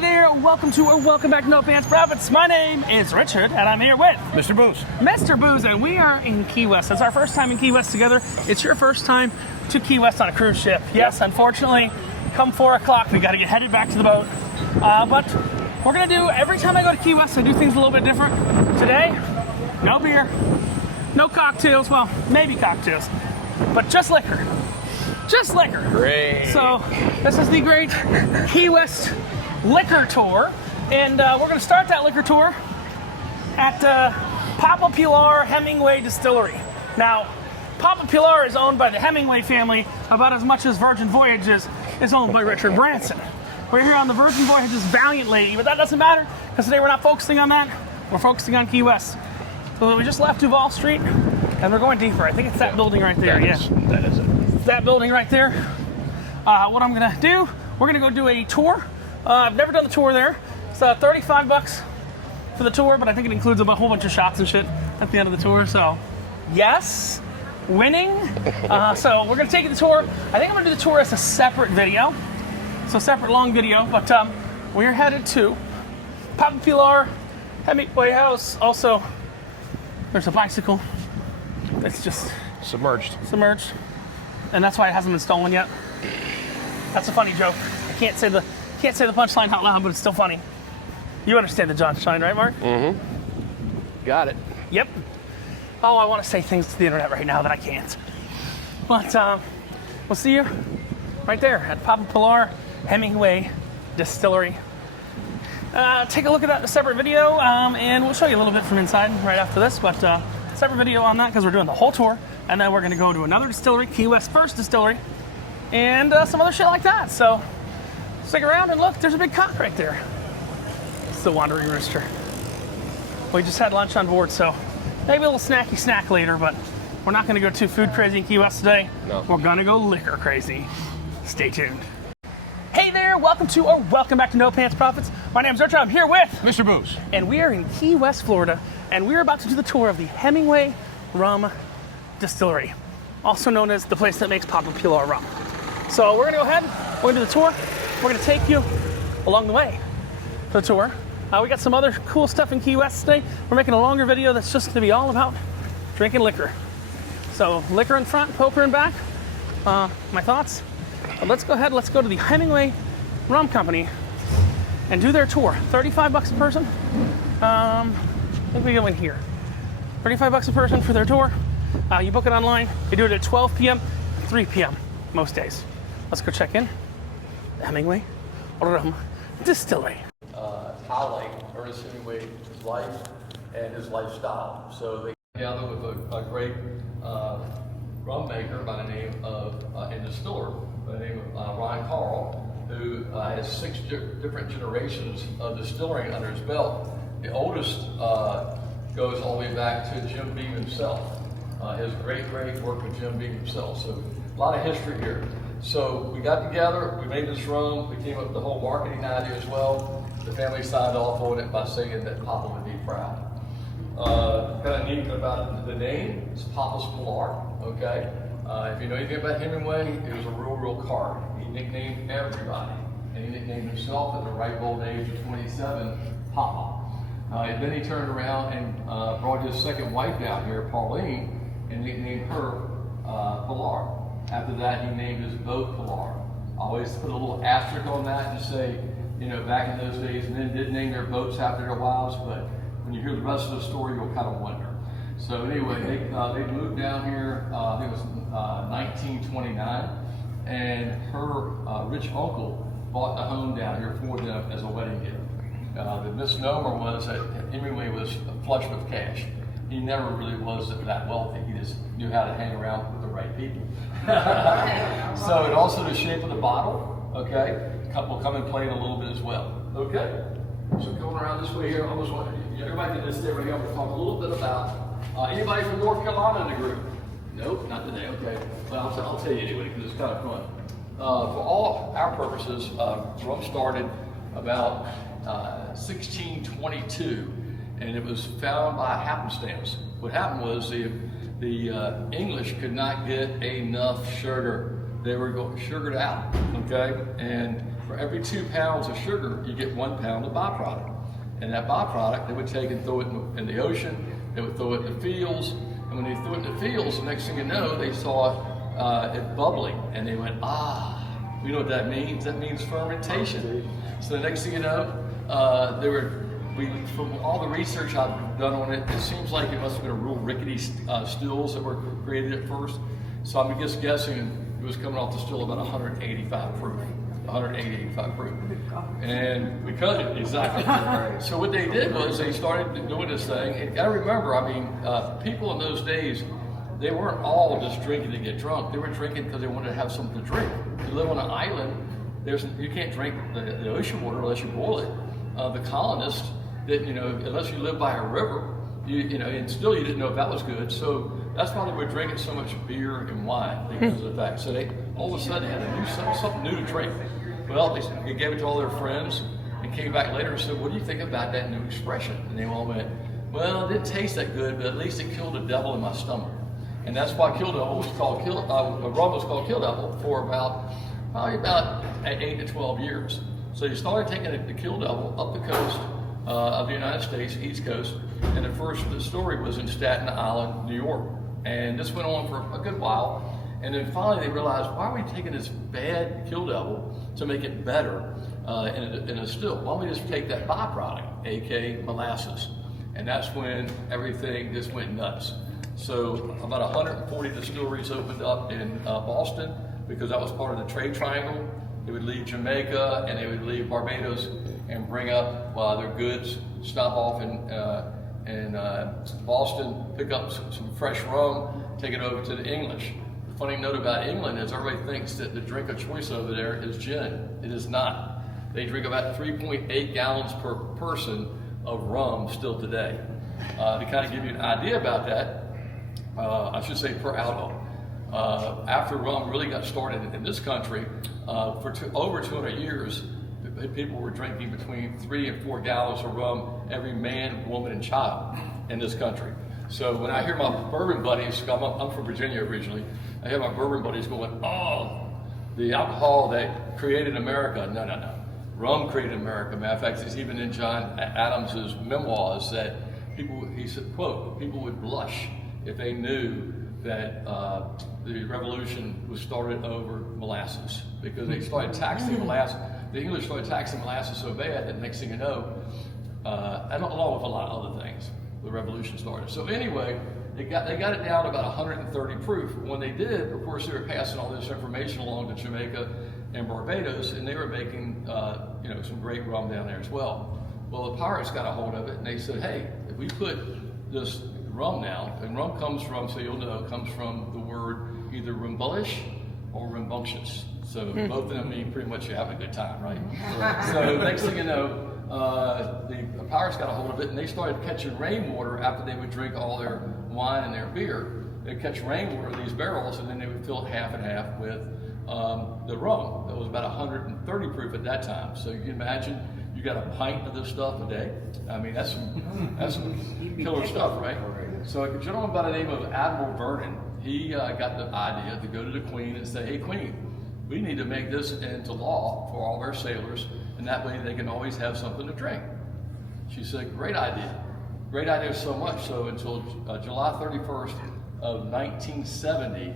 there, welcome to or welcome back to No Pants Profits. My name is Richard, and I'm here with Mr. Booze. Mr. Booze, and we are in Key West. It's our first time in Key West together. It's your first time to Key West on a cruise ship. Yes, unfortunately, come 4 o'clock, we got to get headed back to the boat. But we're going to do, every time I go to Key West, I do things a little bit different. Today, no beer, no cocktails, well, maybe cocktails, but just liquor. Just liquor. Great. So this is the great Key West liquor tour, and we're going to start that liquor tour at Papa Pilar Hemingway Distillery. Now, Papa Pilar is owned by the Hemingway family about as much as Virgin Voyages is owned by Richard Branson. We're here on the Virgin Voyages Valiant Lady, but that doesn't matter because today we're not focusing on that. We're focusing on Key West. So we just left Duval Street, and we're going deeper. I think it's that building right there. That is it. That building right there. What I'm gonna do, we're gonna go do a tour. I've never done the tour there. It's $35 for the tour, but I think it includes a whole bunch of shots and shit at the end of the tour. So, yes, winning. So we're gonna take the tour. I think I'm gonna do the tour as a separate video, so separate long video. But we're headed to Papa Pilar Hemingway House. Also, there's a bicycle that's just submerged. And that's why it hasn't been stolen yet. That's a funny joke. I can't say the punchline out loud, but it's still funny. You understand the punchline, right, Mark? Mm-hmm. Got it. Yep. Oh, I want to say things to the internet right now that I can't. But we'll see you right there at Papa Pilar Hemingway Distillery. Take a look at that in a separate video, and we'll show you a little bit from inside right after this. But separate video on that because we're doing the whole tour. And then we're going to go to another distillery, Key West First Distillery, and some other shit like that. So stick around and look, there's a big cock right there. It's the Wandering Rooster. We just had lunch on board, so maybe a little snacky snack later, but we're not going to go too food crazy in Key West today. No. We're going to go liquor crazy. Stay tuned. Hey there, welcome to or welcome back to No Pants Profits. My name's Richard. I'm here with Mr. Booze. And we are in Key West, Florida, and we're about to do the tour of the Hemingway Rum Distillery, also known as the place that makes Papa Pilar rum. So we're gonna go ahead, we're gonna do the tour. We're gonna take you along the way for the tour. We got some other cool stuff in Key West today. We're making a longer video that's just gonna be all about drinking liquor. So liquor in front, poker in back. My thoughts. But let's go ahead, let's go to the Hemingway Rum Company and do their tour. $35 a person. I think we go in here. $35 a person for their tour. You book it online. They do it at 12 p.m., 3 p.m. most days. Let's go check in. The Hemingway Rum Distillery. Highlight Ernest Hemingway's life and his lifestyle. So they gather with a great rum maker by the name of, and distiller by the name of Ron Carl, who has 6 different generations of distilling under his belt. The oldest goes all the way back to Jim Beam himself. His great work with Jim Beam himself. So a lot of history here. So we got together, we made this rum, we came up with the whole marketing idea as well. The family signed off on it by saying that Papa would be proud. Kind of neat about the name, it's Papa's Pilar, okay? If you know anything about Hemingway, it was a real card. He nicknamed everybody. And he nicknamed himself at the ripe old age of 27, Papa. And then he turned around and brought his second wife down here, Pauline, and nicknamed her Pilar. After that, he named his boat Pilar. I always put a little asterisk on that and say, you know, back in those days, men did name their boats after their wives, but when you hear the rest of the story, you'll kind of wonder. So anyway, they moved down here, I think it was 1929, and her rich uncle bought the home down here for them as a wedding gift. The misnomer was that Hemingway was flush with cash. He never really was that wealthy. He just knew how to hang around with the right people. So, and also the shape of the bottle, okay? A couple come and play it a little bit as well. Okay? So going around this way here, I almost want everybody can just stay right here. I'm going to talk a little bit about anybody from North Carolina in the group? Nope, not today. Okay. Well, I'll tell you anyway because it's kind of fun. For all our purposes, rum started about 1622, and it was found by happenstance. What happened was the English could not get enough sugar. They were sugared out, okay? And for every 2 pounds of sugar, you get 1 pound of byproduct. And that byproduct, they would take and throw it in the ocean, they would throw it in the fields, and when they threw it in the fields, the next thing you know, they saw it bubbling, and they went, you know what that means? That means fermentation. So the next thing you know, from all the research I've done on it, it seems like it must have been a real rickety stills that were created at first. So I'm just guessing it was coming off the still about 185 proof. 185 proof. And we cut it, exactly. So what they did was they started doing this thing. And you gotta remember, I mean, people in those days, they weren't all just drinking to get drunk. They were drinking because they wanted to have something to drink. You live on an island, you can't drink the ocean water unless you boil it. The colonists didn't, unless you live by a river, and still you didn't know if that was good. So that's why they were drinking so much beer and wine because of the fact. So they all of a sudden had something new to drink. Well, they gave it to all their friends and came back later and said, "What do you think about that new expression?" And they all went, "Well, it didn't taste that good, but at least it killed the devil in my stomach." And that's why rum was called Kill Devil for probably about 8 to 12 years. So you started taking the Kill Devil up the coast of the United States, East Coast, and the first distillery was in Staten Island, New York. And this went on for a good while. And then finally they realized, why are we taking this bad Kill Devil to make it better in a still? Why don't we just take that byproduct, aka molasses? And that's when everything just went nuts. So about 140 distilleries opened up in Boston because that was part of the trade triangle. They would leave Jamaica and they would leave Barbados and bring up their goods, stop off in Boston, pick up some fresh rum, take it over to the English. The funny note about England is everybody thinks that the drink of choice over there is gin. It is not. They drink about 3.8 gallons per person of rum still today. To kind of give you an idea about that, I should say per alcohol. After rum really got started in this country, for over 200 years, people were drinking between 3 and 4 gallons of rum every man, woman, and child in this country. So when I hear my bourbon buddies, I'm from Virginia originally, I hear my bourbon buddies going, the alcohol that created America. No. Rum created America. Matter of fact, it's even in John Adams' memoirs that he said, quote, people would blush if they knew that the revolution was started over molasses, because they started taxing molasses. The English started taxing molasses so bad that next thing you know, and along with a lot of other things, the revolution started. So anyway, they got it down to about 130 proof. When they did, of course, they were passing all this information along to Jamaica and Barbados, and they were making some great rum down there as well. Well, the pirates got a hold of it, and they said, hey, if we put this rum now, and rum comes from, so you'll know, comes from the word either rumbulish or rambunctious. So both of them mean pretty much you're having a good time, right? So next thing you know, the pirates got a hold of it, and they started catching rainwater after they would drink all their wine and their beer. They'd catch rainwater in these barrels, and then they would fill it half and half with the rum. That was about 130 proof at that time. So you can imagine you got a pint of this stuff a day. I mean, that's some killer stuff, right? So a gentleman by the name of Admiral Vernon, he got the idea to go to the Queen and say, hey, Queen, we need to make this into law for all our sailors, and that way they can always have something to drink. She said, great idea. Great idea so much so until July 31st of 1970,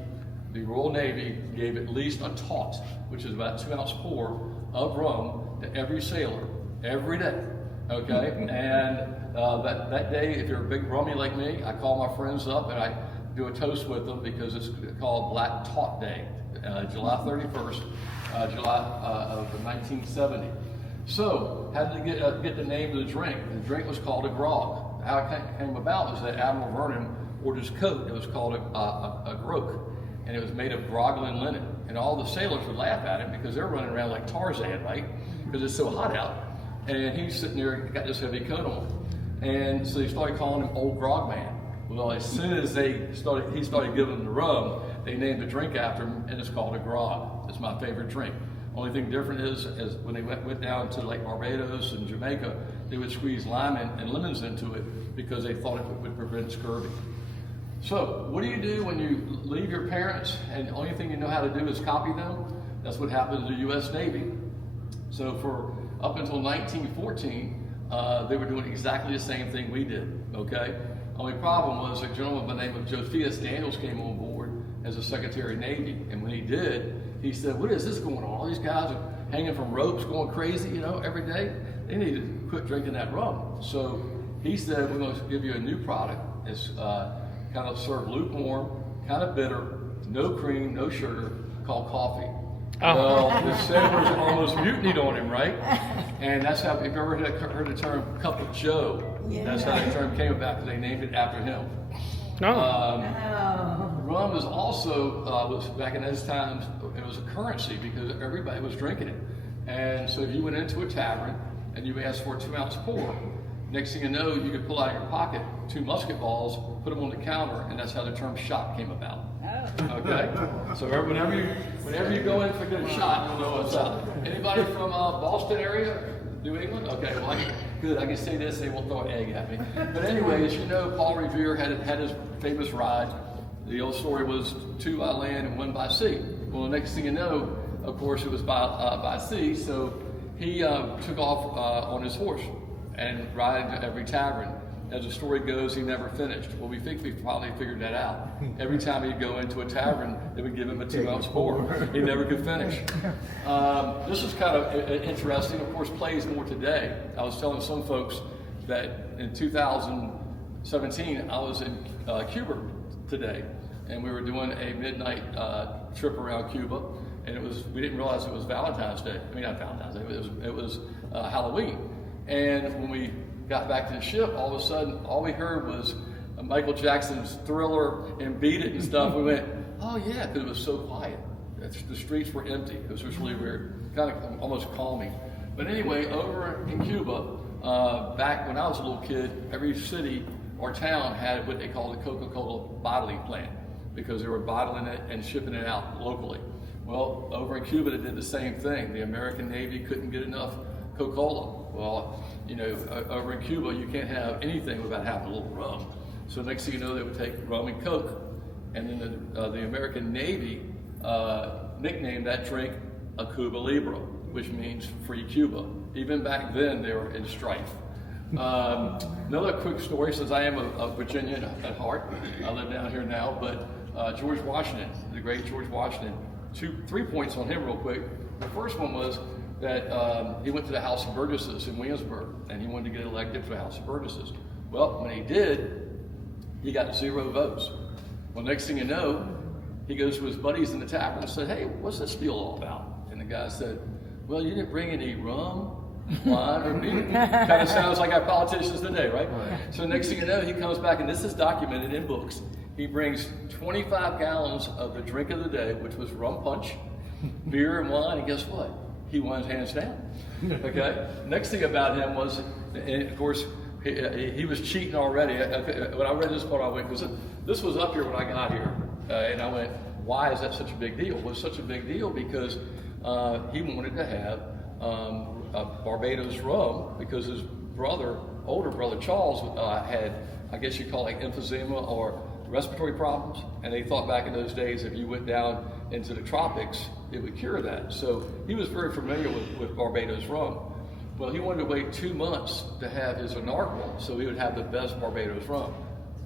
the Royal Navy gave at least a tot, which is about 2-ounce pour of rum to every sailor every day, okay? And that day, if you're a big rummy like me, I call my friends up and I do a toast with them because it's called Black Tot Day, July 31st, July of 1970. So, how did they get the name of the drink? The drink was called a grog. How it came about was that Admiral Vernon ordered his coat. It was called a groak, and it was made of groglin linen. And all the sailors would laugh at him because they're running around like Tarzan, right? Because it's so hot out. And he's sitting there, got this heavy coat on. And so they started calling him Old Grog Man. Well, as soon as he started giving them the rum, they named the drink after him, and it's called a grog. It's my favorite drink. Only thing different is when they went down to like Barbados and Jamaica, they would squeeze lime and lemons into it because they thought it would prevent scurvy. So, what do you do when you leave your parents and the only thing you know how to do is copy them? That's what happened to the U.S. Navy. So for up until 1914, they were doing exactly the same thing we did, okay? Only problem was a gentleman by the name of Josias Daniels came on board as a Secretary of Navy, and when he did, he said, what is this going on? All these guys are hanging from ropes, going crazy, you know, every day. They need to quit drinking that rum. So he said, we're going to give you a new product. It's kind of served lukewarm, kind of bitter, no cream, no sugar, called coffee. Oh. Well, the sailors almost mutinied on him, right? And that's how, if you ever heard the term Cup of Joe, that's how the term came about, because they named it after him. Rum was also, was back in those times, it was a currency because everybody was drinking it. And so if you went into a tavern and you asked for a 2-ounce pour, next thing you know, you could pull out of your pocket 2 musket balls, put them on the counter, and that's how the term shot came about. Okay? So whenever you go in for a good shot, you'll know what's up. Anybody from Boston area? New England? Okay, well, I can say this, they won't throw an egg at me. But anyway, as you know, Paul Revere had his famous ride. The old story was 2 by land and 1 by sea. Well, the next thing you know, of course, it was by sea, so he took off on his horse and ride to every tavern. As the story goes, he never finished. Well, we think we probably figured that out. Every time he'd go into a tavern, they would give him a 2-ounce pour. He never could finish. This is kind of interesting. Of course, plays more today. I was telling some folks that in 2017, I was in Cuba today, and we were doing a midnight trip around Cuba, and we didn't realize it was Valentine's Day. I mean, not Valentine's Day, it was Halloween. And when we got back to the ship, all of a sudden, all we heard was Michael Jackson's Thriller and Beat It and stuff. We went, oh yeah, because it was so quiet. The streets were empty. It was just really weird, kind of almost calming. But anyway, over in Cuba, back when I was a little kid, every city or town had what they called a Coca-Cola bottling plant because they were bottling it and shipping it out locally. Well, over in Cuba, they did the same thing. The American Navy couldn't get enough Coca-Cola. Well, you know, over in Cuba, you can't have anything without having a little rum. So next thing you know, they would take rum and Coke, and then the American Navy nicknamed that drink a Cuba Libre, which means free Cuba. Even back then, they were in strife. Another quick story, since I am a Virginian at heart, I live down here now, but George Washington, the great George Washington, 3 points on him real quick. The first one was that he went to the House of Burgesses in Williamsburg, and he wanted to get elected for the House of Burgesses. Well, when he did, he got 0 votes. Well, next thing you know, he goes to his buddies in the tavern and said, hey, what's this deal all about? And the guy said, well, you didn't bring any rum, wine, or beer. Kind of sounds like our politicians today, right? So next thing you know, he comes back, and this is documented in books. He brings 25 gallons of the drink of the day, which was rum punch, beer and wine, and guess what? He won his hands down. Okay. Next thing about him was, and of course, he was cheating already. When I read this part, I went, because this was up here when I got here, and I went, why is that such a big deal? Well, it's such a big deal because he wanted to have a Barbados rum because his older brother Charles, had, I guess you call it emphysema or respiratory problems, and they thought back in those days if you went down into the tropics, it would cure that. So he was very familiar with Barbados rum. Well, he wanted to wait 2 months to have his inaugural, so he would have the best Barbados rum.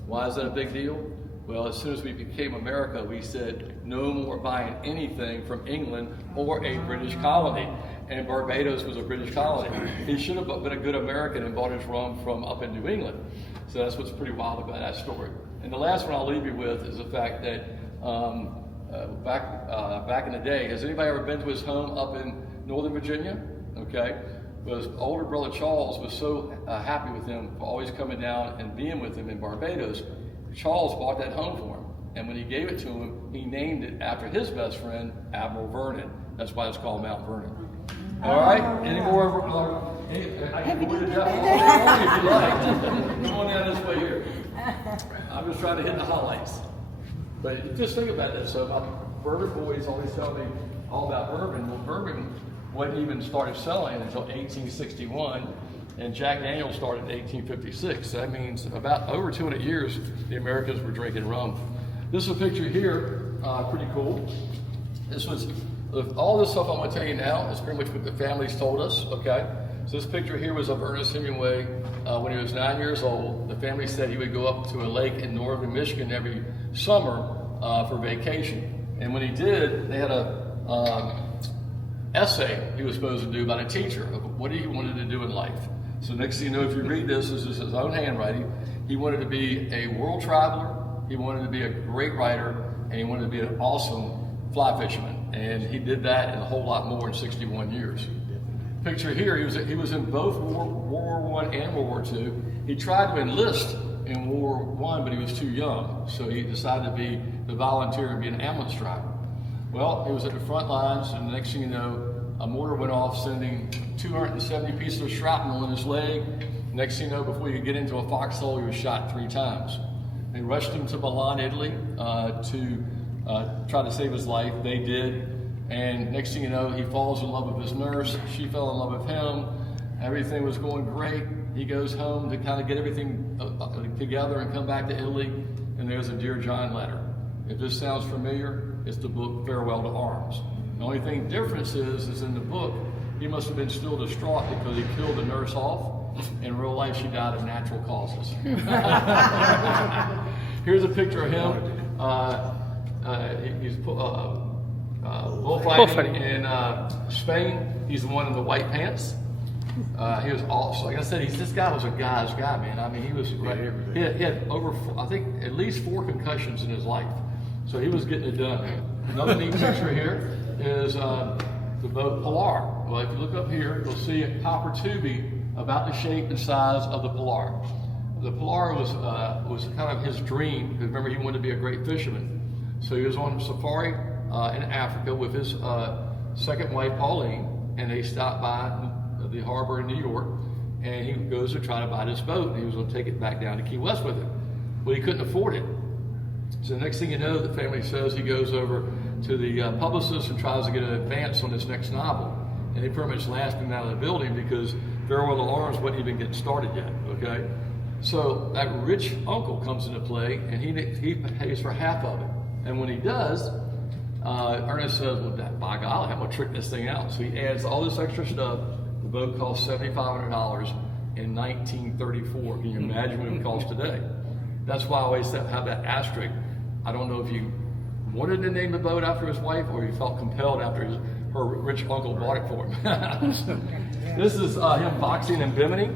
Why is that a big deal? Well, as soon as we became America, we said no more buying anything from England or a British colony. And Barbados was a British colony. He should have been a good American and bought his rum from up in New England. So that's what's pretty wild about that story. And the last one I'll leave you with is the fact that back in the day, has anybody ever been to his home up in Northern Virginia? Okay. But his older brother Charles was so happy with him for always coming down and being with him in Barbados. Charles bought that home for him. And when he gave it to him, he named it after his best friend, Admiral Vernon. That's why it's called Mount Vernon. All right. Any more? I can go to Jeff if you like. Come on down this way here. I'm just trying to hit the highlights. But just think about this. So my bourbon boys always tell me all about bourbon. Well, bourbon wasn't even started selling until 1861, and Jack Daniel's started in 1856. So that means about over 200 years the Americans were drinking rum. This is a picture here, pretty cool. This was All this stuff I'm going to tell you now is pretty much what the families told us, okay? So this picture here was of Ernest Hemingway when he was 9 years old. The family said he would go up to a lake in northern Michigan every summer for vacation. And when he did, they had a essay he was supposed to do about a teacher of what he wanted to do in life. So next thing you know, if you read this is his own handwriting. He wanted to be a world traveler, he wanted to be a great writer, and he wanted to be an awesome fly fisherman. And he did that and a whole lot more in 61 years. Picture here, he was in both World War I and World War II. He tried to enlist in World War I, but he was too young. So he decided to volunteer and be an ambulance driver. Well, he was at the front lines, and the next thing you know, a mortar went off, sending 270 pieces of shrapnel in his leg. Next thing you know, before you could get into a foxhole, he was shot 3 times. They rushed him to Milan, Italy, to try to save his life. They did. And next thing you know, he falls in love with his nurse. She fell in love with him. Everything was going great. He goes home to kind of get everything together and come back to Italy. And there's a Dear John letter. If this sounds familiar, it's the book Farewell to Arms. The only thing difference is in the book, he must have been still distraught because he killed the nurse off. In real life, she died of natural causes. Here's a picture of him. He's bullfighting in Spain. He's the one in the white pants. He was also, like I said, this guy was a guy's guy, man. I mean, he was right. He had over, I think, at least 4 concussions in his life. So he was getting it done. Another neat picture here is the boat Pilar. Well, if you look up here, you'll see a copper tubing about the shape and size of the Pilar. The Pilar was kind of his dream. Remember, he wanted to be a great fisherman. So he was on safari in Africa with his second wife, Pauline, and they stopped by the harbor in New York, and he goes to try to buy this boat, and he was going to take it back down to Key West with him. Well, he couldn't afford it. So the next thing you know, the family says he goes over to the publicist and tries to get an advance on his next novel. And they pretty much laughed him out of the building because Farewell to Arms wasn't even getting started yet, okay? So that rich uncle comes into play, and he pays for half of it. And when he does, Ernest says, well, by golly, I'm gonna trick this thing out. So he adds all this extra stuff. The boat cost $7,500 in 1934. Can you imagine what it costs today? That's why I always have that asterisk. I don't know if you wanted to name the boat after his wife or you felt compelled after her rich uncle bought it for him. This is him boxing in Bimini.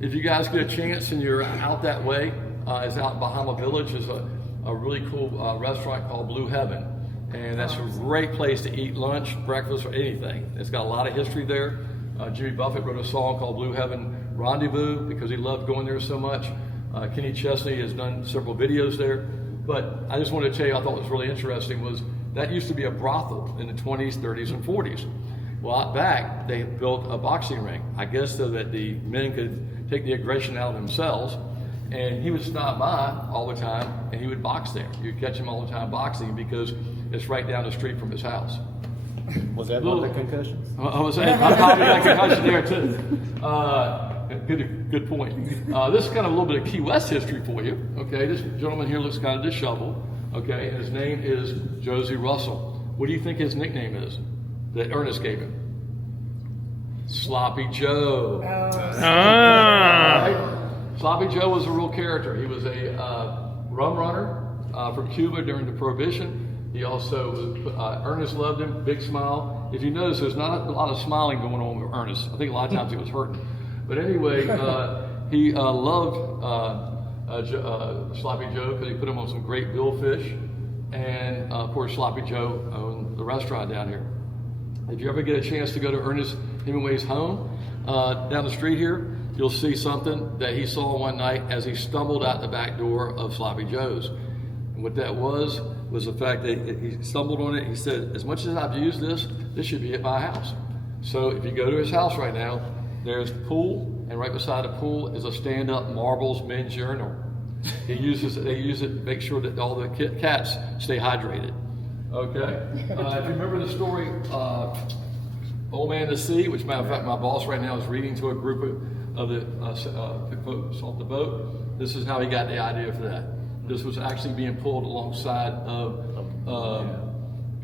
If you guys get a chance and you're out that way, it's out in Bahama Village. There's a really cool restaurant called Blue Heaven. And that's a great place to eat lunch, breakfast, or anything. It's got a lot of history there. Jimmy Buffett wrote a song called Blue Heaven Rendezvous because he loved going there so much. Kenny Chesney has done several videos there. But I just wanted to tell you, I thought was really interesting was that used to be a brothel in the 20s, 30s, and 40s. Well, out back, they built a boxing ring, I guess so that the men could take the aggression out of themselves. And he would stop by all the time, and he would box there. You'd catch him all the time boxing because it's right down the street from his house. Was that one of the concussions? I was saying, I probably got a concussion there too. Good point. This is kind of a little bit of Key West history for you. Okay, this gentleman here looks kind of disheveled. Okay, and his name is Josie Russell. What do you think his nickname is that Ernest gave him? Sloppy Joe. Right? Sloppy Joe was a real character. He was a rum runner from Cuba during the Prohibition. He also, Ernest loved him, big smile. If you notice, there's not a lot of smiling going on with Ernest. I think a lot of times he was hurting. But anyway, he loved Sloppy Joe because he put him on some great billfish. And of course, Sloppy Joe owned the restaurant down here. If you ever get a chance to go to Ernest Hemingway's home down the street here, you'll see something that he saw one night as he stumbled out the back door of Sloppy Joe's. And what that was the fact that he stumbled on it. He said, as much as I've used this should be at my house. So if you go to his house right now, there's the pool, and right beside the pool is a stand-up marbles men's urinal. They use it to make sure that all the cats stay hydrated. Okay. If you remember the story, Old Man to Sea, which matter of fact my boss right now is reading to a group of the folks off the boat. This is how he got the idea for that. This was actually being pulled alongside of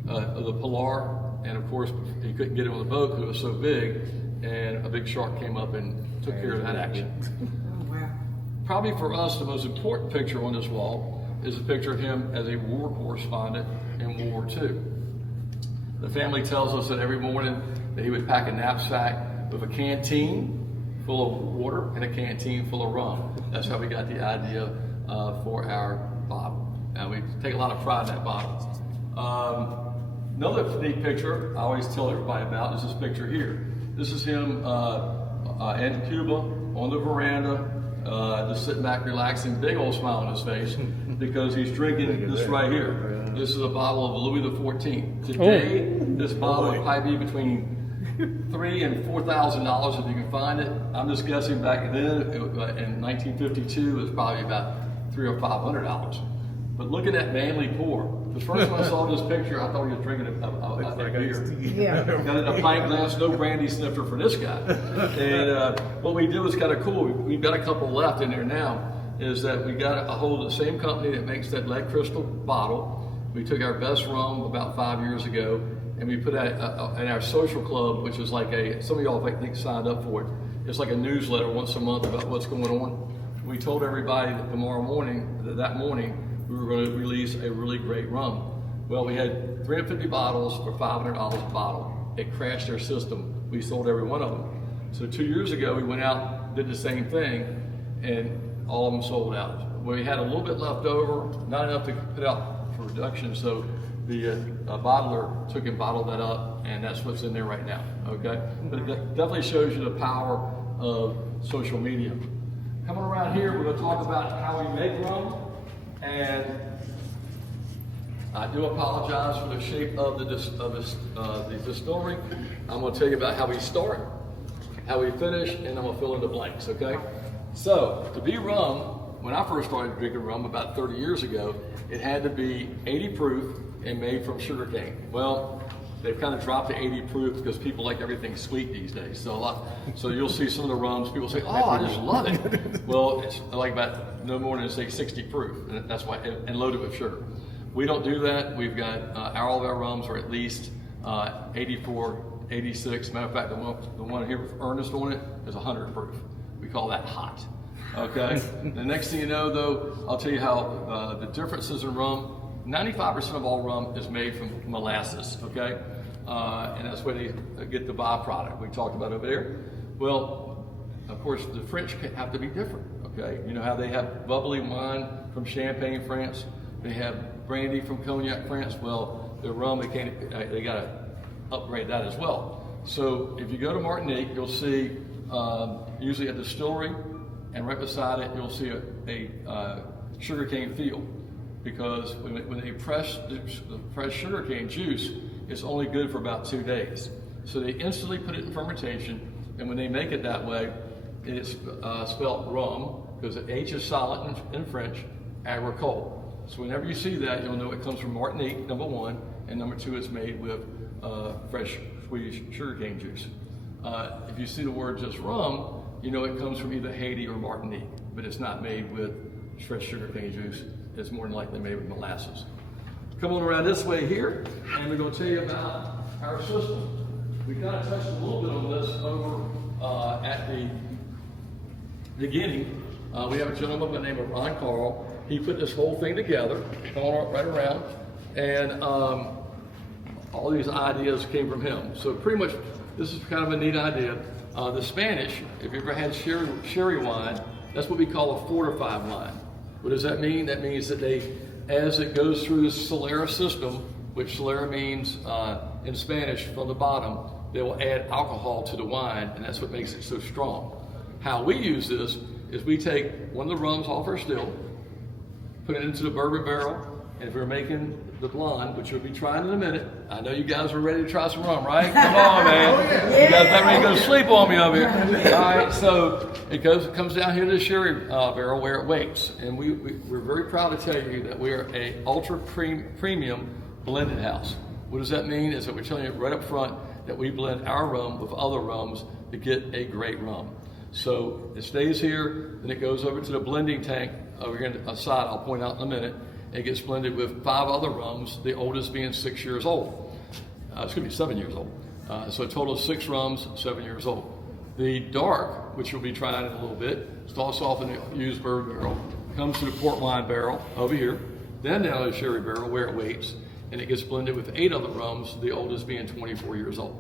the Pilar and of course he couldn't get it on the boat because it was so big, and a big shark came up and took care of that action. Oh, wow. Probably for us, the most important picture on this wall is a picture of him as a war correspondent in World War II. The family tells us that every morning that he would pack a knapsack with a canteen full of water and a canteen full of rum. That's how we got the idea for our bottle. And we take a lot of pride in that bottle. Another neat picture I always tell everybody about is this picture here. This is him in Cuba on the veranda, just sitting back relaxing, big old smile on his face because he's drinking this right here. This is a bottle of Louis XIV. Today, this bottle would probably be between $3,000 and $4,000 if you can find it. I'm just guessing back then, in 1952, it was probably about $300 or $500. But look at that manly pour. The first time I saw this picture, I thought he was drinking a beer. Yeah. Got it in a pint glass, no brandy snifter for this guy. And what we did was kind of cool. We've got a couple left in there now. Is that we got a hold of the same company that makes that lead crystal bottle. We took our best rum about 5 years ago, and we put that in our social club, which is like some of y'all I think signed up for it. It's like a newsletter once a month about what's going on. We told everybody that tomorrow morning, that morning, we were going to release a really great rum. Well, we had 350 bottles for $500 a bottle. It crashed our system. We sold every one of them. So 2 years ago, we went out, did the same thing, and all of them sold out. We had a little bit left over, not enough to put out for production, so the bottler took and bottled that up, and that's what's in there right now, okay? But it definitely shows you the power of social media. Coming around here, we're going to talk about how we make rum, and I do apologize for the shape of the distillery. I'm going to tell you about how we start, how we finish, and I'm going to fill in the blanks, okay? So, to be rum, when I first started drinking rum about 30 years ago, it had to be 80 proof and made from sugarcane. Well, they've kind of dropped to 80 proof because people like everything sweet these days. So you'll see some of the rums, people say, oh, I just love it. Well, it's like about no more than say 60 proof, and that's why, and loaded with sugar. We don't do that. We've got, all of our rums are at least 84, 86. Matter of fact, the one here with Ernest on it is 100 proof. We call that hot. Okay. The next thing you know, though, I'll tell you how the differences in rum. 95% of all rum is made from molasses. Okay, and that's where they get the byproduct we talked about over there. Well, of course, the French have to be different. Okay, you know how they have bubbly wine from Champagne, France. They have brandy from Cognac, France. Well, the rum they got to upgrade that as well. So if you go to Martinique, you'll see usually a distillery, and right beside it, you'll see a sugarcane field, because when they press the fresh sugarcane juice, it's only good for about 2 days. So they instantly put it in fermentation, and when they make it that way, it's spelled rum, because the H is silent in French, agricole. So whenever you see that, you'll know it comes from Martinique, number one, and number two, it's made with fresh Swedish sugarcane juice. If you see the word just rum, you know it comes from either Haiti or Martinique, but it's not made with fresh sugarcane juice. It's more than likely made with molasses. Come on around this way here, and we're going to tell you about our system. We kind of touched a little bit on this over at the beginning. We have a gentleman by the name of Ron Carl. He put this whole thing together, going right around, and all these ideas came from him. So pretty much, this is kind of a neat idea. The Spanish, if you ever had sherry wine, that's what we call a fortified wine. What does that mean? That means that as it goes through the Solera system, which Solera means in Spanish from the bottom, they will add alcohol to the wine, and that's what makes it so strong. How we use this is we take one of the rums off our still, put it into the bourbon barrel, and if we're making the blonde, which we'll be trying in a minute, I know you guys are ready to try some rum, right? Come on, man. You guys not ready to go to sleep on me over here. All right, so it comes down here to the sherry barrel where it waits. And we're very proud to tell you that we are a ultra premium blended house. What does that mean? Is that we're telling you right up front that we blend our rum with other rums to get a great rum. So it stays here, then it goes over to the blending tank over here on the side, I'll point out in a minute. It gets blended with 5 other rums, the oldest being 6 years old. it's going to be 7 years old. So a total of 6 rums, 7 years old. The dark, which we'll be trying in a little bit, starts off in a used bourbon barrel, comes to the port wine barrel over here, then down to the sherry barrel where it waits, and it gets blended with 8 other rums, the oldest being 24 years old.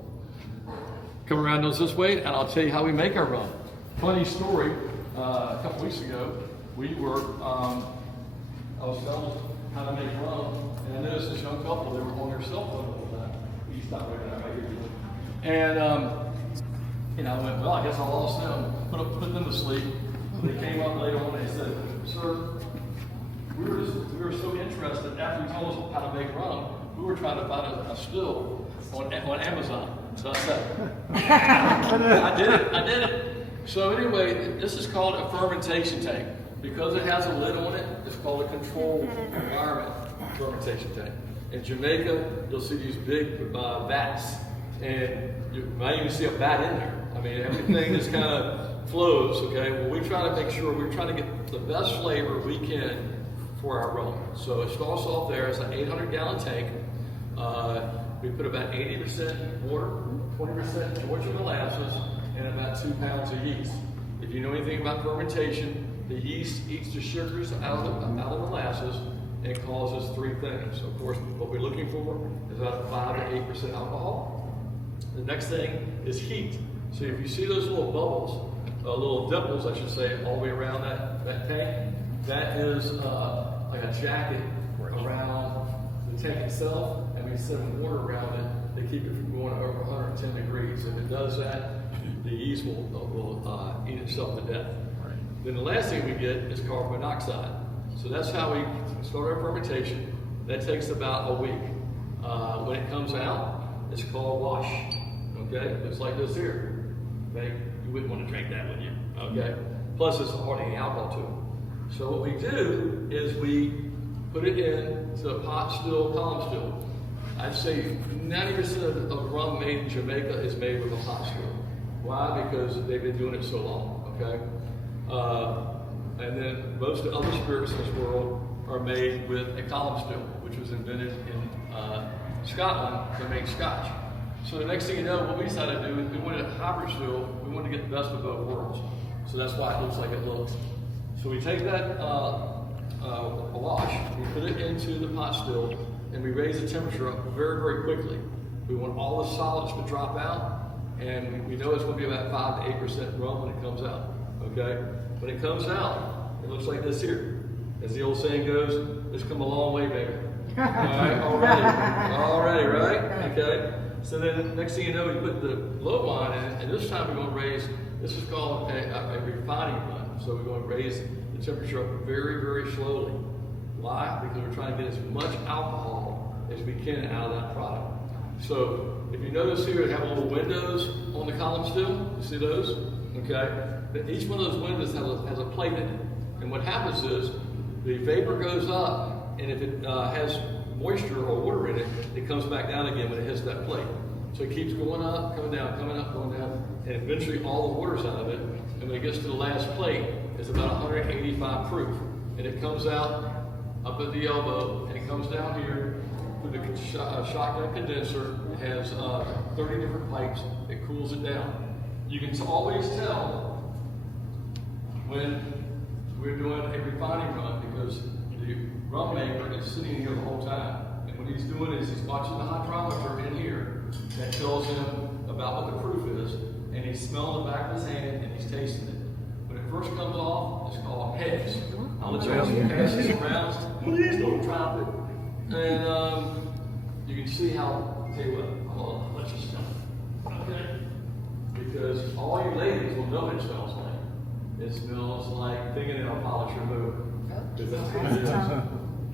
Come around us this way, and I'll tell you how we make our rum. Funny story, a couple weeks ago, we were, I was telling how to make rum, and I noticed this young couple, they were on their cell phone all the time. You stop right now, right here. And, I went, well, I guess I'll lost them, put them to sleep. They came up later on and they said, sir, we were so interested after you told us how to make rum, we were trying to find a still on Amazon. So I said, I did it. So anyway, this is called a fermentation tank. Because it has a lid on it, it's called a controlled environment fermentation tank. In Jamaica, you'll see these big vats, and you might even see a bat in there. I mean, everything just kind of flows, okay? Well, we try to make sure we're trying to get the best flavor we can for our rum. So it starts off there as an 800-gallon tank. We put about 80% water, 20% Georgia molasses, and about 2 pounds of yeast. If you know anything about fermentation, the yeast eats the sugars out of the molasses and causes 3 things. So of course, what we're looking for is about 5 to 8% alcohol. The next thing is heat. So if you see those little bubbles, little dimples, I should say, all the way around that tank, that is like a jacket around the tank itself, and we set water around it to keep it from going over 110 degrees. If it does that, the yeast will eat itself to death. Then the last thing we get is carbon monoxide. So that's how we start our fermentation. That takes about a week. When it comes out, it's called wash. Okay, looks like this here. Okay, you wouldn't want to drink that, would you? Okay. Plus, it's hardly any alcohol to it. So what we do is we put it into a pot still, column still. I'd say 90% of rum made in Jamaica is made with a pot still. Why? Because they've been doing it so long. Okay. And then most of the other spirits in this world are made with a column still, which was invented in Scotland to make scotch. So the next thing you know, what we decided to do is we wanted a hybrid still. We wanted to get the best of both worlds. So that's why it looks like it looks. So we take that wash, we put it into the pot still, and we raise the temperature up very, very quickly. We want all the solids to drop out, and we know it's going to be about 5 to 8% rum when it comes out. Okay? When it comes out, it looks like this here. As the old saying goes, it's come a long way, baby. All right, already, right? Okay. So then, next thing you know, we put the low wine in, and this time we're going to raise. This is called a refining run. So we're going to raise the temperature up very, very slowly. Why? Because we're trying to get as much alcohol as we can out of that product. So if you notice here, they have little windows on the column still. You see those? Okay. Each one of those windows has a plate in it. And what happens is the vapor goes up, and if it has moisture or water in it, it comes back down again when it hits that plate. So it keeps going up, coming down, coming up, going down, and eventually all the water's out of it. And when it gets to the last plate, it's about 185 proof. And it comes out up at the elbow, and it comes down here through the shotgun condenser. It has 30 different pipes. It cools it down. You can always tell when we're doing a refining run because the rum maker is sitting here the whole time. And what he's doing is he's watching the hydrometer in here that tells him about what the proof is, and he's smelling the back of his hand and he's tasting it. When it first comes off, it's called heads. I'll let you pass this around. Please don't drop it. And you can see how, I'll tell you what, hold on, let's just smell it. Okay? Because all you ladies will know what it smells like. It smells like fingernail polish remover. Because that's what it is.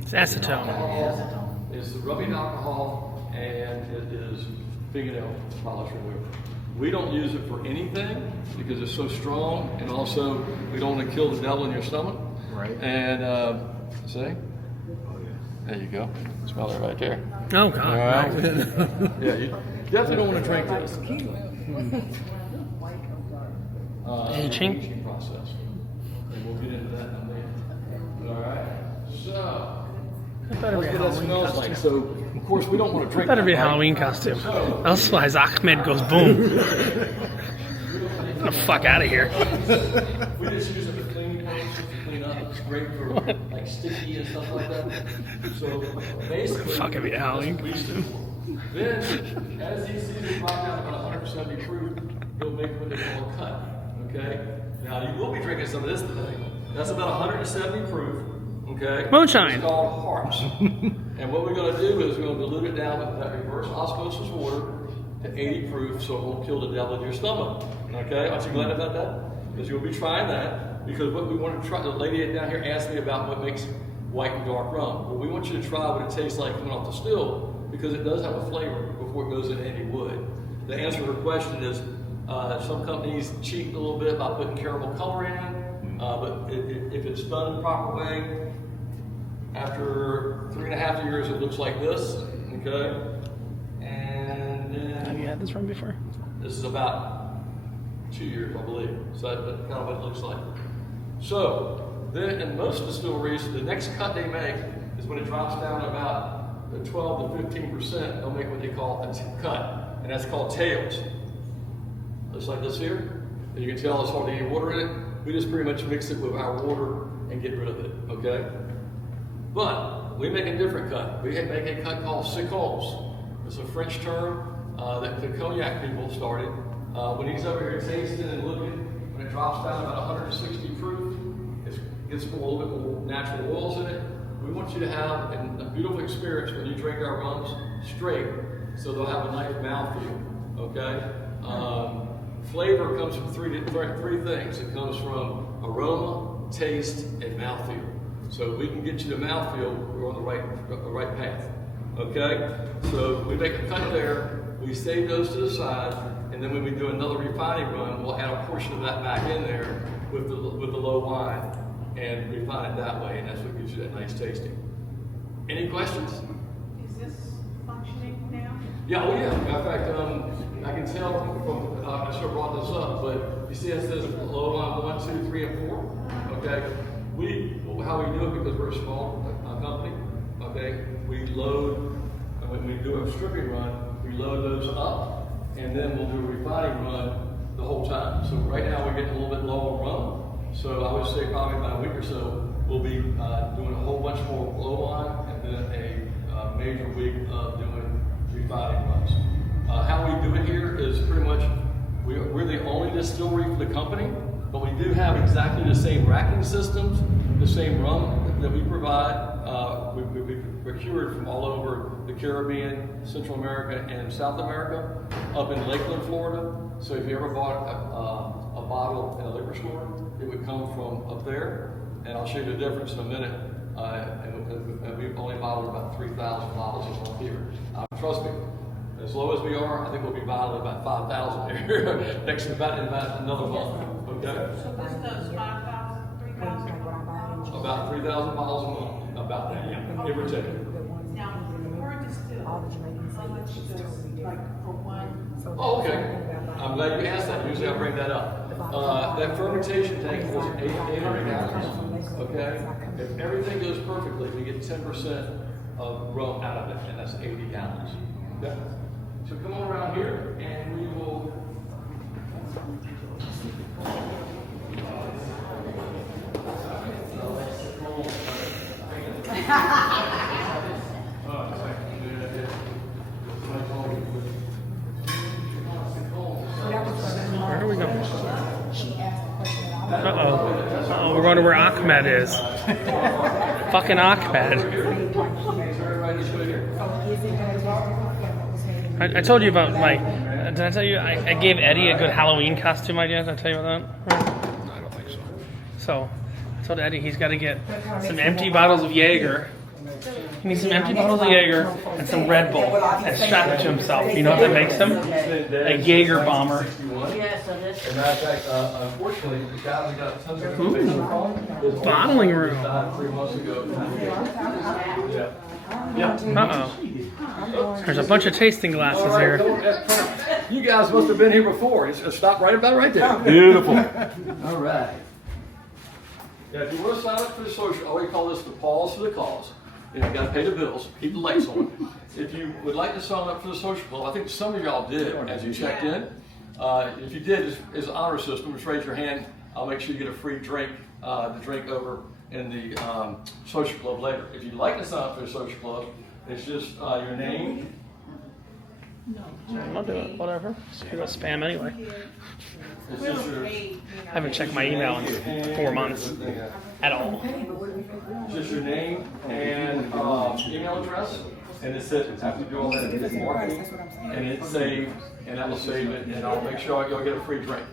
It's acetone. Alcohol, it's the rubbing alcohol, and it is fingernail polish remover. We don't use it for anything because it's so strong, and also we don't want to kill the devil in your stomach. Right. And see? There you go. Smell it right there. Oh, God. All right. Yeah, you definitely don't want to drink this. Aging process. And we'll get into that in a minute. All right. So, That better let's be get a what that Halloween smells costume. like. So, Of course, we don't want to drink. Better that, be a right? Halloween costume. Otherwise, Ahmed goes boom. Get the fuck out of here. We just use it for cleaning purposes, to clean up. It's great for like sticky and stuff like that. So basically, Fucking be a Halloween costume. then, as these seasons drop down about 170 proof, you'll make what they call a cut. Okay? Now, you will be drinking some of this today. That's about 170 proof. Okay? Moonshine. It's called Harps. And what we're going to do is we're going to dilute it down with that reverse osmosis water to 80 proof so it won't kill the devil in your stomach. Okay? Aren't you glad about that? Because you'll be trying that. Because what we want to try, the lady down here asked me about what makes white and dark rum. Well, we want you to try what it tastes like coming off the still because it does have a flavor before it goes in any wood. The answer to her question is some companies cheat a little bit by putting caramel color in, but if it's done the proper way, after 3.5 years, it looks like this, okay? And then Have you had this rum before? this is about 2 years, I believe. So that's kind of what it looks like. So then in most distilleries, the next cut they make is when it drops down to about the 12 to 15%, they'll make what they call a cut, and that's called tails. Just like this here. And you can tell there's hardly any water in it. We just pretty much mix it with our water and get rid of it, okay? But we make a different cut. We make a cut called Sicoles. It's a French term that the cognac people started. When he's over here tasting and looking, when it drops down about 160 proof, it gets a little bit more natural oils in it. We want you to have a beautiful experience when you drink our rums straight, so they'll have a nice mouthfeel, okay? Flavor comes from three things. It comes from aroma, taste, and mouthfeel. So if we can get you to mouthfeel, we're on the right path. Okay? So we make a cut there, we save those to the side, and then when we do another refining run, we'll add a portion of that back in there with the low wine and refine it that way, and that's what gives you that nice tasting. Any questions? Is this functioning now? Yeah, oh yeah. Matter of fact, I can tell from, I should have brought this up, but you see it says low on 1, 2, 3, and 4. Okay? How we do it, because we're a small company, okay? We load, when we do a stripping run, we load those up, and then we'll do a refining run the whole time. So right now we're getting a little bit low on rum. So I would say probably about a week or so, we'll be doing a whole bunch more low on, and then a major week of doing refining runs. How we do it here is pretty much, we're the only distillery for the company, but we do have exactly the same racking systems, the same rum that we provide. We procured from all over the Caribbean, Central America, and South America, up in Lakeland, Florida. So if you ever bought a bottle in a liquor store, it would come from up there, and I'll show you the difference in a minute. And we've only bottled about 3,000 bottles of rum here. Trust me, as low as we are, I think we'll be bottling about 5,000 here next to about another month. Okay? So this does 5,000, 3,000? About 3,000 bottles a month. About that, yeah. Give or take. Now, per distill, how much does, like, for one? Oh, okay. I'm glad you asked that. Usually I bring that up. That fermentation tank was 800 gallons. Okay? If everything goes perfectly, we get 10% of rum out of it, and that's 80 gallons. Okay? So come on around here, and we will. Where are we going? Uh-oh. We're going to where Ahmed is. Fucking Ahmed. I told you about my... Did I tell you I gave Eddie a good Halloween costume idea? Did I tell you about that? I don't think so. So, I told Eddie he's got to get some empty bottles of Jaeger. He needs some empty bottles of Jaeger and some Red Bull and strap it to himself. You know what that makes him? A Jaeger bomber. As a matter of fact, unfortunately, the guy we got tons of information from Bottling room. died 3 months ago. Yeah. Uh-oh. There's a bunch of tasting glasses here. You guys must have been here before. It's stopped right about right there. Beautiful. All right. Yeah, if you want to sign up for the social, I always call this the pause for the cause. You know, you gotta pay the bills, keep the lights on. If you would like to sign up for the social club, I think some of y'all did as you checked in. If you did, it's an honor system, just raise your hand. I'll make sure you get a free drink to drink over in the social club later. If you'd like to sign up for the social club, it's just your name. I'll do it, whatever. Screw that spam anyway. It's just your, I haven't checked my email in 4 months at all. just your name and email address. And it says, after you do all that, it's marketing, and it's saved, and that will save it, and I'll make sure you'll get a free drink.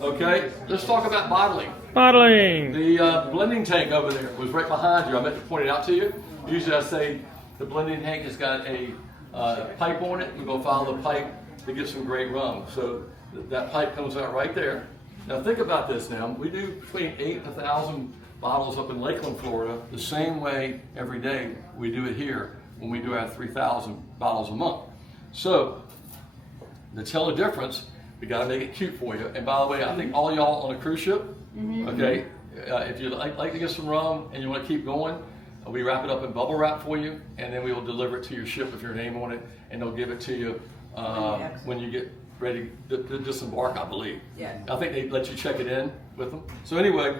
Okay, let's talk about bottling. Bottling. The blending tank over there was right behind you. I meant to point it out to you. Usually I say the blending tank has got a pipe on it. We're going to follow the pipe to get some great rum. So that pipe comes out right there. Now think about this now. We do between 8 and 1,000 bottles up in Lakeland, Florida, the same way every day we do it here when we do our 3,000 bottles a month. So to tell the difference, we got to make it cute for you. And by the way, I think all y'all on a cruise ship, okay, if you like to get some rum and you want to keep going, we wrap it up in bubble wrap for you, and then we will deliver it to your ship with your name on it, and they'll give it to you when you get ready to disembark, I believe. Yeah. I think they let you check it in with them. So anyway,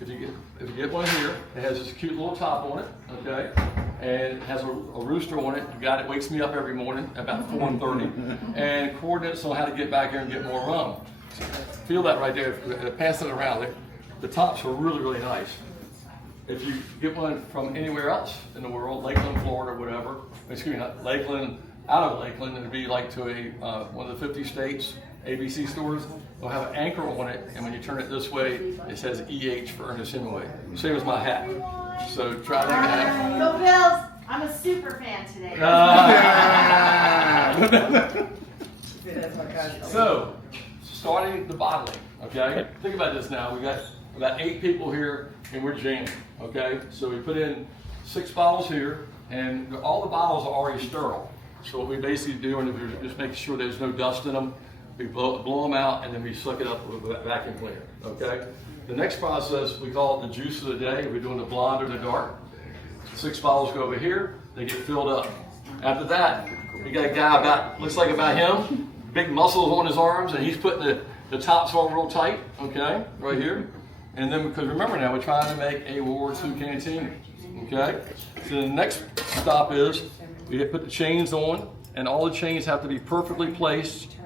if you get one here, it has this cute little top on it, okay, and it has a rooster on it. You got it. Wakes me up every morning about 4:30, and coordinates on how to get back here and get more rum. Feel that right there. Pass it around. The tops are really, really nice. If you get one from anywhere else in the world, Lakeland, Florida, whatever, excuse me, not Lakeland, out of Lakeland, it'd be like to a one of the 50 states, ABC stores. They'll have an anchor on it, and when you turn it this way, it says EH for Ernest Hemingway. Same as my hat. So try that. Go Bills! I'm a super fan today. So, starting the bottling, okay? Think about this now. We got about 8 people here, and we're jamming, okay? So we put in 6 bottles here, and all the bottles are already sterile. So what we basically doing is we're just making sure there's no dust in them. We blow them out, and then we suck it up with a vacuum cleaner, okay? The next process, we call it the juice of the day. We're doing the blonde or the dark. 6 bottles go over here, they get filled up. After that, we got a guy about, looks like about him, big muscles on his arms, and he's putting the tops on real tight, okay, right here. And then, because remember now, we're trying to make a World War II canteen, okay? So the next stop is, we put the chains on, and all the chains have to be perfectly placed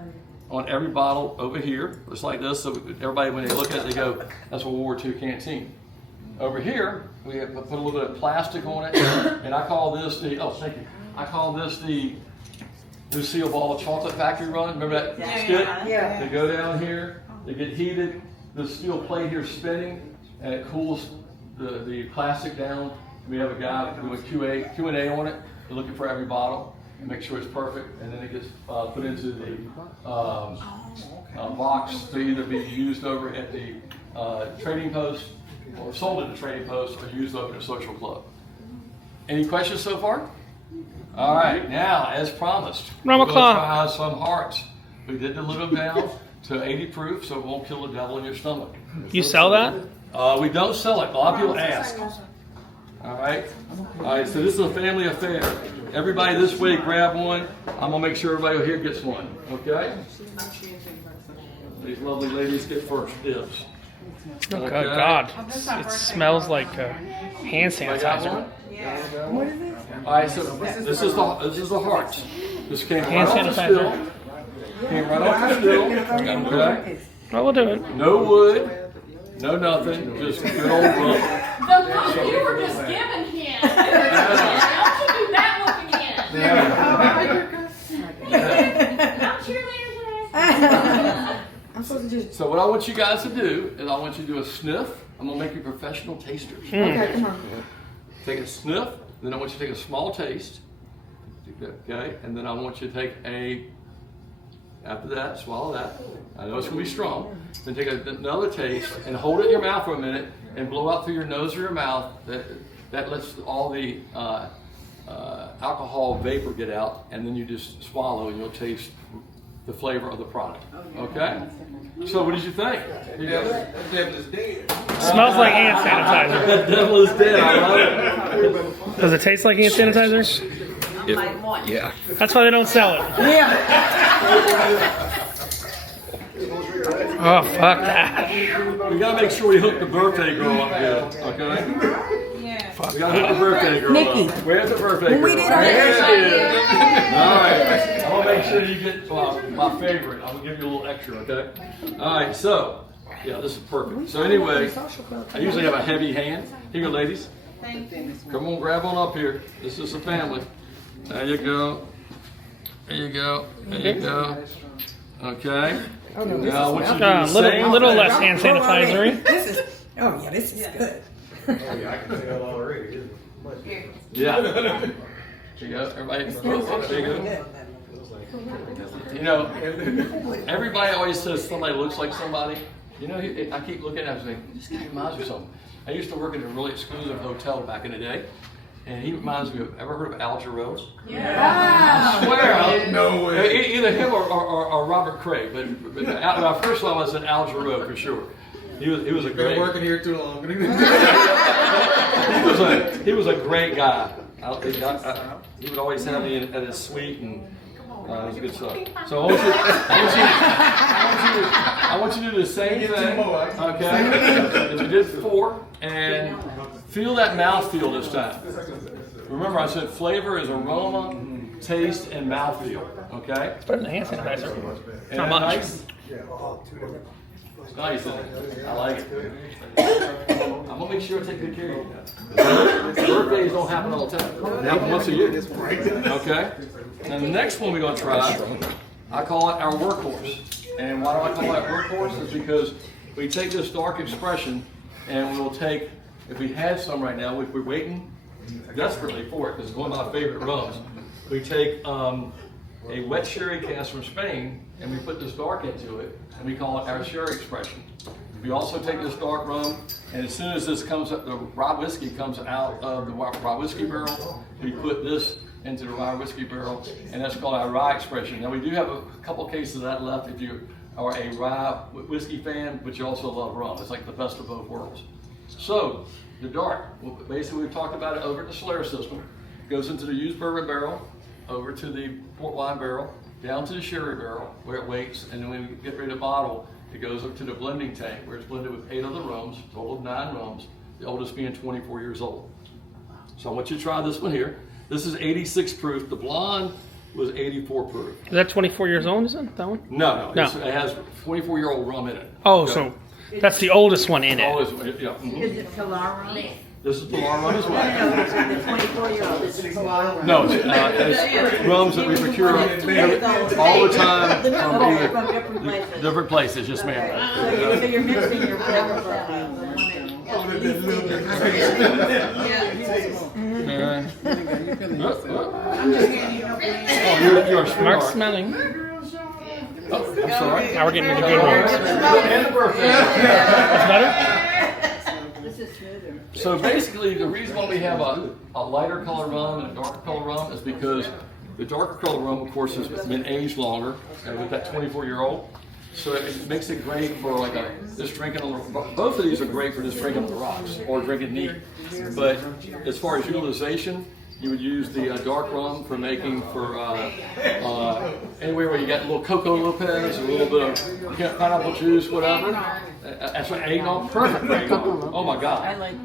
on every bottle over here, just like this, so everybody, when they look at it, they go, that's a World War II canteen. Over here, we have put a little bit of plastic on it, and I call this the, oh, thank you. I call this the Lucille Ball Chocolate Factory Run. Remember that skit? Yeah. They go down here, they get heated, the steel plate here is spinning, and it cools the plastic down. We have a guy doing Q&A on it, looking for every bottle, and make sure it's perfect, and then it gets put into the box to either be used over at the trading post, or sold at the trading post, or used over at the social club. Any questions so far? All right, now, as promised, Rum we're going to o'clock. try some hearts. We did dilute them down to 80 proof, so it won't kill the devil in your stomach. You sell that? We don't sell it. A lot of people ask. All right, so this is a family affair. Everybody this way, grab one. I'm gonna make sure everybody here gets one. Okay? These lovely ladies get first dibs. Oh, Okay. God. It smells like hand sanitizer. What is it? All right, so this is the heart. This came right Hand off the sanitizer. still. Came right off the still. Okay. Well, we'll do it. No wood, no nothing, just good old rum. The look you were just giving him. Don't you do that look again. Not cheerleaders. I'm supposed to just. So what I want you guys to do is I want you to do a sniff. I'm gonna make you professional tasters. Okay, come on. Take a sniff, then I want you to take a small taste. Okay, and then I want you to take after that, swallow that. I know it's gonna be strong. Then take another taste and hold it in your mouth for a minute and blow out through your nose or your mouth. That lets all the alcohol vapor get out, and then you just swallow and you'll taste the flavor of the product. Okay? So what did you think? Here you go. Smells like hand sanitizer. That devil is dead. I love it. Does it taste like hand sanitizer? Yeah. That's why they don't sell it. Oh, fuck that. We gotta make sure we hook the birthday girl up good, okay? We gotta hook the birthday girl up. Where's the birthday girl? There she is. All right. I'm gonna make sure you get my favorite. I'm gonna give you a little extra, okay? All right, so, yeah, this is perfect. So anyway, I usually have a heavy hand. Here you go, ladies. Come on, grab on up here. This is a family. There you go. There you go. There you go. Okay. Now, I want you to do the same little thing. less hand sanitizer. This is, oh yeah, this is good. Oh, yeah, I can tell already. Yeah. There you go. Everybody. There you go. You know, everybody always says somebody looks like somebody. You know, I keep looking at him and saying, this guy reminds me of something. I used to work in a really exclusive hotel back in the day. And he reminds me of, ever heard of Al Jarreau? Yeah. I swear. No way. Either him or Robert Craig. But when I first saw him, I said Al Jarreau for sure. He was a great. Been working here too long. he was a great guy. He would always have me at his suite, and it was good stuff. So I want you to do the same thing, okay? As you did before, and feel that mouthfeel this time. Remember, I said flavor is aroma, taste, and mouthfeel. Okay? Put it in the hand sanitizer. Isn't How that much? nice? It's nice, isn't it? I like it. I'm gonna make sure I take good care of you. Birthdays don't happen all the time. They happen once a year. Okay? And the next one we're gonna try, I call it our workhorse. And why do I call it workhorse? Is because we take this dark expression and we'll take, if we had some right now, we're waiting desperately for it because it's one of my favorite rums. We take a wet sherry cask from Spain and we put this dark into it and we call it our sherry expression. We also take this dark rum and as soon as this comes up, the rye whiskey comes out of the rye whiskey barrel, we put this into the rye whiskey barrel and that's called our rye expression. Now we do have a couple cases of that left if you are a rye whiskey fan, but you also love rum. It's like the best of both worlds. So, the dark, well, basically we've talked about it over at the Solaris system. It goes into the used bourbon barrel, over to the port wine barrel, down to the sherry barrel where it waits, and then when we get ready to bottle, it goes up to the blending tank where it's blended with 8 other rums, total of 9 rums, the oldest being 24 years old. So I want you to try this one here. This is 86 proof. The blonde was 84 proof. Is that 24 years old, is it, that one? No. No. It has 24-year-old rum in it. Oh, Okay. so that's the oldest one in it. Always, yeah. Mhm. Is it Pilar rum? This is Pilar rum as well. No, it's the 24-year-old. This is Pilar rum. No, it's rums that we procure all the time from different places. different places. Yes, ma'am. So you're mixing your flavor You're a Mark's sweetheart. smelling. Oh, I'm sorry. Now we're getting to the good ones. And the birthday. That's better? This is smoother. So basically, the reason why we have a lighter color rum and a darker color rum is because the darker color rum, of course, has been aged longer, and with that 24-year-old. So it makes it great for like just drinking on the, both of these are great for just drinking on the rocks or drinking neat. But as far as utilization, you would use the dark rum for making for anywhere where you got a little Coco Lopez, a little bit of pineapple juice, whatever. That's what eggnog, perfect for eggnog. Oh my God. I like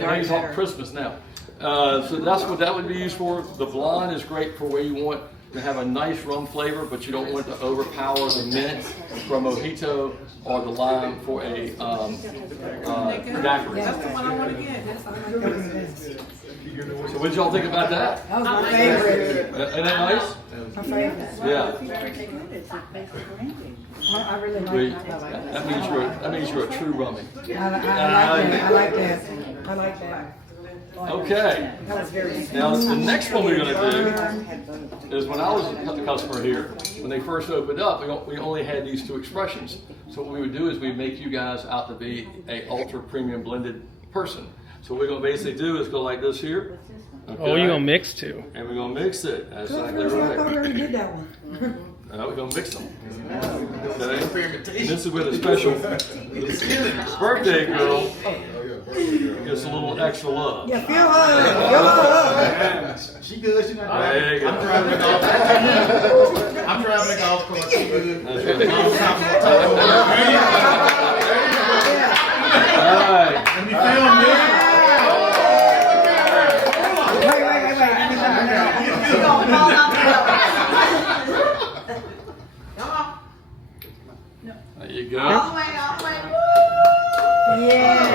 Egg's all Christmas now. So that's what that would be used for. The blonde is great for where you want to have a nice rum flavor, but you don't want to overpower the mint for a mojito or the lime for a daiquiri. That's the one I want to get. So what did y'all think about that? That was my favorite. Isn't that nice? My favorite. Yeah. I really like that. That means you're a true rummy. I like that. Okay. That was very Now the next one we're going to do is when I was a customer here, when they first opened up, we only had these 2 expressions. So what we would do is we'd make you guys out to be a ultra premium blended person. So what we're going to basically do is go like this here. Okay? Oh, you're going to mix too. And we're going to mix it. That's exactly I thought we right. already did that one. Now we're gonna mix them. Okay. And this is with a special birthday girl gets a little extra love. Yeah, feel her. Feel her. She good. She not bad. There you go. I'm driving the golf. I'm driving the golf cart. She good. That's right. All right. Let me film this. There you go. All the way, all the way. Yeah.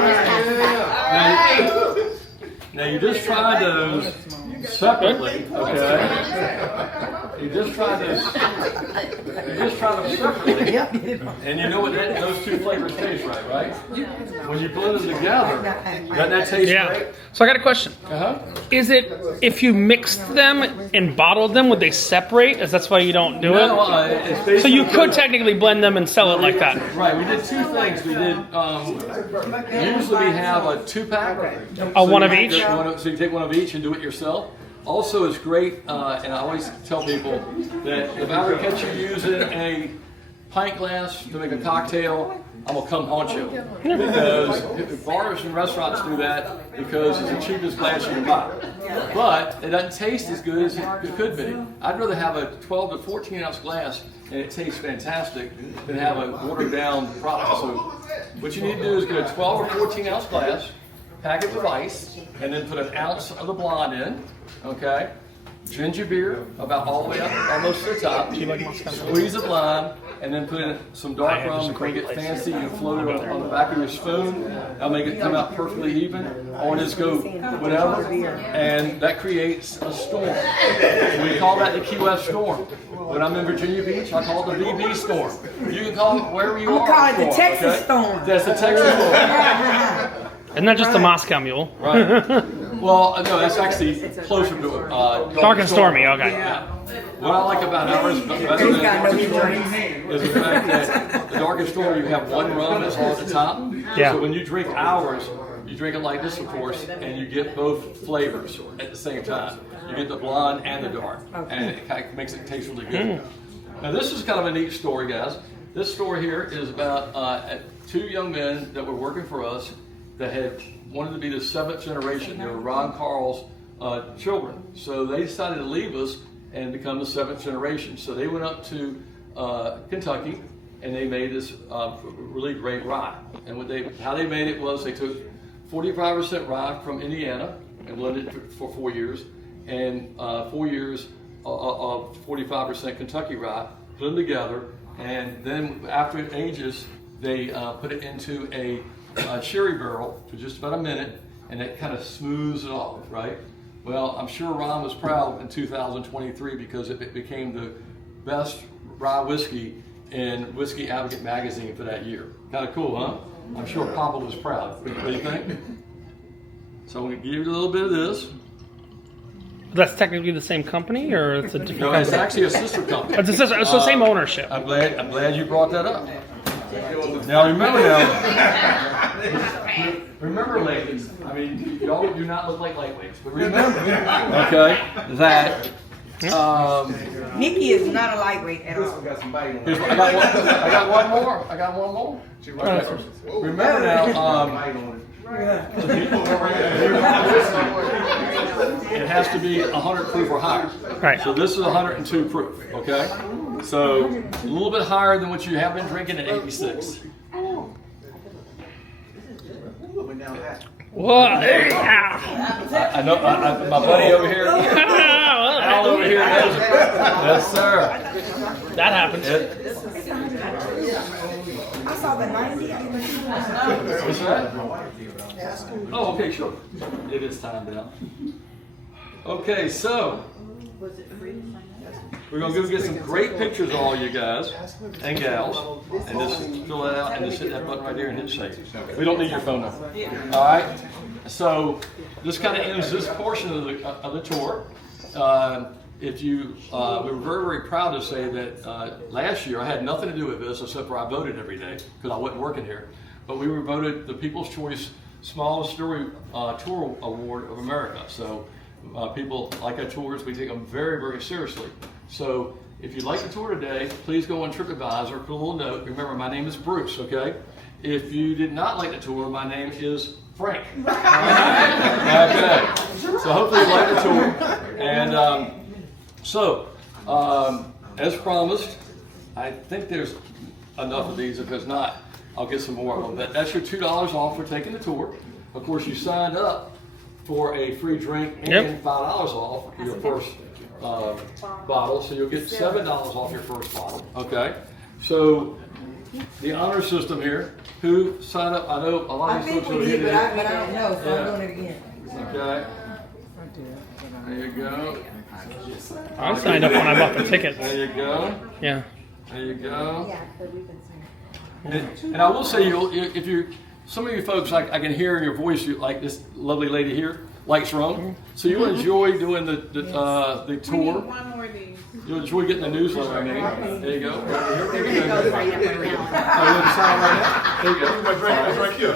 Now you just tried those separately, okay? You just tried those. You just tried them separately, and you know what those two flavors taste right? When you blend them together, doesn't that taste great? So I got a question. Is it if you mixed them and bottled them, would they separate? Is that's why you don't do No, it? it's basically So you could technically blend them and sell it like that. Right, we did two things. We did, usually we have a 2-pack. One of each? So you take one of each and do it yourself. Also, it's great, and I always tell people that if I ever catch you using a pint glass to make a cocktail, I'm gonna come haunt you. Because bars and restaurants do that because it's the cheapest glass you can buy. But it doesn't taste as good as it could be. I'd rather have a 12 to 14 ounce glass and it tastes fantastic than have a watered down product. So what you need to do is get a 12 or 14 ounce glass, pack it with ice, and then put an ounce of the blonde in, okay? Ginger beer, about all the way up, almost to the top. Squeeze the blonde, and then put in some dark rum to make it fancy. You float it on the back of your spoon. That'll make it come out perfectly even. Or just go whatever, and that creates a storm. We call that the Key West storm. When I'm in Virginia Beach, I call it the VB storm. You can call it wherever you are. I'm calling it the storm, Texas okay? storm. That's the Texas storm. Isn't that just the Moscow Mule? Right. Well, no, that's actually closer to Dark and stormy, okay. Yeah. What I like about ours better than is the fact that the Dark and Stormy, you have one rum that's all at the top. Yeah. So when you drink ours, you drink it like this, of course, and you get both flavors at the same time. You get the blonde and the dark, and it kind of makes it taste really good. Now this is kind of a neat story, guys. This story here is about two young men that were working for us that had wanted to be the 7th generation. They were Ron Carl's children. So they decided to leave us and become the 7th generation. So they went up to Kentucky and they made this really great rye. And how they made it was they took 45% rye from Indiana and blended it for 4 years, and 4 years of 45% Kentucky rye, put them together, and then after it ages, they put it into a sherry barrel for just about a minute, and it kind of smooths it off, right? Well, I'm sure Ron was proud in 2023 because it became the best rye whiskey in Whiskey Advocate magazine for that year. Kind of cool, huh? I'm sure Papa was proud. What do you think? So I'm going to give you a little bit of this. That's technically the same company, or it's a different No, company? it's actually a sister company. It's the same ownership. I'm glad you brought that up. Now remember ladies, I mean, y'all do not look like lightweights, but remember, okay, that Nikki is not a lightweight at all. I got one more. Okay. Remember now, it has to be 100 proof or higher. Right. So this is 102 proof, okay? So a little bit higher than what you have been drinking at 86. Whoa. I know, my buddy over here, Al over here knows it. Yes, sir. That happens. I saw the 90. What's that? Oh, okay, sure. It is time now. Okay, so we're gonna go get some great pictures of all you guys and gals, and just fill that out and just hit that button right there and hit save. We don't need your phone number. All right. So this kind of ends this portion of the tour. We were very, very proud to say that last year I had nothing to do with this except for I voted every day because I wasn't working here. But we were voted the People's Choice Smallest Story Tour Award of America. So people like our tours, we take them very, very seriously. So if you'd like the tour today, please go on TripAdvisor, put a little note. Remember, my name is Bruce, okay? If you did not like the tour, my name is Frank. Okay. So hopefully you like the tour. And as promised, I think there's enough of these. If there's not, I'll get some more of them. But that's your $2 off for taking the tour. Of course, you signed up for a free drink and $5 off your first bottle, so you'll get $7 off your first bottle. Okay, so the honor system here. Who signed up? I know a lot of these folks over here. But I don't know, so I'm doing it again. Okay. There you go. I signed up when I bought the tickets. There you go. Yeah. There you go. And I will say, if you, some of you folks, I can hear in your voice, like this lovely lady here likes rum, so you'll enjoy doing the tour. One more of these. You'll enjoy getting the newsletter. I mean, there you go. There you go. Oh, you want to sign right now? There you go. It's right here.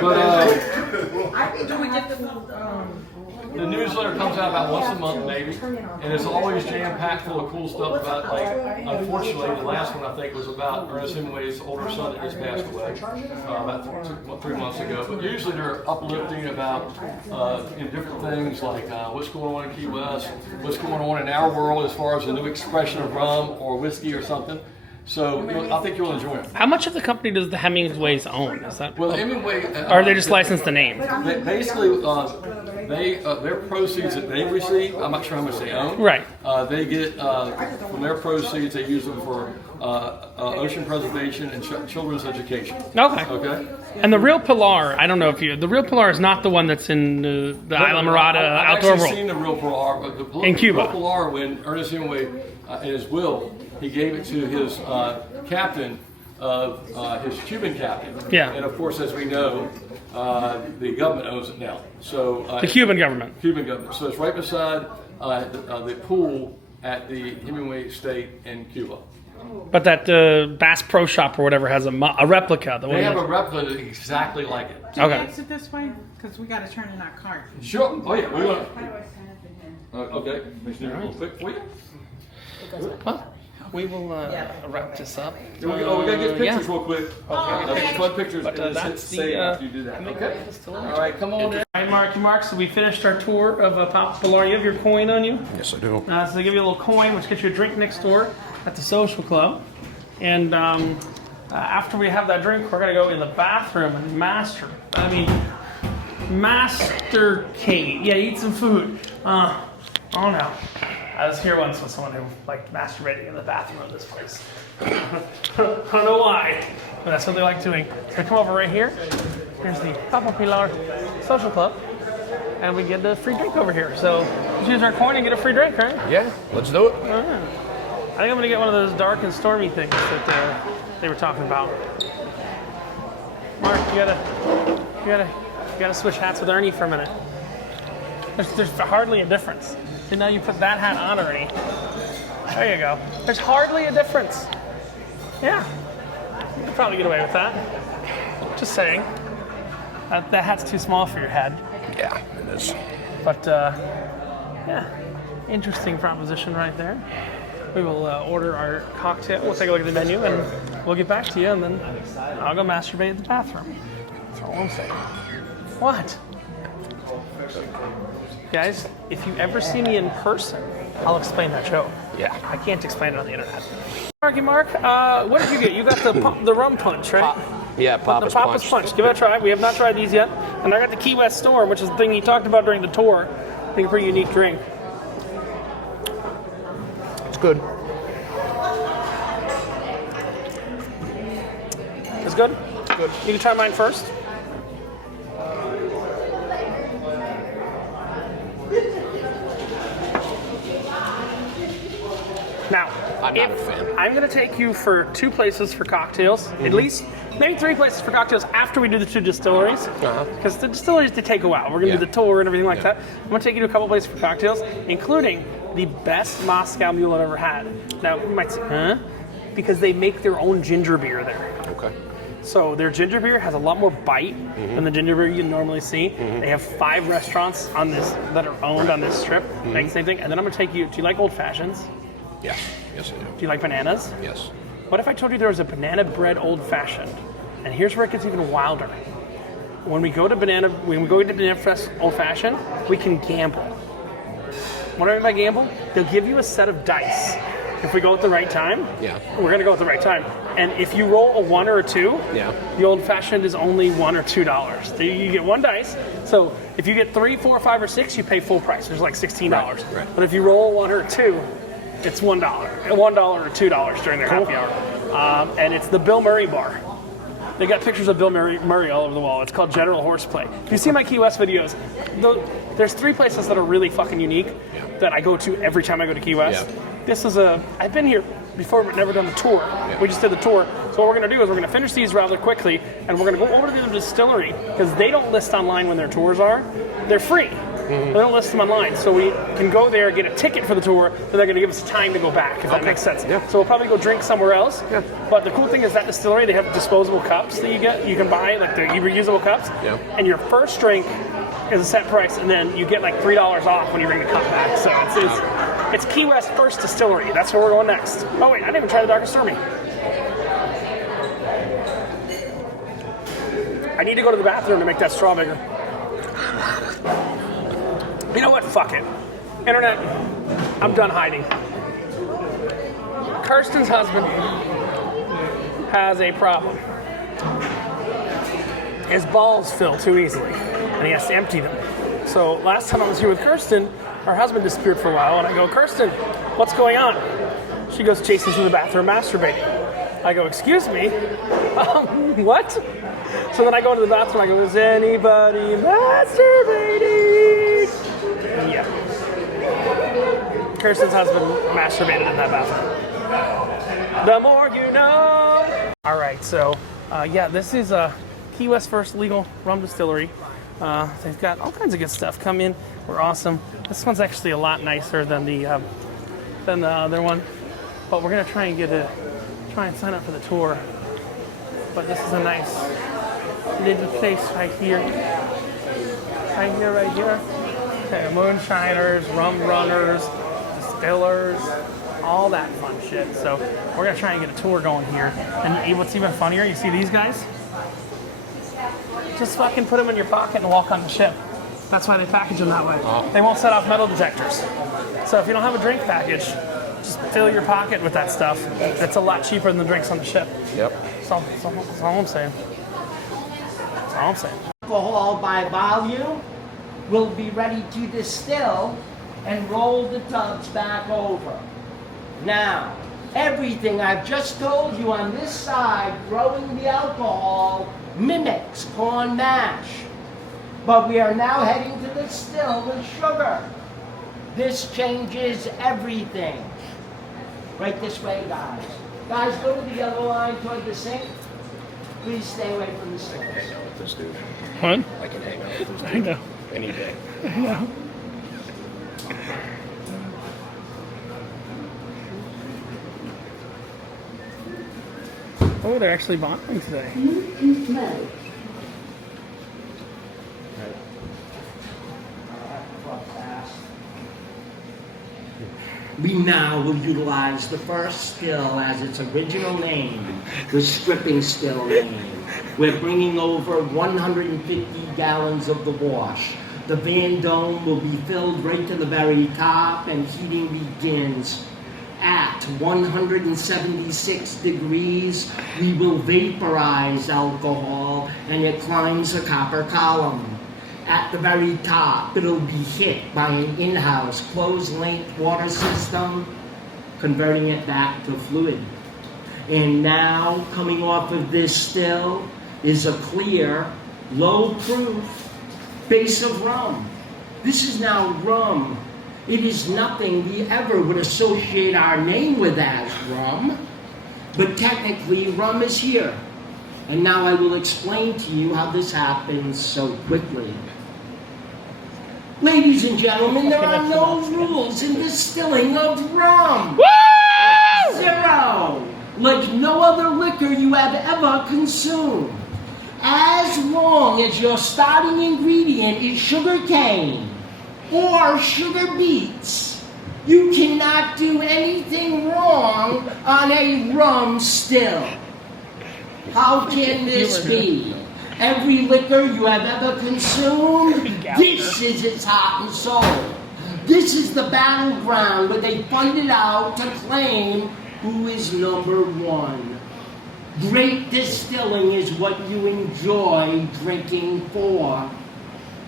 But Do we get the the newsletter comes out about once a month, maybe, and it's always jam-packed full of cool stuff about, like, unfortunately, the last one I think was about Ernest Hemingway's older son that just passed away about 3 months ago. But usually they're uplifting about different things like what's going on in Key West, what's going on in our world as far as a new expression of rum or whiskey or something. So I think you'll enjoy it. How much of the company does the Hemingways own? Is that? Well, Hemingway, Or they just license the name? basically, their proceeds that they receive, I'm not sure how much they own. Right. They get from their proceeds, they use them for ocean preservation and children's education. Okay. Okay. And the Real Pilar, I don't know if the Real Pilar is not the one that's in the Isla Mirada I've Outdoor actually World. seen the Real Pilar, but In Cuba. The Real Pilar, when Ernest Hemingway, in his will, he gave it to his captain of his Cuban captain. Yeah. And of course, as we know, the government owns it now. So The Cuban government. Cuban government. So it's right beside the pool at the Hemingway estate in Cuba. But that Bass Pro Shop or whatever has a replica. The one They have a replica exactly like it. Okay. exit this way? Because we got to turn in our cart. Sure. Oh yeah. We want. Okay. Makes it real quick for you. Well, we will wrap this up. We gotta get pictures yeah. real quick. Okay. Fun pictures. But Just hit that's save the after you do that. Okay. All right. Come on in. All right, Mark. So we finished our tour of Papa Pilar. You have your coin on you? Yes, I do. So they give you a little coin, which gets you a drink next door at the social club. And after we have that drink, we're gonna go in the bathroom and masturcate. Yeah, eat some food. Oh no. I was here once with someone who liked masturbating in the bathroom of this place. I don't know why, but that's what they like doing. So we come over right here. Here's the Papa Pilar Social Club, and we get a free drink over here. So let's use our coin and get a free drink, right? Yeah, let's do it. I think I'm gonna get one of those dark and stormy things that they were talking about. Mark, you gotta switch hats with Ernie for a minute. There's hardly a difference. So now you put that hat on, Ernie. There you go. There's hardly a difference. Yeah, you could probably get away with that. Just saying. That hat's too small for your head. Yeah, it is. But yeah, interesting proposition right there. We will order our cocktail. We'll take a look at the menu and we'll get back to you, and then I'll go masturbate in the bathroom. That's all I'm saying. What? Guys, if you ever see me in person, I'll explain that joke. Yeah. I can't explain it on the internet. Mark, what did you get? You got the rum punch, right? Yeah, Papa's The Papa's punch. Give it a try. We have not tried these yet. And I got the Key West Storm, which is the thing he talked about during the tour. I think a pretty unique drink. It's good. It's good? Good. You can try mine first. Now, I'm not a fan. I'm going to take you for 2 places for cocktails, at least, maybe 3 places for cocktails after we do the 2 distilleries. Because the distilleries, they take a while. We're going to do the tour and everything like that. I'm going to take you to a couple places for cocktails, including the best Moscow Mule I've ever had. Now, you might say, huh? Because they make their own ginger beer there. Okay. So their ginger beer has a lot more bite than the ginger beer you normally see. They have 5 restaurants on this that are owned on this strip. Make the same thing. And then I'm gonna take you. Do you like old fashions? Yeah. Yes, I do. Do you like bananas? Yes. What if I told you there was a banana bread old fashioned? And here's where it gets even wilder. When we go to Banana Fest old fashioned, we can gamble. What do I mean by gamble? They'll give you a set of dice. If we go at the right time, we're gonna go at the right time. And if you roll a 1 or a 2, the old fashioned is only $1 or $2. You get 1 dice. So if you get 3, 4, 5, or 6, you pay full price. There's like $16. Right. But if you roll a 1 or a 2, it's $1. $1 or $2 during their happy hour. And it's the Bill Murray bar. They got pictures of Bill Murray all over the wall. It's called General Horseplay. If you see my Key West videos, there's 3 places that are really fucking unique that I go to every time I go to Key West. This is I've been here before but never done the tour. We just did the tour. So what we're gonna do is we're gonna finish these rather quickly and we're gonna go over to the distillery because they don't list online when their tours are. They're free. They don't list them online. So we can go there, get a ticket for the tour, and they're gonna give us time to go back, if that makes sense. So we'll probably go drink somewhere else. But the cool thing is that distillery, they have disposable cups that you can buy, like the reusable cups. And your first drink is a set price, and then you get like $3 off when you bring the cup back. So it's Key West first distillery. That's where we're going next. Oh wait, I didn't even try the Dark Stormy. I need to go to the bathroom to make that straw bigger. You know what? Fuck it. Internet, I'm done hiding. Kirsten's husband has a problem. His balls fill too easily, and he has to empty them. So last time I was here with Kirsten, her husband disappeared for a while, and I go, Kirsten, what's going on? She goes, Jason's in the bathroom masturbating. I go, excuse me? What? So then I go into the bathroom, I go, is anybody masturbating? Yeah. Kirsten's husband masturbated in that bathroom. The more you know. All right, so this is Key West first legal rum distillery. They've got all kinds of good stuff. Come in, we're awesome. This one's actually a lot nicer than the other one, but we're gonna try and sign up for the tour. But this is a nice little place right here. Right here. Okay, moonshiners, rum runners, distillers, all that fun shit. So we're gonna try and get a tour going here. And what's even funnier, you see these guys? Just fucking put them in your pocket and walk on the ship. That's why they package them that way. They won't set off metal detectors. So if you don't have a drink package, just fill your pocket with that stuff. It's a lot cheaper than the drinks on the ship. Yep. That's all I'm saying. That's all I'm saying. Alcohol by volume will be ready to distill and roll the tubs back over. Now, everything I've just told you on this side, growing the alcohol, mimics corn mash. But we are now heading to distill with sugar. This changes everything. Right this way, guys. Guys, go to the yellow line toward the sink. Please stay away from the sink. I can hang out with this dude. What? I can hang out with this dude. I know. Any day. I know. Oh, they're actually bonding today. We now will utilize the first still as its original name, the stripping still name. We're bringing over 150 gallons of the wash. The Van Dome will be filled right to the very top, and heating begins. At 176 degrees, we will vaporize alcohol, and it climbs a copper column. At the very top, it'll be hit by an in-house closed-length water system, converting it back to fluid. And now, coming off of this still, is a clear, low-proof base of rum. This is now rum. It is nothing we ever would associate our name with as rum, but technically rum is here. And now I will explain to you how this happens so quickly. Ladies and gentlemen, there are no rules in distilling of rum. Woo! 0. like no other liquor you have ever consumed. As long as your starting ingredient is sugar cane or sugar beets, you cannot do anything wrong on a rum still. How can this be? Every liquor you have ever consumed, this is its heart and soul. This is the battleground where they fight it out to claim who is number one. Great distilling is what you enjoy drinking for.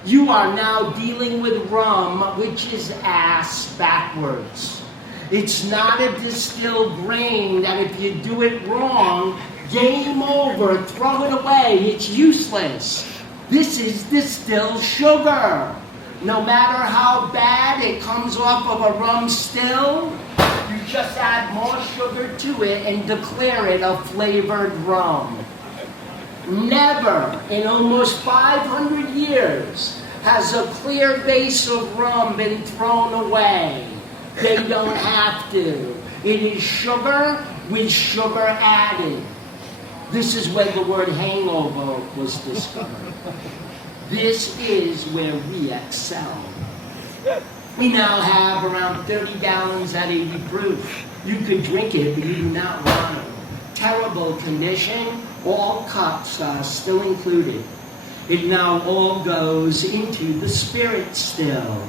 You are now dealing with rum, which is ass backwards. It's not a distilled grain that if you do it wrong, game over, throw it away, it's useless. This is distilled sugar. No matter how bad it comes off of a rum still, you just add more sugar to it and declare it a flavored rum. Never in almost 500 years has a clear base of rum been thrown away. They don't have to. It is sugar with sugar added. This is where the word hangover was discovered. This is where we excel. We now have around 30 gallons at 80 proof. You could drink it, but you do not want it. Terrible condition. All cups are still included. It now all goes into the spirit still.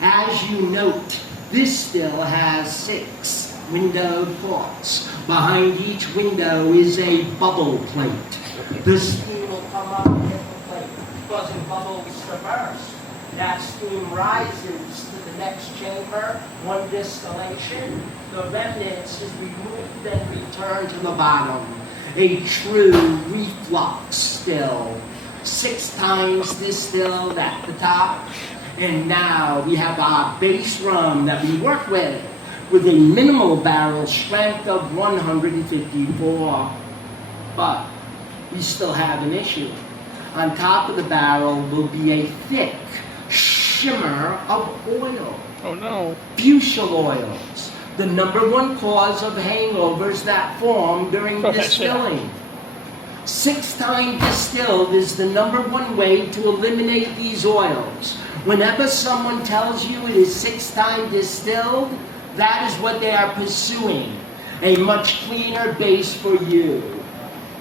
As you note, this still has 6 windowed ports. Behind each window is a bubble plate. The steam will come up and hit the plate because it bubbles first. That steam rises to the next chamber, one distillation. The remnants is removed and returned to the bottom. A true reflux still. 6 times distilled at the top. And now we have our base rum that we work with a minimal barrel strength of 154. But we still have an issue. On top of the barrel will be a thick shimmer of oil. Oh no. Fusial oils, the number one cause of hangovers that form during distilling. 6 times distilled is the number one way to eliminate these oils. Whenever someone tells you it is 6 times distilled, that is what they are pursuing. A much cleaner base for you.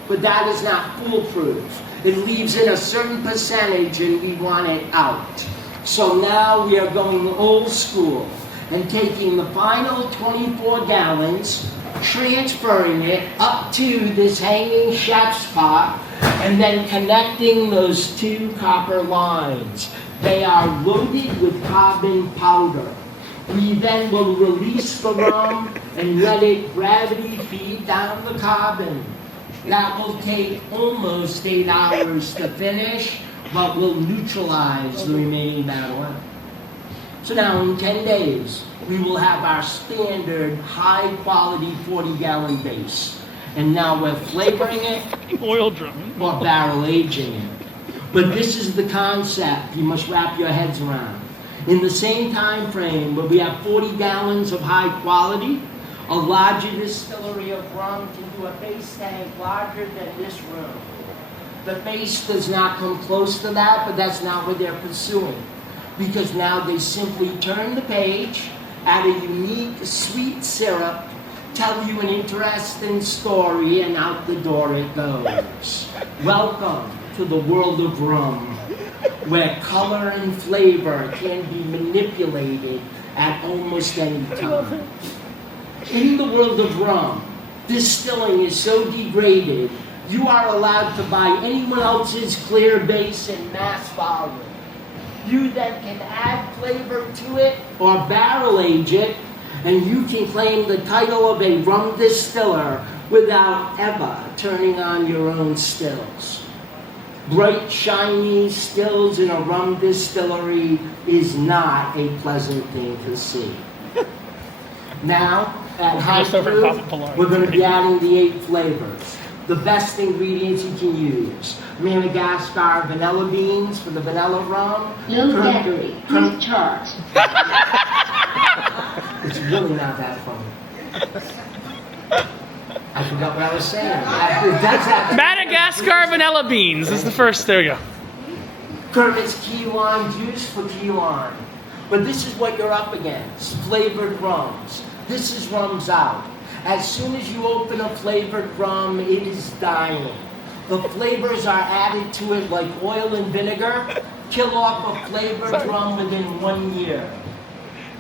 But that is not foolproof. It leaves in a certain percentage and we want it out. So now we are going old school and taking the final 24 gallons, transferring it up to this hanging chef's pot, and then connecting those 2 copper lines. They are loaded with carbon powder. We then will release the rum and let it gravity feed down the carbon. That will take almost 8 hours to finish, but will neutralize the remaining battle. So now in 10 days, we will have our standard high quality 40-gallon base. And now we're flavoring it Oil drum. or barrel aging it. But this is the concept you must wrap your heads around. In the same time frame where we have 40 gallons of high quality, a larger distillery of rum can do a base tank larger than this room. The base does not come close to that, but that's not what they're pursuing. Because now they simply turn the page, add a unique sweet syrup, tell you an interesting story, and out the door it goes. Welcome to the world of rum, where color and flavor can be manipulated at almost any time. In the world of rum, distilling is so degraded, you are allowed to buy anyone else's clear base in mass volume. You then can add flavor to it or barrel age it, and you can claim the title of a rum distiller without ever turning on your own stills. Bright, shiny stills in a rum distillery is not a pleasant thing to see. Now, at high Just over proof, top of we're going to be adding the 8 flavors. The best ingredients you can use. Madagascar vanilla beans for the vanilla rum. Low battery, please charge. It's really not that funny. I forgot what I was saying. It does have Madagascar vanilla beans is the first. There we go. Kermit's key lime juice for key lime. But this is what you're up against, flavored rums. This is rums out. As soon as you open a flavored rum, it is dying. The flavors are added to it like oil and vinegar. Kill off a flavored rum within 1 year.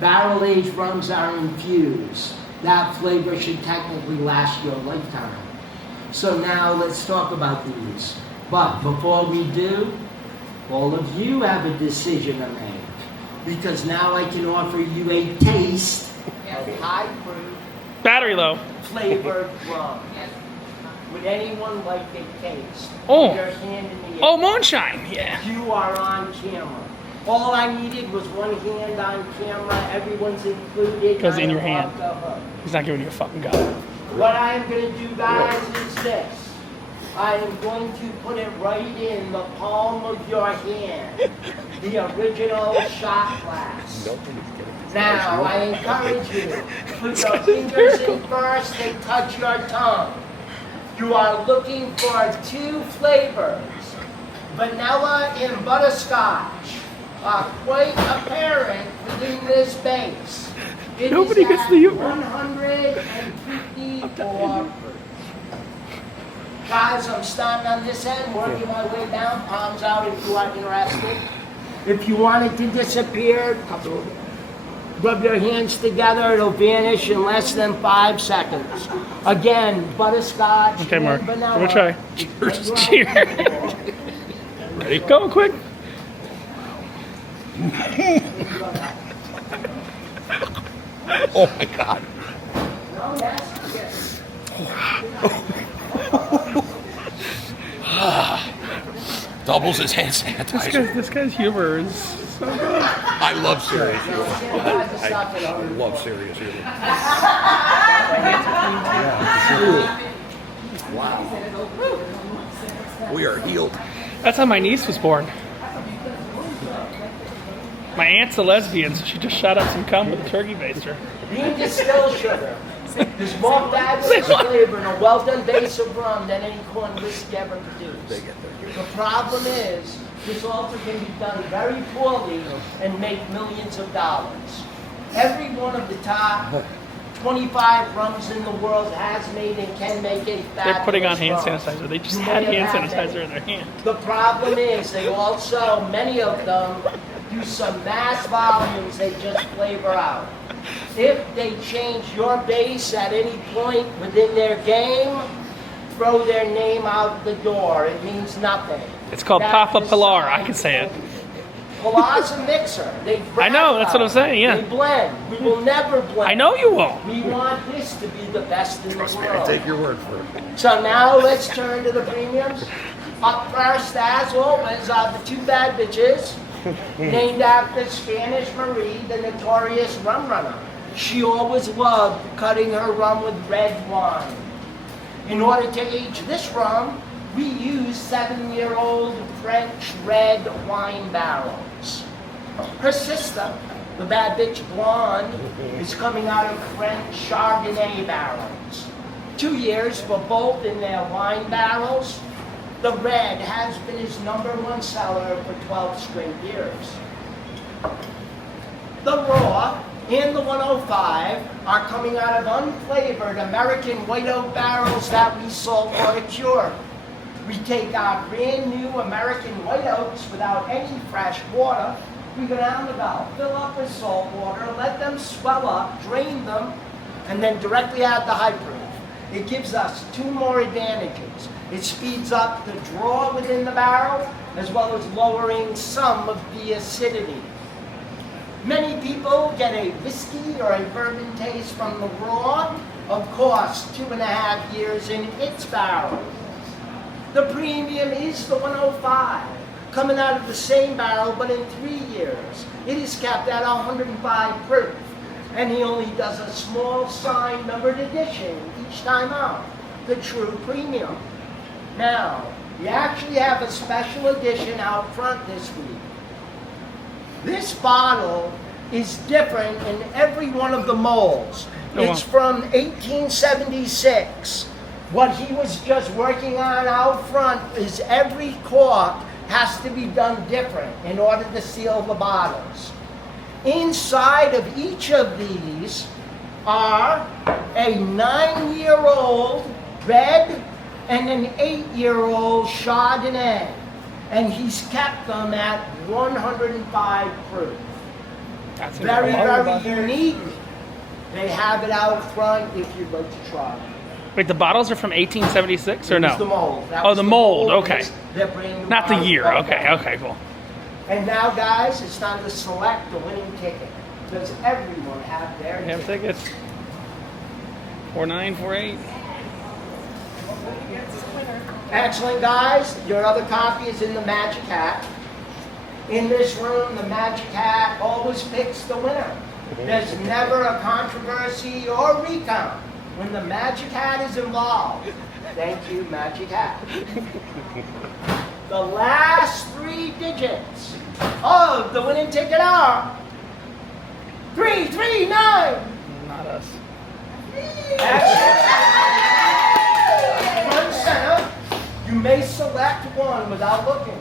Barrel-aged rums are infused. That flavor should technically last your lifetime. So now let's talk about these. But before we do, all of you have a decision to make. Because now I can offer you a taste of high proof, Battery low. flavored rum. Would anyone like a taste? Oh. Put your hand in the air. Oh, moonshine. Yeah. You are on camera. All I needed was one hand on camera. Everyone's included. Goes in I your am hand. off the hook. He's not giving you a fucking gun. What I am going to do, guys, is this. I am going to put it right in the palm of your hand. The original shot glass. Now, I encourage you, put your fingers in first and touch your tongue. You are looking for 2 flavors. Vanilla and butterscotch are quite apparent within this base. It Nobody is gets at the humor. 154 proof. Guys, I'm starting on this end, working my way down, palms out if you are interested. If you want it to disappear, rub your hands together, it'll vanish in less than 5 seconds. Again, butterscotch Okay, Mark. and Give vanilla. it a try. Cheers. Ready? Go quick. Oh my God. No, that's Doubles his hand sanitizer. This guy's humor is so good. I love serious humor. I I love serious humor. Wow. We are healed. That's how my niece was born. My aunt's a lesbian, so she just shot up some cum with a turkey baster. Bean distilled sugar is more fabulous flavor in a well-done base of rum than any corn whiskey ever produced. The problem is, this also can be done very poorly and make millions of dollars. Every one of the top 25 rums in the world has made and can make a fabulous They're putting on hand rum. sanitizer. They just You had may hand have had sanitizer in their hand. The problem is, they also, many of them, do some mass volumes they just flavor out. If they change your base at any point within their game, throw their name out the door. It means nothing. It's called That Papa is Pilar. I can say it. Pilar's a mixer. They I know, that's what I'm saying, yeah. They blend. We will never blend. I know you won't. We want this to be the best in the Trust me, I world. take your word for it. So now let's turn to the premiums. Up first, as always, are the 2 bad bitches, named after Spanish Marie, the notorious rum runner. She always loved cutting her rum with red wine. In order to age this rum, we use 7-year-old French red wine barrels. Her sister, the bad bitch blonde, is coming out of French Chardonnay barrels. 2 years for both in their wine barrels. The red has been his #1 seller for 12 straight years. The raw and the 105 are coming out of unflavored American white oak barrels that we salt water cure. We take our brand new American white oaks without any fresh water. We go down the valve, fill up with salt water, let them swell up, drain them, and then directly add the high proof. It gives us 2 more advantages. It speeds up the draw within the barrel, as well as lowering some of the acidity. Many people get a whiskey or a bourbon taste from the raw, of course, 2.5 years in its barrel. The premium is the 105, coming out of the same barrel, but in 3 years. It is capped at 105 proof, and he only does a small signed numbered edition each time out, the true premium. Now, we actually have a special edition out front this week. This bottle is different in every one of the molds. Oh, wow. It's from 1876. What he was just working on out front is every cork has to be done different in order to seal the bottles. Inside of each of these are a 9-year-old red and an 8-year-old Chardonnay. And he's kept them at 105 proof. That's Very, very unique. They have it out front if you'd like to try it. Wait, the bottles are from 1876 or It was the no? mold. That Oh, was the mold, okay. It's their brand new Not the bottle. year. Okay, okay, cool. And now, guys, it's time to select the winning ticket. Does everyone have their Have ticket? tickets. 4948. Excellent, guys. Your other copy is in the Magic Hat. In this room, the Magic Hat always picks the winner. There's never a controversy or recount when the Magic Hat is involved. Thank you, Magic Hat. The last 3 digits of the winning ticket are 339. Not us. Excellent. Front center. You may select one without looking.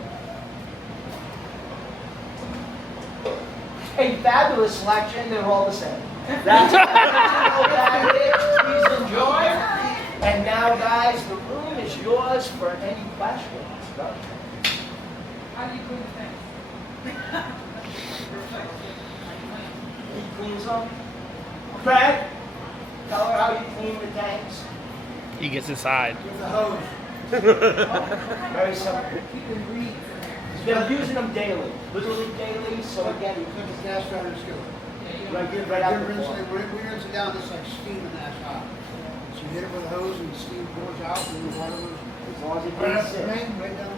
A fabulous selection, they're all the same. That's please enjoy. And now, guys, the room is yours for any questions. Go. How do you clean things? He cleans them. Craig, tell her how you clean the tanks. He gets inside. With the hose. Very simple. They're using them daily, literally daily, so again, you Took a cast iron skillet. right out the We floor. rinse it down just like steaming that hot. So you hit it with a hose and the steam pours out and the water goes As long as it right up gets the in. drain, right down.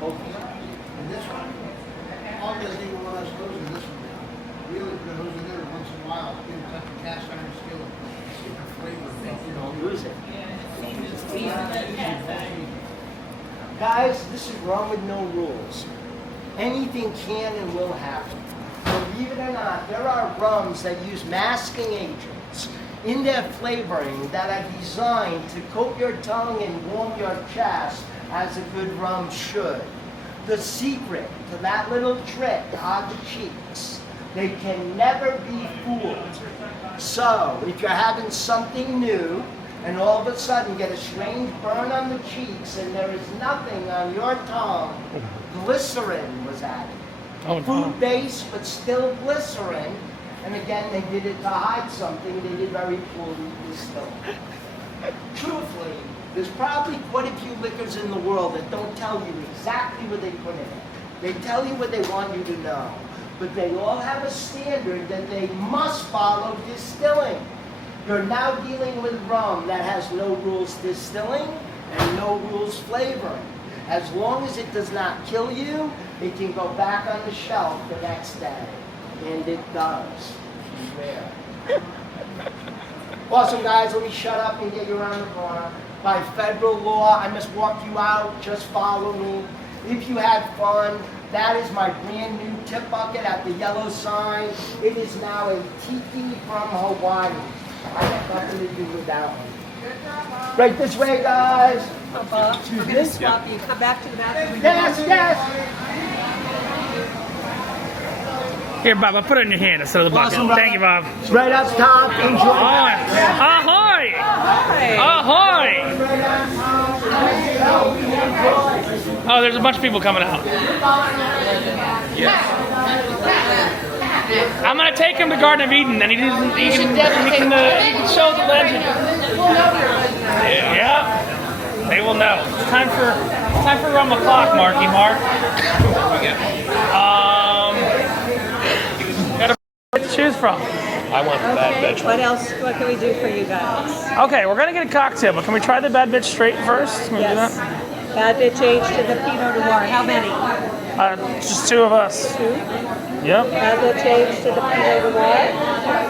Focus. And this one, all it doesn't even want us hosing this one down. We only put a hose in there once in a while, you know, touch the cast iron skillet. It's different flavor. Don't lose it. Guys, this is rum with no rules. Anything can and will happen. Believe it or not, there are rums that use masking agents in their flavoring that are designed to coat your tongue and warm your chest as a good rum should. The secret to that little trick are the cheeks. They can never be fooled. So, if you're having something new, and all of a sudden get a strange burn on the cheeks and there is nothing on your tongue, glycerin was added. Oh, no. Food-based, but still glycerin. And again, they did it to hide something. They did very poorly distilled. Truthfully, there's probably quite a few liquors in the world that don't tell you exactly what they put in it. They tell you what they want you to know. But they all have a standard that they must follow distilling. You're now dealing with rum that has no rules distilling and no rules flavoring. As long as it does not kill you, it can go back on the shelf the next day. And it does. Beware. Awesome, guys. Let me shut up and get you around the corner. By federal law, I must walk you out. Just follow me. If you had fun, that is my brand new tip bucket at the yellow sign. It is now a tiki from Hawaii. I have nothing to do with that one. Right this way, guys. We're going to swap you. Come back to the bathroom. Yes, yes. Here, Bob, I'll put it in your hand instead of the bucket. Awesome, Bob. Thank you, Bob. Right up top. Enjoy. Ahoy! Ahoy! Oh, there's a bunch of people coming out. I'm gonna take him to Garden of Eden, and he can show the legend. Yeah, they will know. It's time for rum o'clock, Marky Mark. Got a to choose from. I want the bad bitch. What else? What can we do for you guys? Okay, we're gonna get a cocktail, but can we try the bad bitch straight first? Can we do Yes. that? Bad bitch aged to the Pinot Noir. How many? Just 2 of us. 2. Yep. Bad bitch aged to the Pinot Noir.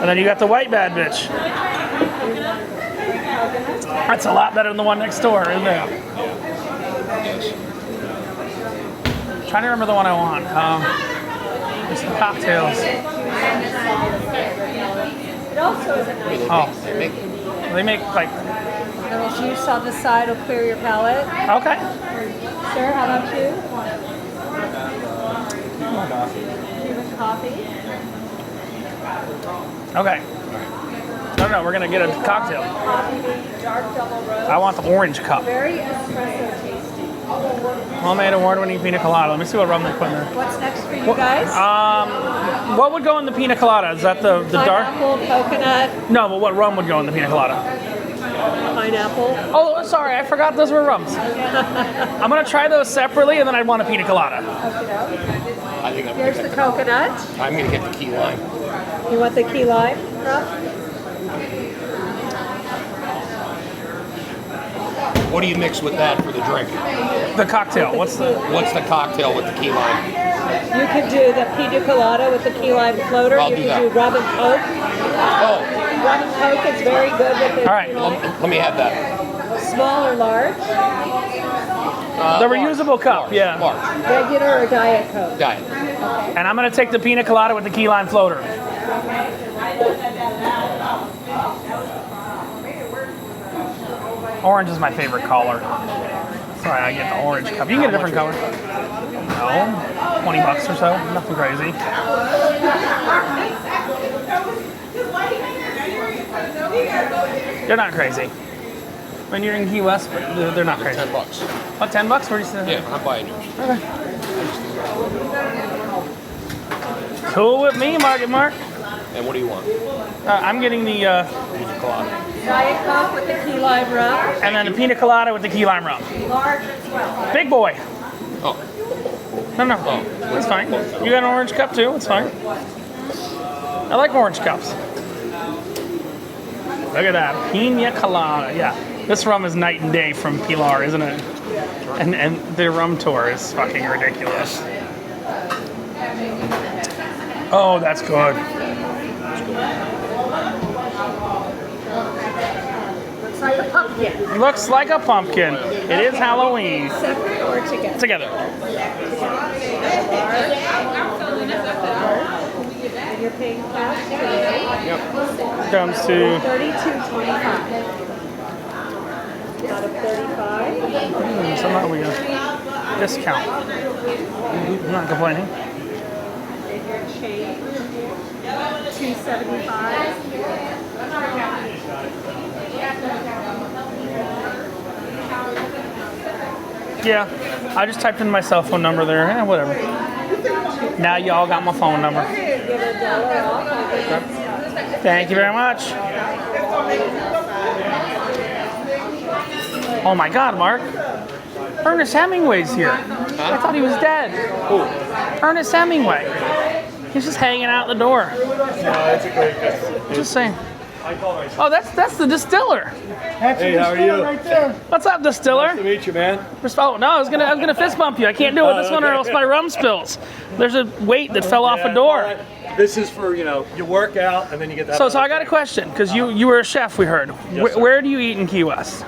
And then you got the white bad bitch. That's a lot better than the one next door, isn't it? Trying to remember the one I want. There's some cocktails. It also is a nice Oh, Make they make like, little juice on the side will clear your palate. okay. Sir, how about you? Cuban coffee. Okay. No, we're gonna get a cocktail. Coffee bean, dark double roast. I want the orange cup. Very espresso tasty. Homemade award-winning pina colada. Let me see what rum they put in there. What's next for you guys? What would go in the pina colada? Is that the dark? Pineapple, coconut, No, but what rum would go in the pina colada? pineapple. Oh, sorry, I forgot those were rums. I'm gonna try those separately, and then I'd want a pina colada. I think Here's the coconut. I'm gonna get the key lime. You want the key lime, Rob? What do you mix with that for the drink? The cocktail. What's the? What's the cocktail with the key lime? You could do the pina colada with the key lime floater. I'll You do could that. do rum and coke. Oh, Rum and coke is very good with the All right. let me have that. small or large, The reusable cup. Yeah. Large. regular or diet coke. Diet. And I'm gonna take the pina colada with the key lime floater. Orange is my favorite color. Sorry, I get the orange cup. You can get a different color. No, $20 or so. Nothing crazy. They're not crazy. When you're in Key West, but they're not crazy. $10. What, $10? Where do you say? Yeah, I'm buying yours. Cool with me, Market Mark. And what do you want? I'm getting the Pina colada. Diet coke with the key lime rum, and then the pina colada with the key lime rum. large as well. Big boy. Oh, No, it's fine. You got an orange cup too. It's fine. I like orange cups. Look at that pina colada. Yeah, this rum is night and day from Pilar, isn't it? And the rum tour is fucking ridiculous. Oh, that's good. Looks like a pumpkin. Looks like a pumpkin. It is Halloween. Separate or together? Together. And you're paying cash today. Comes to $32.25. Out of 35. somehow we got discount. I'm not complaining. And your change. $2.75. Yeah, I just typed in my cell phone number there. Whatever. Now y'all got my phone number. Give a $1 off. Thank you very much. Oh my God, Mark. Ernest Hemingway's here. I thought he was dead. Who? Ernest Hemingway. He's just hanging out the door. No, it's a great guy. Just saying. Oh, that's the distiller. Hey, how are you? What's up, distiller? Nice to meet you, man. Oh no, I was gonna fist bump you. I can't do it with this one or else my rum spills. There's a weight that fell off a door. This is for, you work out and then you get that. So I got a question because you were a chef. We heard. Yes, sir. Where do you eat in Key West?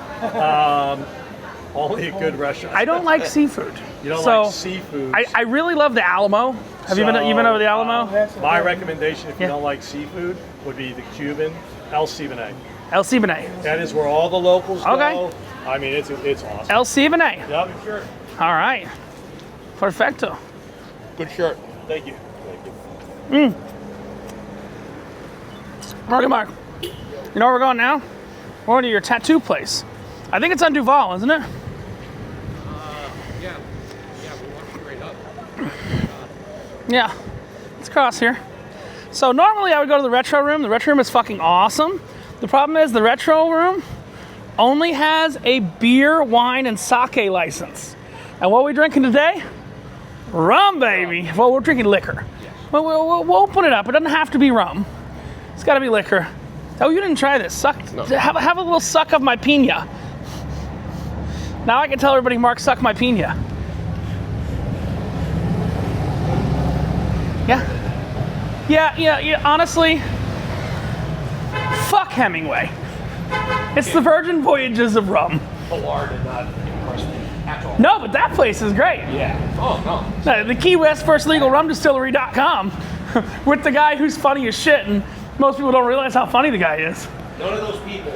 Only a good restaurant. I don't like seafood. You don't so like seafood. I really love the Alamo. Have you been over the Alamo? My recommendation, if you Yeah. don't like seafood, would be the Cuban El Siboney. El Siboney. That is where all the locals Okay. go. I mean, it's awesome. El Siboney. Yep, sure. All right. Perfecto. Good shirt. Thank you. Thank you. Mark. You know where we're going now? We're going to your tattoo place. I think it's on Duval, isn't it? Yeah, we want to straight up. Yeah. It's across here. So normally I would go to the retro room. The retro room is fucking awesome. The problem is the retro room only has a beer, wine, and sake license. And what are we drinking today? Rum, baby. Well, we're drinking liquor. Well, we'll open it up. It doesn't have to be rum. It's got to be liquor. Oh, you didn't try this. Suck. No. Have a little suck of my pina. Now I can tell everybody, Mark, suck my pina. Yeah. Honestly, fuck Hemingway. It's the Virgin Voyages of rum. Pilar did not impress me at all. No, but that place is great. Yeah. Oh, no. The Key West First Legal Rum Distillery.com with the guy who's funny as shit and Most people don't realize how funny the guy is. None of those people.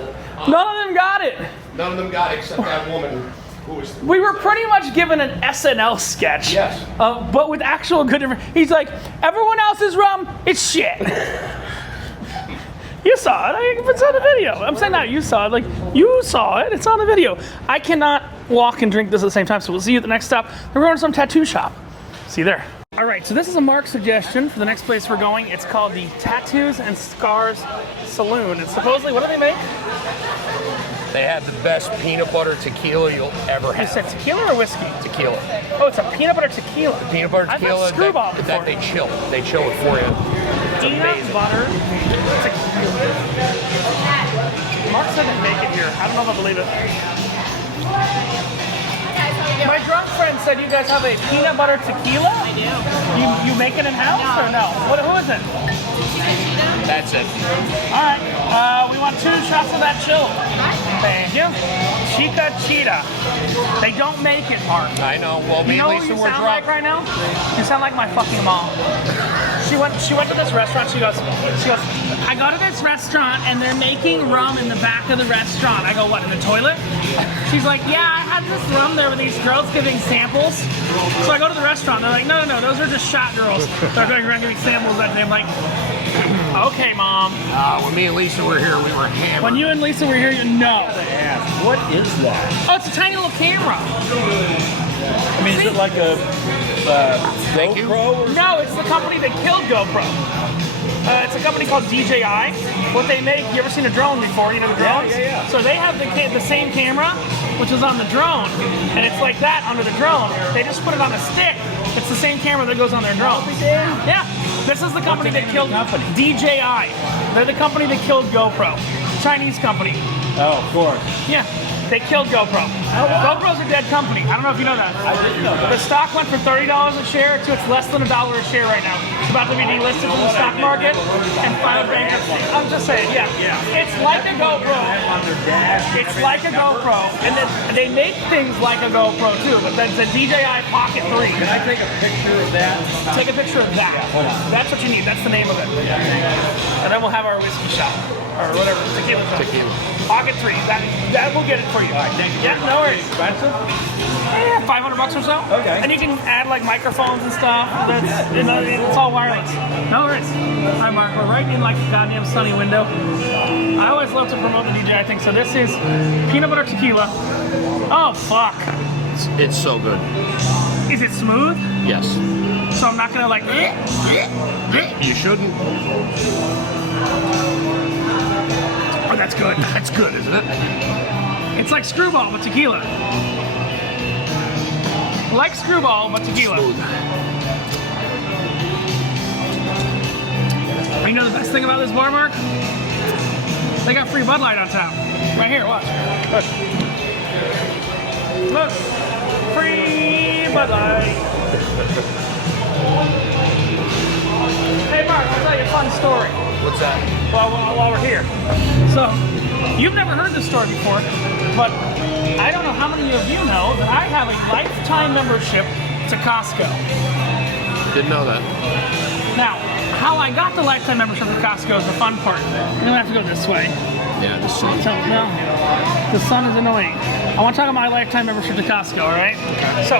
None of them got it. None of them got it except that woman who was. We were pretty much given an SNL sketch. Yes. But with actual good information. He's like, everyone else's rum, it's shit. You saw it. It's on the video. I'm saying not you saw it. Like, you saw it. It's on the video. I cannot walk and drink this at the same time, so we'll see you at the next stop. We're going to some tattoo shop. See you there. All right, so this is a Mark suggestion for the next place we're going. It's called the Tattoos and Scars Saloon. And supposedly, what do they make? They have the best peanut butter tequila you'll ever have. You said tequila or whiskey? Tequila. Oh, it's a peanut butter tequila. Peanut butter I've had tequila. Screwball before. That they chill. They chill it for you. It's Peanut amazing. butter tequila. Mark said they make it here. I don't know if I believe it. My drunk friend said you guys have a peanut butter tequila? I do. You make it in-house or no? Who is it? That's it. All right. We want 2 shots of that chill. Thank you. Chica Cheetah. They don't make it, Mark. I know. Well, me You know and what Lisa you were sound drunk. like right now? You sound like my fucking mom. She went to this restaurant. She goes, I go to this restaurant and they're making rum in the back of the restaurant. I go, what, in the toilet? She's like, yeah, I had this rum there with these girls giving samples. So I go to the restaurant. They're like, no, those are just shot girls. They're going around giving samples that day. I'm like, okay, Mom. When me and Lisa were here, we were hammered. When you and Lisa were here, you know. What is that? Oh, it's a tiny little camera. I mean, is it like a Thank you. GoPro? Or No, it's the company that killed GoPro. It's a company called DJI. What they make, you ever seen a drone before? You know the drones? Yeah. So they have the same camera, which is on the drone, and it's like that under the drone. They just put it on a stick. It's the same camera that goes on their drone. Yeah. This is the company that killed DJI. They're the company that killed GoPro. Chinese company. Oh, of course. Yeah. They killed GoPro. GoPro's a dead company. I don't know if you know that. I didn't know that. The stock went from $30 a share to it's less than $1 a share right now. It's about to be delisted from the stock market and file bankruptcy. I'm just saying, yeah. It's like a GoPro. It's like a GoPro. And then they make things like a GoPro too, but then it's a DJI Pocket 3. Can I take a picture of that? Take a picture of that. That's what you need. That's the name of it. And then we'll have our whiskey shot. Or whatever. Tequila shot. Pocket 3. That will get it for you. All right, thank you. Yeah, no worries. Expensive? Yeah, $500 or so. Okay. And you can add like microphones and stuff. It's all wireless. No worries. Hi, Mark. We're right in like a goddamn sunny window. I always love to promote the DJI thing. So this is peanut butter tequila. Oh, fuck. It's so good. Is it smooth? Yes. So I'm not gonna like. You shouldn't. Oh, that's good. That's good, isn't it? It's like Screwball with tequila. Like Screwball but tequila. Smooth. You know the best thing about this bar, Mark? They got free Bud Light on tap. Right here, watch. Look. Free Bud Light. Hey, Mark, I'll tell you a fun story. What's that? While we're here. So, you've never heard this story before, but I don't know how many of you know that I have a lifetime membership to Costco. Didn't know that. Now, how I got the lifetime membership to Costco is the fun part. You don't have to go this way. Yeah, the sun. No, the sun is annoying. I want to talk about my lifetime membership to Costco, all right? So,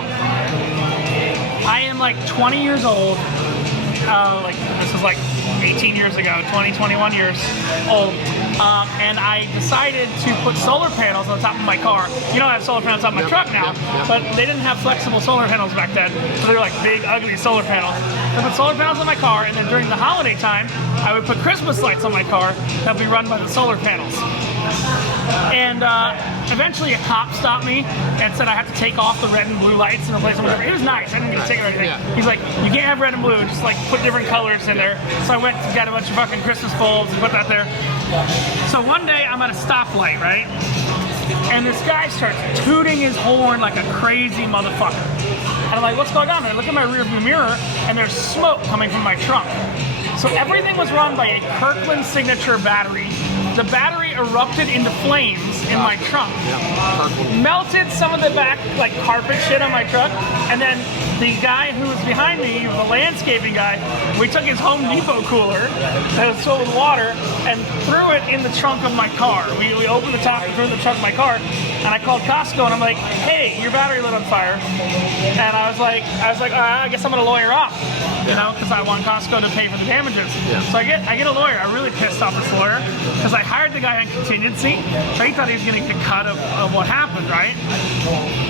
I am like 20 years old. Like this is like 18 years ago, 21 years old. And I decided to put solar panels on top of my car. You know I have solar panels on my truck now, but they didn't have flexible solar panels back then. So they were like big, ugly solar panels. I put solar panels on my car, and then during the holiday time, I would put Christmas lights on my car that would be run by the solar panels. And eventually a cop stopped me and said I have to take off the red and blue lights and replace them with whatever. It was nice. I didn't get a ticket or anything. Yeah. He's like, you can't have red and blue, just like put different colors in there. So I went and got a bunch of fucking Christmas bulbs and put that there. So one day I'm at a stoplight, right? And this guy starts tooting his horn like a crazy motherfucker. And I'm like, what's going on? And I look at my rearview mirror and there's smoke coming from my trunk. So everything was run by a Kirkland Signature battery the battery erupted into flames in my trunk. Melted some of the back like carpet shit on my truck, and then the guy who was behind me, the landscaping guy, we took his Home Depot cooler that was filled with water and threw it in the trunk of my car. We opened the top and threw it in the trunk of my car, and I called Costco and I'm like, hey, your battery lit on fire. And I was like, I guess I'm gonna lawyer up, you know, because I want Costco to pay for the damages. So I get a lawyer. I'm really pissed off this lawyer because I hired the guy on contingency, so he thought he was gonna get a cut of what happened, right?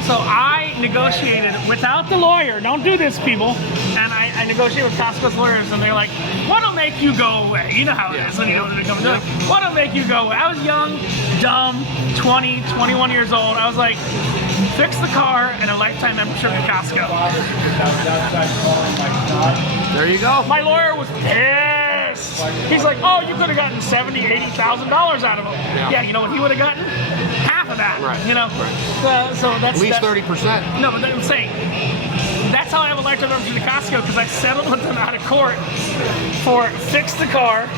So I negotiated without the lawyer. Don't do this, people. And I negotiated with Costco's lawyers, and they're like, what'll make you go away? You know how it is when you know what they're coming to. What'll make you go away? I was young, dumb, 20, 21 years old. I was like, fix the car and a lifetime membership to Costco. There you go. My lawyer was pissed. He's like, oh, you could have gotten $70,000, $80,000 out of him. Yeah, you know what he would have gotten? Half of that. Right. You know. So that's at least 30%. No, but I'm saying that's how I have a lifetime membership to Costco, because I settled with them out of court for fix the car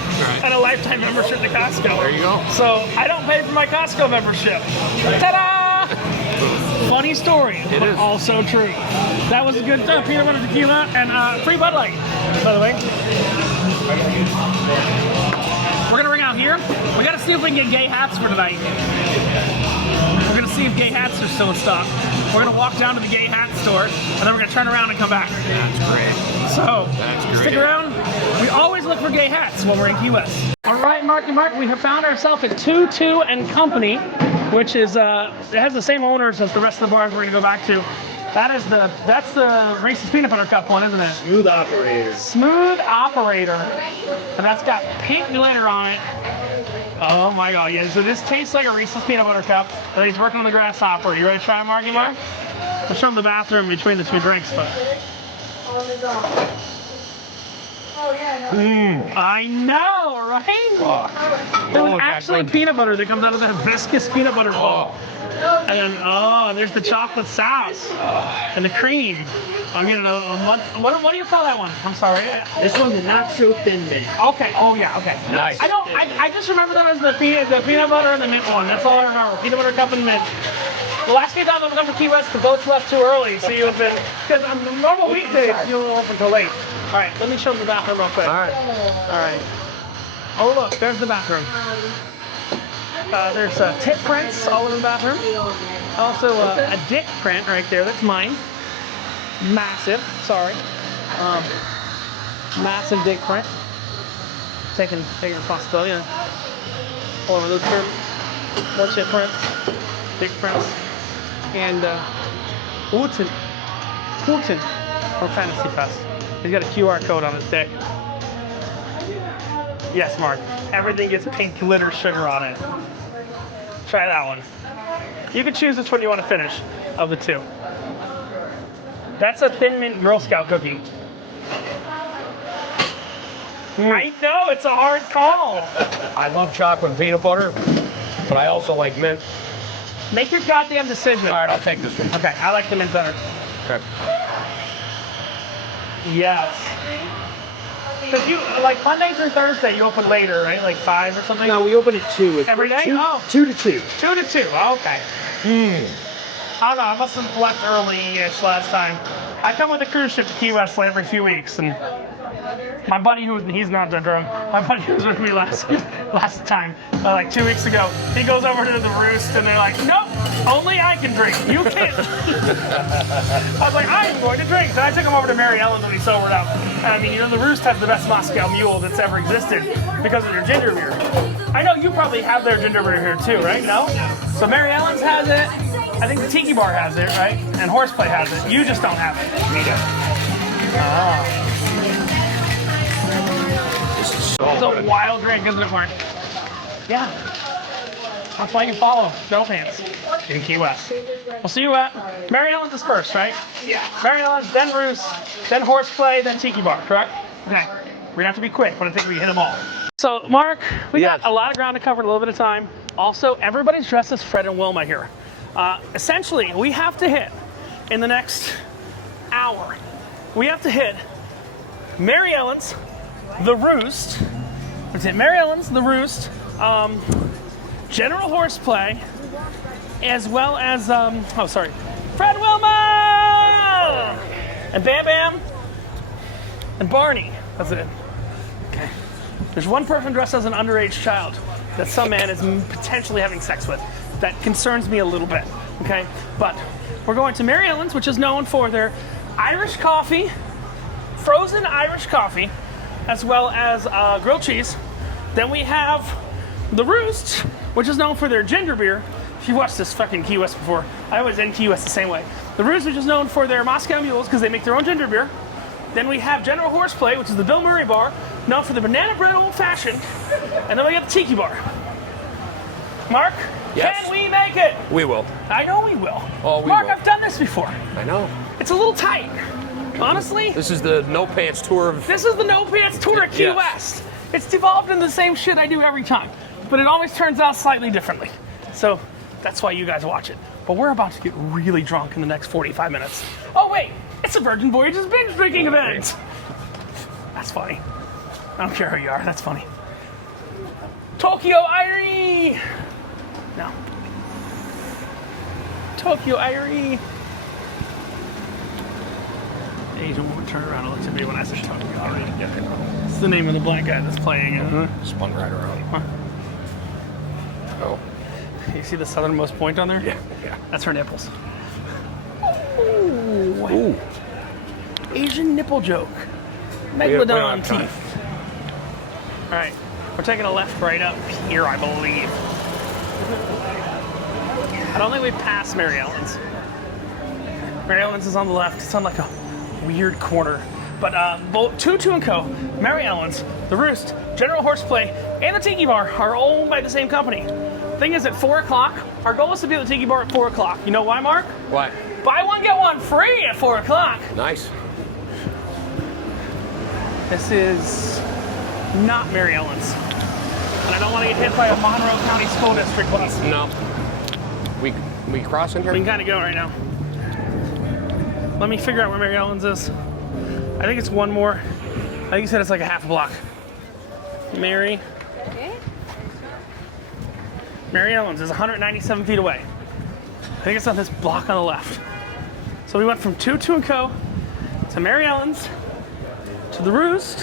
and a lifetime membership to Costco. There you go. So I don't pay for my Costco membership. Ta-da! Funny story, but also true. That was a good peanut butter tequila and free Bud Light, by the way. We're gonna ring out here. We gotta see if we can get gay hats for tonight. We're gonna see if gay hats are still in stock. We're gonna walk down to the gay hat store, and then we're gonna turn around and come back. That's great. So, That's great. stick around. We always look for gay hats when we're in Key West. All right, Marky Mark, we have found ourselves at 22 and Company, which is, it has the same owners as the rest of the bars we're gonna go back to. That's the Reese's Peanut Butter Cup one, isn't it? Smooth operator. Smooth Operator. And that's got pink glitter on it. Oh my god, yeah. So this tastes like a Reese's Peanut Butter Cup, and he's working on the grasshopper. You ready to try it, Marky Mark? I'll show him the bathroom between the two drinks, but. I know, right? There's actually peanut butter that comes out of that hibiscus peanut butter bowl. And then, there's the chocolate sauce and the cream. I'm getting what do you call that one? I'm sorry. This one's not so thin mint. Okay. Oh yeah. Okay. Nice. I just remember that as the peanut butter and the mint one. That's all I remember. Peanut butter cup and mint. The last few times I've come to Key West, the boats left too early, so you have been, because on the normal weekdays you don't open until late. All right, let me show them the bathroom real quick. All right. Oh look, there's the bathroom. There's tit prints all over the bathroom. Also a dick print right there. That's mine. Massive. Sorry. Massive dick print. Taking responsibility. All over those prints. More tit prints. Dick prints. And Uten from Fantasy Fest. He's got a QR code on his dick. Yes, Mark. Everything gets pink glitter sugar on it. Try that one. You can choose which one you want to finish of the two. That's a Thin Mint Girl Scout cookie. I know, it's a hard call. I love chocolate and peanut butter, but I also like mint. Make your goddamn decision. All right, I'll take this one. Okay, I like the mint better. Okay. Yes. Because you, like Monday through Thursday, you open later, right? Like 5 or something? No, we open at 2. Every day? 2 to 2. 2 to 2, okay. I don't know, I must have left early-ish last time. I come with a cruise ship to Key West every few weeks, and my buddy, he's not that drunk, my buddy who was with me last time, like 2 weeks ago, he goes over to the Roost, and they're like, nope, only I can drink, you can't. I was like, I am going to drink. So I took him over to Mary Ellen's when he sobered up. And I mean, you know, the Roost has the best Moscow Mule that's ever existed because of their ginger beer. I know you probably have their ginger beer here too, right? No? So Mary Ellen's has it. I think the Tiki Bar has it, right? And Horseplay has it. You just don't have it. Me too. This is so It's good. a wild drink, isn't it, Mark? Yeah. That's why you follow No Pants in Key West. We'll see you at Mary Ellen's is first, right? Yeah. Mary Ellen's, then Roost, then Horseplay, then Tiki Bar, correct? Okay. We're gonna have to be quick, but I think we hit them all. So, Mark, we got a lot of ground to cover in a little bit of time. Also, everybody's dressed as Fred and Wilma here. Essentially, we have to hit, in the next hour, we have to hit Mary Ellen's, the Roost. Let's hit Mary Ellen's, the Roost, General Horseplay, as well as, Fred Wilma! And Bam Bam, and Barney. That's it. Okay. There's one person dressed as an underage child that some man is potentially having sex with. That concerns me a little bit, okay? But we're going to Mary Ellen's, which is known for their Irish coffee, frozen Irish coffee, as well as grilled cheese. Then we have the Roost, which is known for their ginger beer. If you've watched this fucking Key West before, I always end Key West the same way. The Roost, which is known for their Moscow Mules, because they make their own ginger beer. Then we have General Horseplay, which is the Bill Murray bar, known for the banana bread old fashioned. And then we got the Tiki bar. Mark, yes. Can we make it? We will. I know we will. Oh, we Mark, will. I've done this before. I know. It's a little tight. Honestly. This is the No Pants tour of... This is the No Pants tour of Key Yes. West. It's devolved into the same shit I do every time. But it always turns out slightly differently. So that's why you guys watch it. But we're about to get really drunk in the next 45 minutes. Oh wait, it's a Virgin Voyages binge drinking event. That's funny. I don't care who you are, that's funny. Tokyo Irie! No. Tokyo Irie. The Asian woman turned around and looked at me when I said Tokyo Irie. Yeah, I know. It's the name of the black guy that's playing it. Spun right around. Huh? Oh. You see the southernmost point on there? Yeah, yeah. That's her nipples. Ooh. Asian nipple joke. We don't Megalodon have time. teeth. All right, we're taking a left right up here, I believe. I don't think we passed Mary Ellen's. Mary Ellen's is on the left. It's on like a weird corner. But both 2 & Co., Mary Ellen's, The Roost, General Horseplay, and the Tiki Bar are owned by the same company. Thing is, at 4 o'clock, our goal is to be at the Tiki Bar at 4 o'clock. You know why, Mark? What? Buy one, get one free at 4 o'clock. Nice. This is not Mary Ellen's. And I don't want to get hit by a Monroe County School District bus. No. We crossing here? We can kind of go right now. Let me figure out where Mary Ellen's is. I think it's one more. I think you said it's like a half a block. Mary Ellen's is 197 feet away. I think it's on this block on the left. So we went from 2 & Co. to Mary Ellen's to the Roost,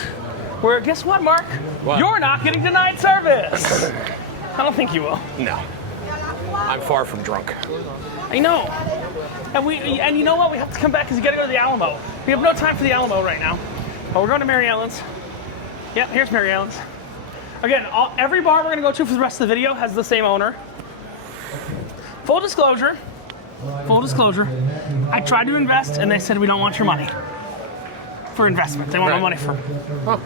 where guess what, Mark? What? You're not getting denied service. I don't think you will. No. I'm far from drunk. I know. And you know what? We have to come back because you got to go to the Alamo. We have no time for the Alamo right now. But we're going to Mary Ellen's. Yep, here's Mary Ellen's. Again, every bar we're going to go to for the rest of the video has the same owner. Full disclosure, I tried to invest and they said we don't want your money for investment. They want my money for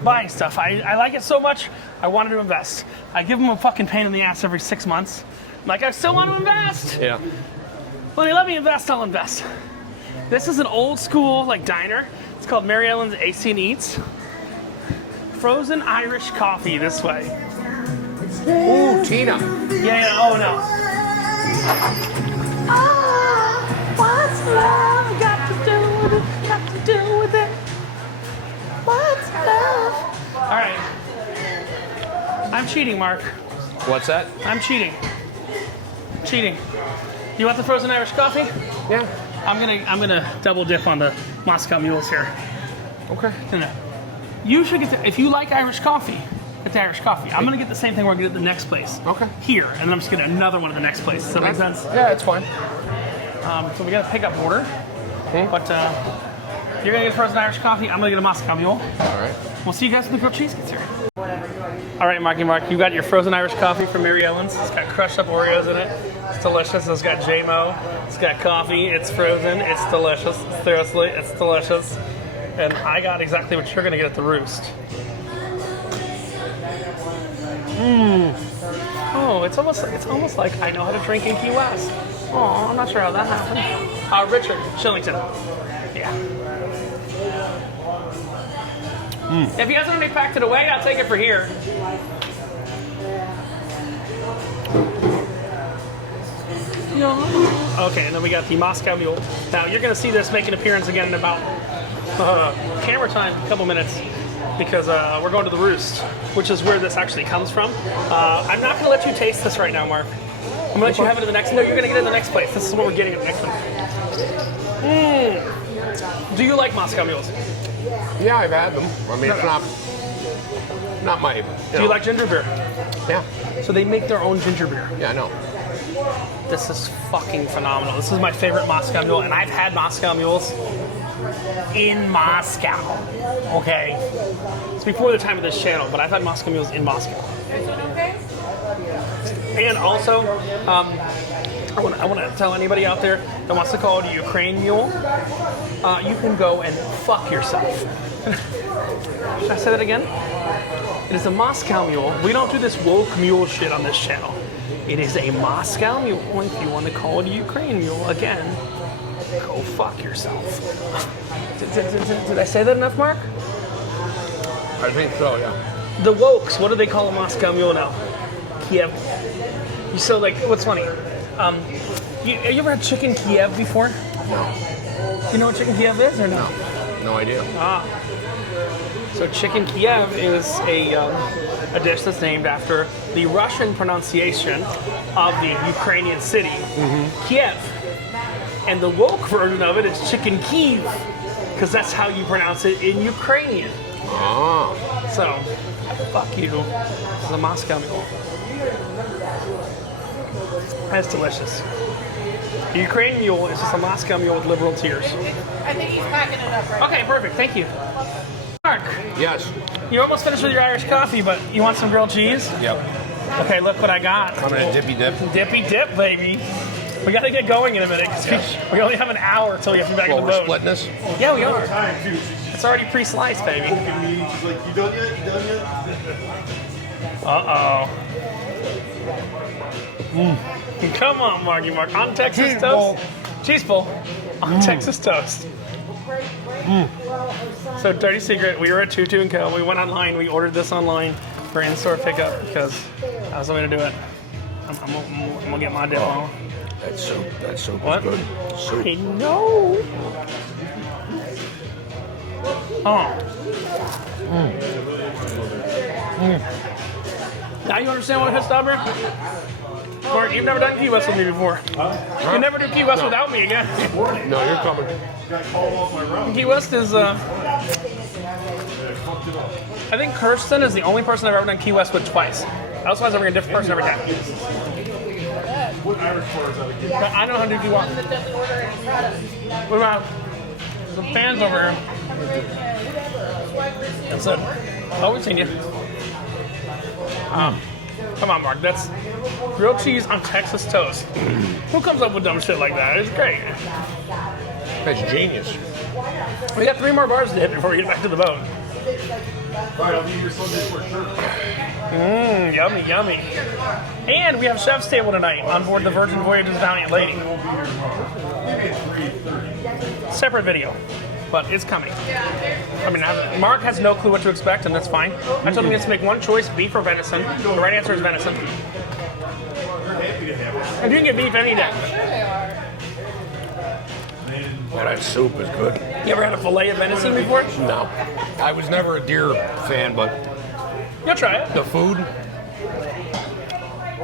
buying stuff. I like it so much, I wanted to invest. I give them a fucking pain in the ass every 6 months. I'm like, I still want to invest. Yeah. Well, they let me invest, I'll invest. This is an old school like diner. It's called Mary Ellen's AC and Eats. Frozen Irish coffee this way. Ooh, Tina. Yeah, oh no. What's love got to do with it? Got to do with it? What's love? All right. I'm cheating, Mark. What's that? I'm cheating. Cheating. You want the frozen Irish coffee? Yeah. I'm gonna double dip on the Moscow Mules here. Okay. No. You should get if you like Irish coffee, get the Irish coffee. I'm gonna get the same thing we're gonna get at the next place. Okay. Here, and then I'm just getting another one at the next place. Does that make sense? Yeah, it's fine. So we got a pickup order, but you're gonna get a frozen Irish coffee. I'm gonna get a Moscow Mule. All right. We'll see you guys when the grilled cheese gets here. All right, Marky Mark, you got your frozen Irish coffee from Mary Ellen's. It's got crushed up Oreos in it. It's delicious. It's got J-Mo. It's got coffee. It's frozen. It's delicious. Seriously, it's delicious. And I got exactly what you're gonna get at the Roost. Oh, it's almost like I know how to drink in Key West. Oh, I'm not sure how that happened. Richard Shillington. Yeah. If you guys already packed it away, I'll take it for here. Okay, and then we got the Moscow Mule. Now, you're going to see this make an appearance again in about camera time, a couple minutes. because we're going to the Roost, which is where this actually comes from. I'm not going to let you taste this right now, Mark. I'm going to let you have it in the next. No, you're going to get it in the next place. This is what we're getting in the next one. Do you like Moscow mules? Yeah, I've had them. I mean, it's not my. Do you like ginger beer? Yeah. So they make their own ginger beer. Yeah, I know. This is fucking phenomenal. This is my favorite Moscow mule, and I've had Moscow mules in Moscow. Okay, it's before the time of this channel, but I've had Moscow mules in Moscow. And also, I want to tell anybody out there that wants to call it a Ukraine mule, you can go and fuck yourself. Should I say that again? It is a Moscow mule. We don't do this woke mule shit on this channel. It is a Moscow mule. If you want to call it a Ukraine mule, again, go fuck yourself. Did I say that enough, Mark? I think so, yeah. The wokes, what do they call a Moscow mule now? Kiev. So, like, what's funny? You ever had chicken Kiev before? No. You know what chicken Kiev is or no? No idea. So chicken Kiev is a dish that's named after the Russian pronunciation of the Ukrainian city, Kiev. And the woke version of it is chicken Kiev, because that's how you pronounce it in Ukrainian. So, fuck you. This is a Moscow mule. That's delicious. The Ukrainian mule is just a Moscow mule with liberal tears. I think he's packing it up right Okay, perfect. Thank you. Mark, Yes. you almost finished with your Irish coffee, but you want some grilled cheese? Yep. Okay, look what I got. I'm gonna dippy dip. Dippy dip, baby. We gotta get going in a minute, because we only have an hour until we have to be back Well, in the we're boat. splitting this. Yeah, we are. It's already pre-sliced, baby. Uh-oh. Come on, Marky Mark. On Texas Cheese toast. bowl. Cheese bowl. On Texas toast. So, dirty secret, we were at Tutu & Co. We went online, we ordered this online for in-store pickup because that was the way to do it. I'm gonna get my dip on. That soup What? is good. Soup. I know. Oh. Now you understand what a pit stop is? Mark, you've never done Key West with me before. You never do Key West without me again. No, you're coming. Key West is, I think Kirsten is the only person I've ever done Key West with twice. Otherwise, I've been a different person every time. But I know how to do Key West. What about the fans over here? That's it. Oh, we've seen you. Come on, Mark. That's grilled cheese on Texas toast. Who comes up with dumb shit like that? It's great. That's genius. We got 3 more bars to hit before we get back to the boat. Yummy, yummy. And we have Chef's Table tonight on board the Virgin Voyages Valiant Lady. Separate video, but it's coming. I mean, Mark has no clue what to expect, and that's fine. I told him he has to make one choice, beef or venison. The right answer is venison. And you can get beef any day. Oh, that soup is good. You ever had a fillet of venison before? No. I was never a deer fan, but You'll try it. the food,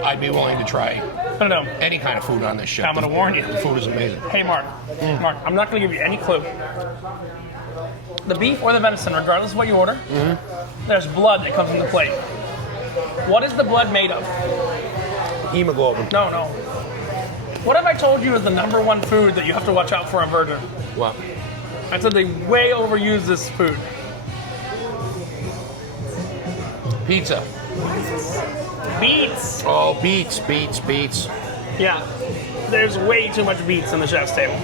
I'd be willing to try I don't know. any kind of food on this ship. I'm gonna warn you. The food is amazing. Hey, Mark. Mark, I'm not going to give you any clue. The beef or the venison, regardless of what you order, there's blood that comes in the plate. What is the blood made of? Hemoglobin. No. What have I told you is the #1 food that you have to watch out for on Virgin? What? I said they way overuse this food. Pizza. Beets. Oh, beets. Yeah. There's way too much beets in the Chef's Table.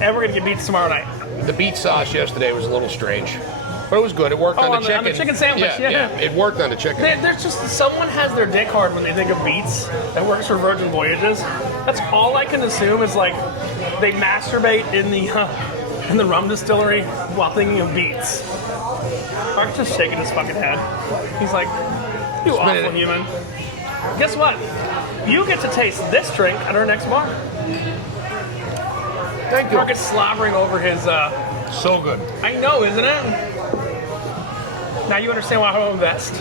And we're going to get beets tomorrow night. The beet sauce yesterday was a little strange, but it was good. It worked on the chicken. On the chicken sandwich, yeah. It worked on the chicken. There's just, someone has their dick hard when they think of beets that works for Virgin Voyages. That's all I can assume is like they masturbate in the rum distillery while thinking of beets. Mark's just shaking his fucking head. He's like, you awful human. Guess what? You get to taste this drink at our next bar. Thank you. Mark is slobbering over his... So good. I know, isn't it? Now you understand why I invest.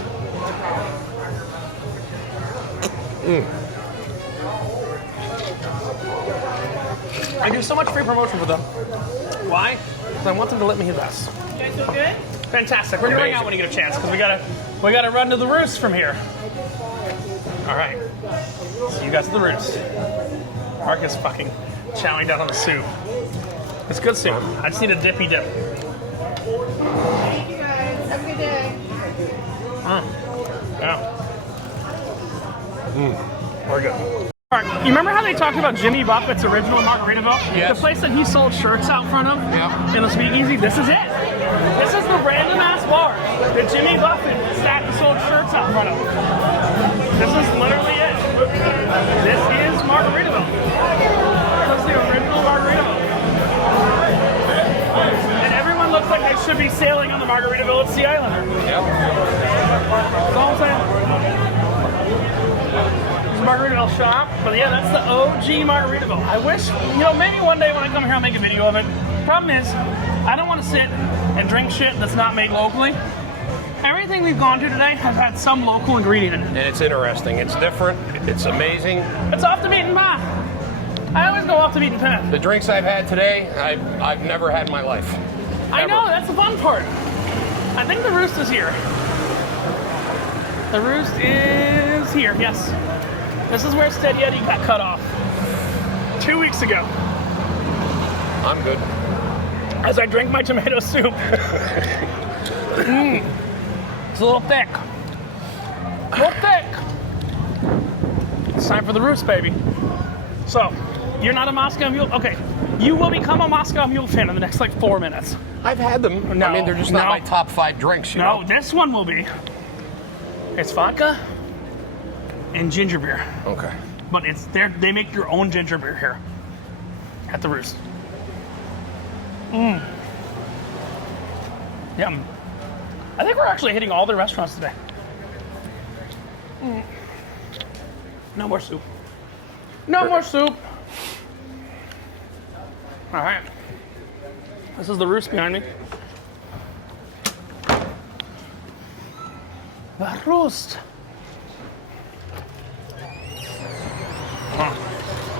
I do so much free promotion for them. Why? Because I want them to let me invest. You guys feel good? Fantastic. We're gonna hang out when you get a chance because we gotta run to the roost from here. All right. See you guys at the roost. Mark is fucking chowing down on the soup. It's good soup. I just need a dippy dip. Thank you guys. Have a good day. Yeah. We're good. Mark, you remember how they talked about Jimmy Buffett's original Margaritaville? Yes. The place that he sold shirts out front of? Yeah. In the speakeasy? This is it. This is the random ass bar that Jimmy Buffett sat and sold shirts out front of. This is literally it. This is Margaritaville. This is the original Margaritaville. And everyone looks like they should be sailing on the Margaritaville at Sea Islander. Yep. That's all I'm saying. Margaritaville shop, but yeah, that's the OG Margaritaville. I wish, maybe one day when I come here I'll make a video of it. Problem is, I don't want to sit and drink shit that's not made locally. Everything we've gone to today has had some local ingredient in it. And it's interesting. It's different. It's amazing. It's off the beaten path. I always go off the beaten path. The drinks I've had today, I've never had in my life. I know, that's the fun part. I think the roost is here. The roost is here, yes. This is where Steady Eddie got cut off 2 weeks ago. I'm good. As I drink my tomato soup. It's a little thick. A little thick. It's time for the roost, baby. So, you're not a Moscow Mule? Okay. You will become a Moscow Mule fan in the next 4 minutes. I've had them. No, I mean, they're just not my top 5 drinks, you know? No, this one will be. It's vodka and ginger beer. Okay. But it's they make their own ginger beer here at the roost. Yum. I think we're actually hitting all the restaurants today. No more soup. No more soup. All right. This is the roost behind me. The roost.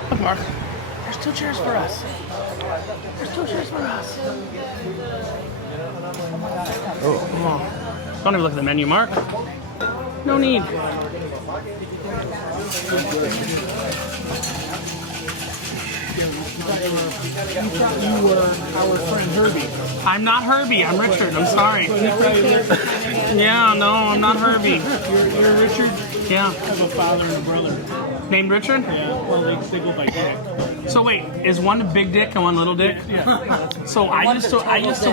Look, Mark. There's 2 chairs for us. There's 2 chairs for us. Oh. Come on. Don't even look at the menu, Mark. No need. You were our friend Herbie. I'm not Herbie. I'm Richard. I'm sorry. Yeah, no, I'm not Herbie. You're Richard? Yeah. I have a father and a brother. Named Richard? Yeah, well, they go by Dick. So wait, is one big dick and one little dick? Yeah. So I used to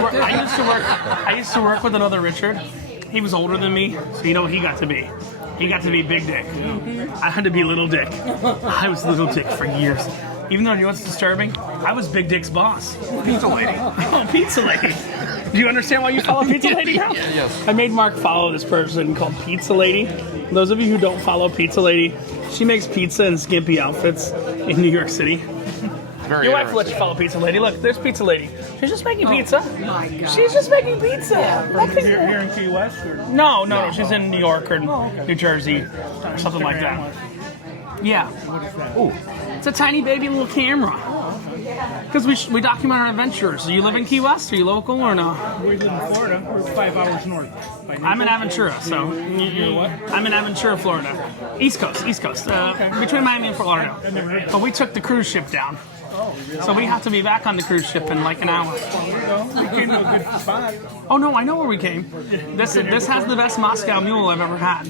work with another Richard. He was older than me, so you know what he got to be? He got to be big dick. I had to be little dick. I was little dick for years. Even though you know what's disturbing? I was Big Dick's boss. Pizza lady. Oh, pizza lady. Do you understand why you follow Pizza Lady now? Yes. I made Mark follow this person called Pizza Lady. Those of you who don't follow Pizza Lady, she makes pizza in skimpy outfits in New York City. Very Your wife will let interesting. you follow Pizza Lady. Look, there's Pizza Lady. She's just making pizza. My God. She's just making pizza. Here in Key West? Or? No. She's in New York or New Jersey or something like that. Yeah. Ooh. It's a tiny baby little camera. Because we document our adventures. Do you live in Key West? Are you local or no? We live in Florida. We're 5 hours north. I'm in Aventura, so. You're what? I'm in Aventura, Florida. East Coast. Between Miami and Fort Lauderdale. I've never heard of it. But we took the cruise ship down. Oh, really? So we have to be back on the cruise ship in an hour. We came to a good spot. Oh no, I know where we came. This has the best Moscow Mule I've ever had.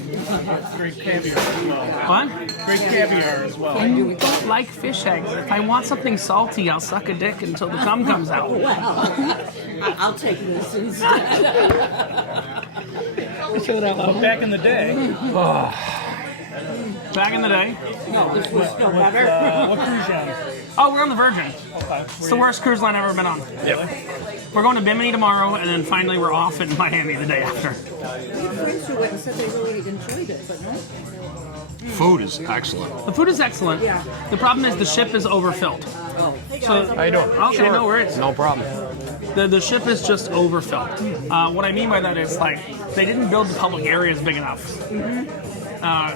Great caviar as well. What? Great caviar as well. You don't like fish eggs. If I want something salty, I'll suck a dick until the cum comes out. I'll take this instead. But back in the day, Back in the day. No, this was still better. what cruise you on? Oh, we're on the Virgin. It's the worst cruise line I've ever been on. Yep. We're going to Bimini tomorrow, and then finally we're off in Miami the day after. Friends who went and said they really enjoyed it, but no. Food is excellent. The food is excellent. Yeah. The problem is the ship is overfilled. So, How you doing? okay, no worries. No problem. The ship is just overfilled. What I mean by that is they didn't build the public areas big enough.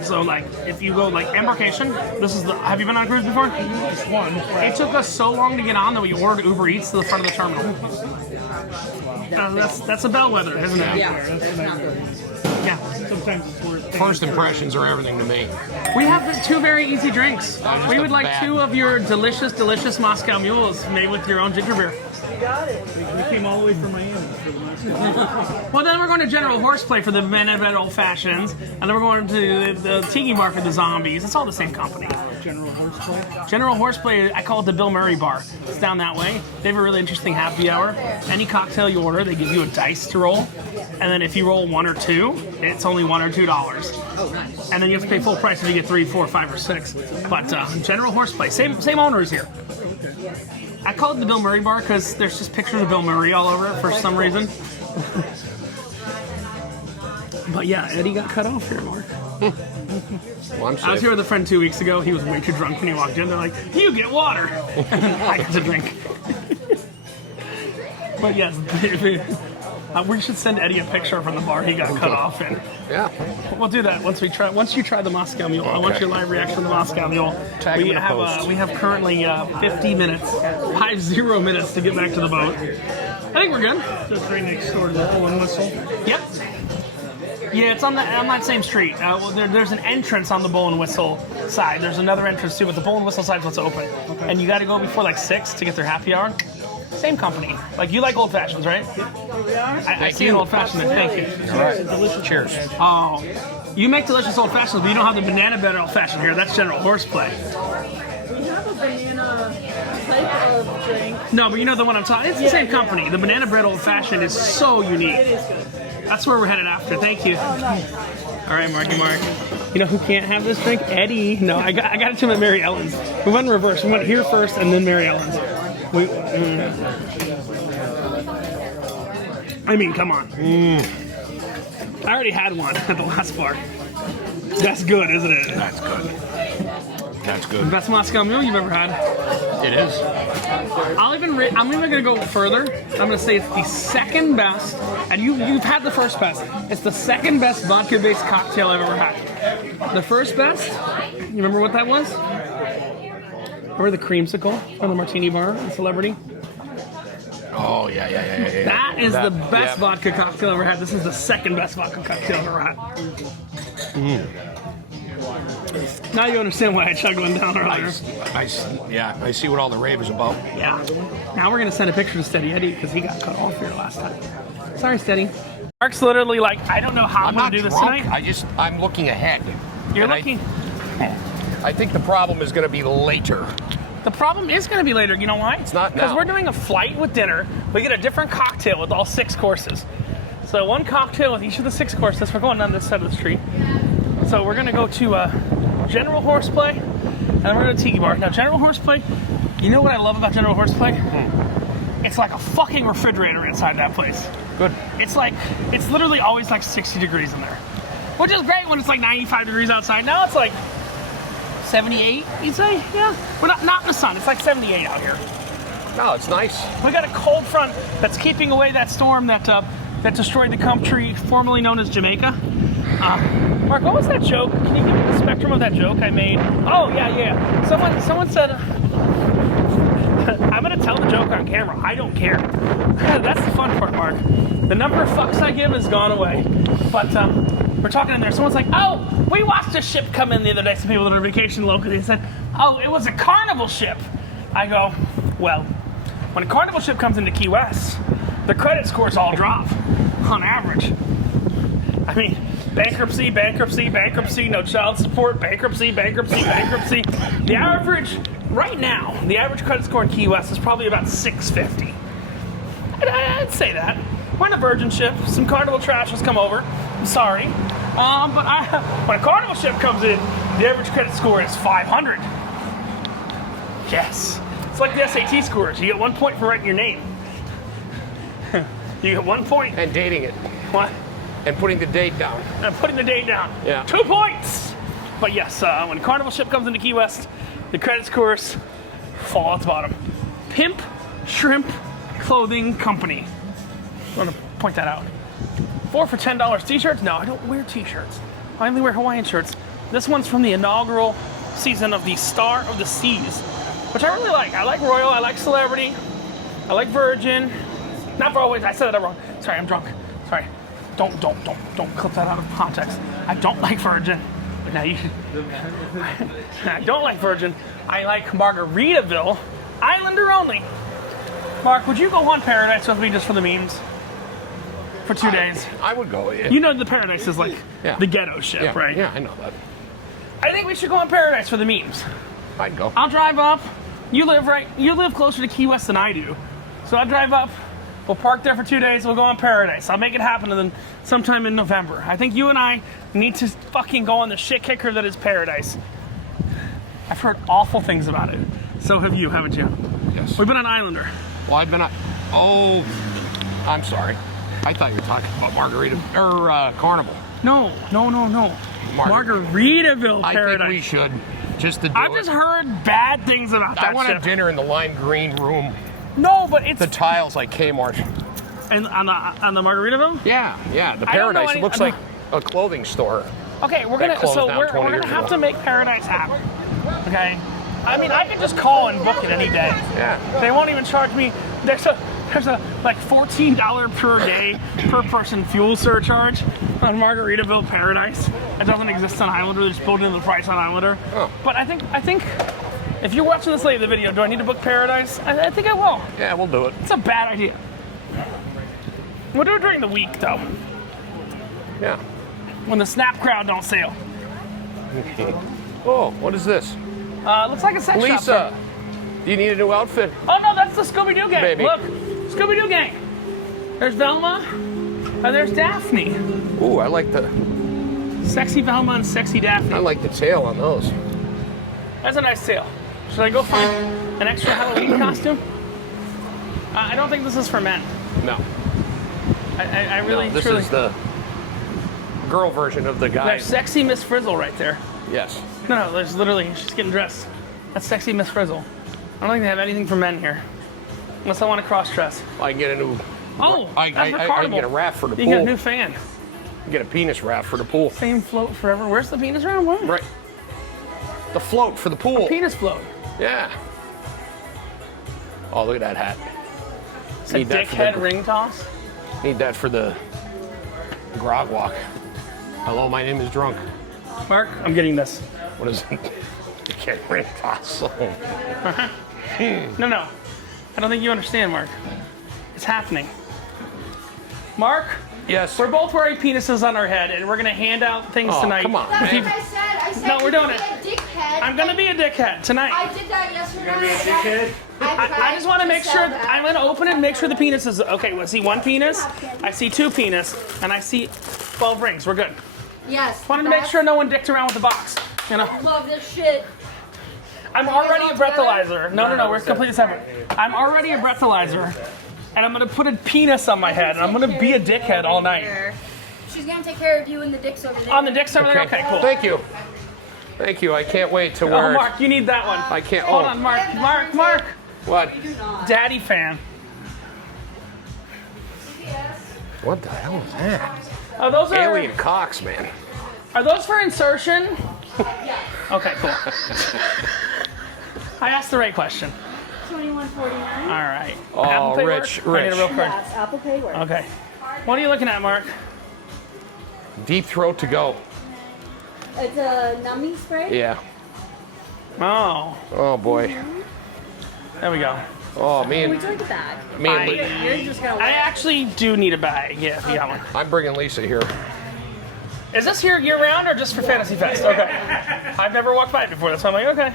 So like, if you go like embarkation, this is the. Have you been on a cruise before? Just one. It took us so long to get on that we ordered Uber Eats to the front of the terminal. That's a bellwether, isn't it? Yeah, that's not good. Yeah. Sometimes it's worth. First impressions are everything to me. We have 2 very easy drinks. just We a would like bad- 2 of your delicious Moscow mules made with your own ginger beer. We came all the way from Miami for the Moscow. Well, then we're going to General Horseplay for the Benevent Old Fashions, and then we're going to the Tiki Bar for the Zombies. It's all the same company. General Horseplay. General Horseplay, I call it the Bill Murray Bar. It's down that way. They have a really interesting happy hour. Any cocktail you order, they give you a dice to roll, and then if you roll 1 or 2, it's only $1 or $2. Oh, nice. And then you have to pay full price if you get 3, 4, 5, or 6. But General Horseplay, same owners here. I call it the Bill Murray Bar because there's just pictures of Bill Murray all over it for some reason. But yeah, Eddie got cut off here, Mark. Well, I'm I was here with a friend 2 weeks ago. He was way too drunk when he walked in. They're like, "You get water." I got to drink. But yes, we should send Eddie a picture from the bar he got cut off in. Yeah. We'll do that once you try the Moscow Mule. I want your live reaction to the Moscow Mule. Tag him in a post. We have currently 50 minutes to get back to the boat. I think we're good. Just right next door to the Bull and Whistle. Yep. Yeah, it's on that same street. There's an entrance on the Bull and Whistle side. There's another entrance too, but the Bull and Whistle side's what's open. Okay. And you got to go before like 6 to get their happy hour. Same company. Like, you like old fashions, right? I see an old fashioned. Thank you. All right. Cheers. Oh, you make delicious old fashions, but you don't have the banana bread old fashioned here. That's General Horseplay. We have a banana type of drink. No, but you know the one I'm talking. It's the same company. The banana bread old fashioned is so unique. It is good. That's where we're headed after. Thank you. Oh, nice. All right, Marky Mark. You know who can't have this drink? Eddie. No, I got it to him at Mary Ellen's. We went in reverse. We went here first and then Mary Ellen's. I mean, come on. I already had one at the last bar. That's good, isn't it? That's good. That's good. Best Moscow Mule you've ever had. It is. I'm even gonna go further. I'm gonna say it's the second best, and you've had the first best. It's the second best vodka-based cocktail I've ever had. The first best, you remember what that was? Remember the creamsicle from the Martini Bar, the Celebrity? Oh, yeah. That is the best vodka cocktail I've ever had. This is the second best vodka cocktail I've ever had. Now you understand why I chugged one down earlier. I see what all the rave is about. Yeah. Now we're going to send a picture to Steady Eddie because he got cut off here last time. Sorry, Steady. Mark's literally like, I don't know how I'm going to do this drunk. tonight. I'm looking ahead. You're looking. I think the problem is going to be later. The problem is going to be later. You know why? It's not now. Because we're doing a flight with dinner. We get a different cocktail with all 6 courses. So one cocktail with each of the 6 courses. We're going down this side of the street. So we're going to go to General Horseplay, and we're going to Tiki Bar. Now, General Horseplay, you know what I love about General Horseplay? It's like a fucking refrigerator inside that place. Good. It's literally always like 60 degrees in there. Which is great when it's like 95 degrees outside. Now it's like 78, you'd say? Yeah. But not in the sun. It's like 78 out here. No, it's nice. We got a cold front that's keeping away that storm that destroyed the country formerly known as Jamaica. Mark, what was that joke? Can you give me the spectrum of that joke I made? Oh, yeah. Someone said, I'm going to tell the joke on camera. I don't care. That's the fun part, Mark. The number of fucks I give has gone away. But we're talking in there. Someone's like, oh, we watched a ship come in the other day. Some people that are on vacation locally. They said, oh, it was a carnival ship. I go, well, when a carnival ship comes into Key West, the credit scores all drop on average. I mean, bankruptcy, no child support, bankruptcy. The average, right now, the average credit score in Key West is probably about 650. I'd say that. We're on a Virgin ship. Some Carnival trash has come over. I'm sorry. But when a Carnival ship comes in, the average credit score is 500. Yes. It's like the SAT scores. You get 1 point for writing your name. You get 1 point. And dating it. What? And putting the date down. And putting the date down. Yeah. 2 points! But yes, when a Carnival ship comes into Key West, the credit scores fall at the bottom. Pimp Shrimp Clothing Company. I want to point that out. 4 for $10 t-shirts? No, I don't wear t-shirts. I only wear Hawaiian shirts. This one's from the inaugural season of the Star of the Seas, which I really like. I like Royal, I like Celebrity, I like Virgin. Not for always, I said that wrong. Sorry, I'm drunk. Sorry. Don't clip that out of context. I don't like Virgin. But now you I don't like Virgin. I like Margaritaville, Islander only. Mark, would you go on Paradise with me just for the memes? For 2 days? I would go, yeah. You know the Paradise is like the ghetto ship, right? Yeah, I know that. I think we should go on Paradise for the memes. I'd go. I'll drive up. You live closer to Key West than I do. So I'll drive up. We'll park there for 2 days. We'll go on Paradise. I'll make it happen and then sometime in November. I think you and I need to fucking go on the shit kicker that is Paradise. I've heard awful things about it. So have you, haven't you? Yes. We've been on Islander. Well, I've been on... Oh, I'm sorry. I thought you were talking about Margarita... or Carnival. No. Margaritaville Paradise. I think we should, just to do I've just heard bad things about that I want ship. a dinner in the lime green room. No, but it's... The tiles like Kmart. And on the Margaritaville? Yeah, the I don't know Paradise. It looks like a clothing store. Okay, we're that gonna closed down 20 we're years gonna have ago. to make Paradise happen. Okay, I mean I can just call and book it any day. Yeah. They won't even charge me. There's a like $14 per day per person fuel surcharge on Margaritaville Paradise. It doesn't exist on Islander. They're just building the price on Islander. Oh. But I think if you're watching this late in the video, do I need to book Paradise? I think I will. Yeah, we'll do it. It's a bad idea. We'll do it during the week though, Yeah. when the Snap crowd don't sail. Oh, what is this? Looks like a sex shop. Lisa, do you need a new outfit? Oh no, that's the Scooby-Doo gang. Baby. Look, Scooby-Doo gang. There's Velma, and there's Daphne. Ooh, I like the Sexy Velma and sexy Daphne. I like the tail on those. That's a nice tail. Should I go find an extra Halloween costume? I don't think this is for men. No. I really, This truly. is the girl version of the guy. There's sexy Miss Frizzle right there. Yes. No, there's literally, she's getting dressed. That's sexy Miss Frizzle. I don't think they have anything for men here. Unless I want to cross-dress. I can get a new... Oh, I can get a raft for the you pool. get a new fan. Get a penis raft for the pool. Same float forever. Where's the penis round? What? Right. The float for the pool. Penis float. Yeah. Oh, look at that hat. It's a Need that for the- dickhead ring toss. Need that for the grog walk. Hello, my name is Drunk. Mark, I'm getting this. What is it? You can't ring toss. No. I don't think you understand, Mark. It's happening. Mark, Yes. we're both wearing penises on our head, and we're going to hand out things Oh, tonight. come on, to man. people. I said No, we're doing to it. be a dickhead. I'm going to be a dickhead tonight. I did that yesterday. You're gonna be a dickhead? I just want to make sure, I'm going to open it and make sure the penis is, okay, I see one penis, I see two penis, and I see 12 rings. We're good. Yes. Wanted to make sure no one dicked around with the box. You know? Love this shit. I'm already a breathalyzer. No, we're completely separate. I'm already a breathalyzer, and I'm going to put a penis on my head, and I'm going to be a dickhead all night. She's gonna take care of you and the dicks over there. On the dicks over there? Okay, cool. Thank you. Thank you. I can't wait to Oh, wear it. Mark, you need that one. I can't. Hold oh. on, Mark. What? Daddy fan. What the hell is that? Oh, those are. Alien cocks, man. Are those for insertion? Okay, cool. I asked the right question. $21.49. All right. Oh, Apple Pay Rich, work? I need a Rich. real card. Yes, Apple Pay works. Okay. What are you looking at, Mark? Deep throat to go. It's a numbing spray. Yeah. Oh, Oh boy. there we go. Oh, me We and took the bag. I You're just gonna I actually do need a bag. Yeah, if you got one. I'm bringing Lisa here. Is this here year-round or just for Fantasy Fest? Okay. I've never walked by it before, so I'm like, okay.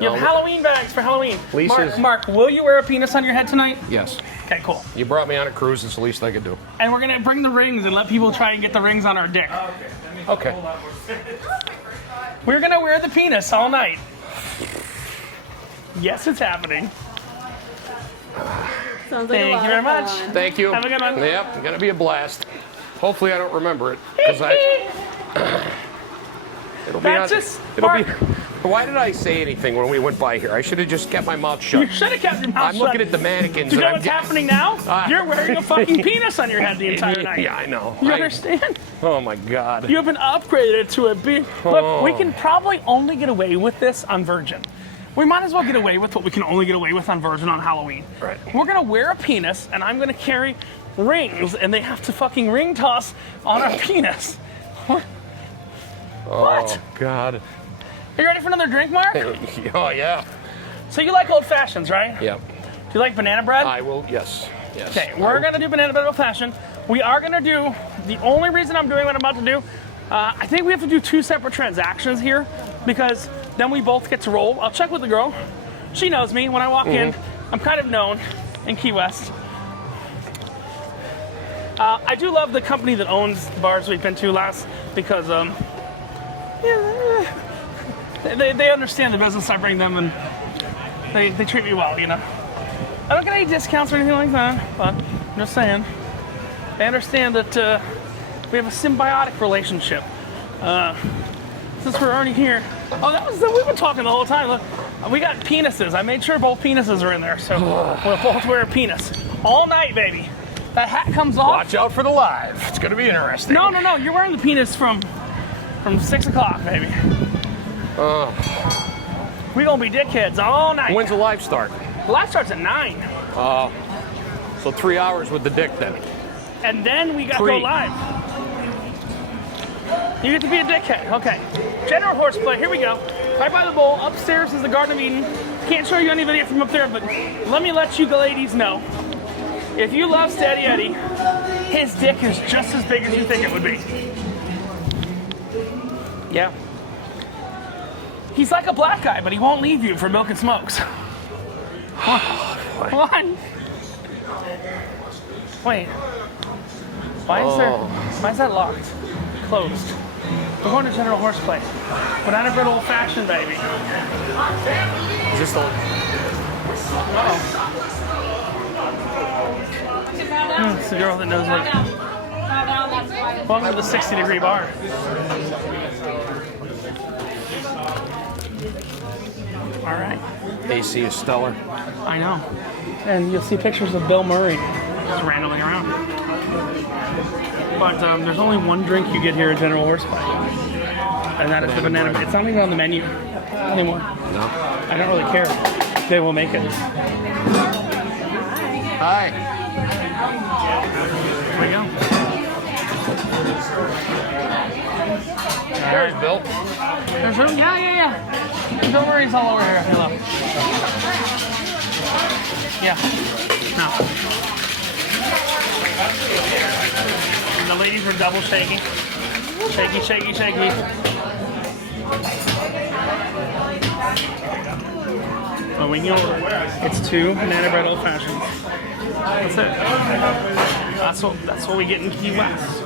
You have No. Halloween bags for Halloween. Lisa's- Mark, will you wear a penis on your head tonight? Yes. Okay, cool. You brought me on a cruise. It's the least I could do. And we're gonna bring the rings and let people try and get the rings on our dick. Okay. We're gonna wear the penis all night. Yes, it's happening. Sounds like Thank a lot you very of much. fun. Thank you. Have a good one. Yep. Gonna be a blast. Hopefully I don't remember it because it'll be That's on. just It'll be. Mark. Why did I say anything when we went by here? I should have just kept my mouth shut. You should have kept your mouth I'm shut. looking at the mannequins. Do you know and what's happening now? You're wearing a fucking penis on your head the entire night. Yeah, I know. You understand? Oh my God. You have been upgraded to a big... Look, we can probably only get away with this on Virgin. We might as well get away with what we can only get away with on Virgin on Halloween. Right. We're gonna wear a penis, and I'm gonna carry rings, and they have to fucking ring toss on our penis. What? Oh, God. Are you ready for another drink, Mark? Oh, yeah. So you like old fashions, right? Yep. Do you like banana bread? I will, yes. Yes. Okay, we're gonna do banana bread old fashioned. We are gonna do, the only reason I'm doing what I'm about to do, I think we have to do 2 separate transactions here, because then we both get to roll. I'll check with the girl. She knows me. When I walk in, I'm kind of known in Key West. I do love the company that owns the bars we've been to last, because they understand the business I bring them, and they treat me well, you know. I don't get any discounts or anything like that, but I'm just saying. They understand that we have a symbiotic relationship. Since we're already here. Oh, we've been talking the whole time. Look, we got penises. I made sure both penises are in there, so we'll both wear a penis. All night, baby. That hat comes off. Watch out for the live. It's going to be interesting. No. You're wearing the penis from 6 o'clock, baby. We're going to be dickheads all night. When's the live start? The live starts at 9. So 3 hours with the dick then. And then we got to go live. You get to be a dickhead. Okay. General Horseplay, here we go. Right by the bowl. Upstairs is the Garden of Eden. Can't show you any video from up there, but let me let you ladies know. If you love Steady Eddie, his dick is just as big as you think it would be. Yeah. He's like a black guy, but he won't leave you for milk and smokes. What? Wait. Why is that locked? Closed. We're going to General Horseplay. Banana bread old fashioned, baby. Is this the... It's the girl that knows what. Welcome to the 60-degree bar. All right. AC is stellar. I know. And you'll see pictures of Bill Murray just randomly around. But there's only one drink you get here at General Horseplay. And that is the banana bread. It's not even on the menu anymore. No. I don't really care. They will make it. Hi. Here we go. There's Bill. There's room? Yeah. Don't worry, it's all over here. Hello. Yeah. No. And the ladies are double shaking. Shaky. Oh, we know it's 2 banana bread old fashions. That's it. That's what we get in Key West.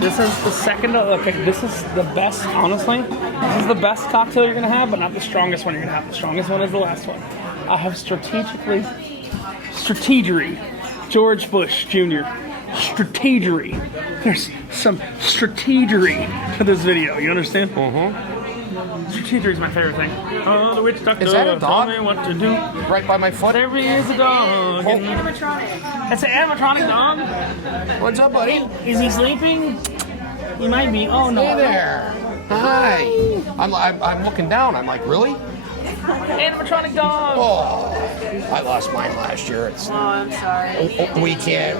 This is the second. This is the best. Honestly, this is the best cocktail you're gonna have, but not the strongest one you're gonna have. The strongest one is the last one. I have strategery. George Bush Jr. Strategery. There's some strategery to this video. You understand? Strategery is my favorite thing. Oh, the witch doctor. Is that a dog? Tell me what to do. Right by my foot? There is a dog. Animatronic. It's an animatronic dog. What's up, buddy? Is he sleeping? He might be. Oh no. Hey there. Hi. I'm looking down. I'm like, really? Animatronic dog. Oh, I lost mine last year. Oh, I'm sorry. We can't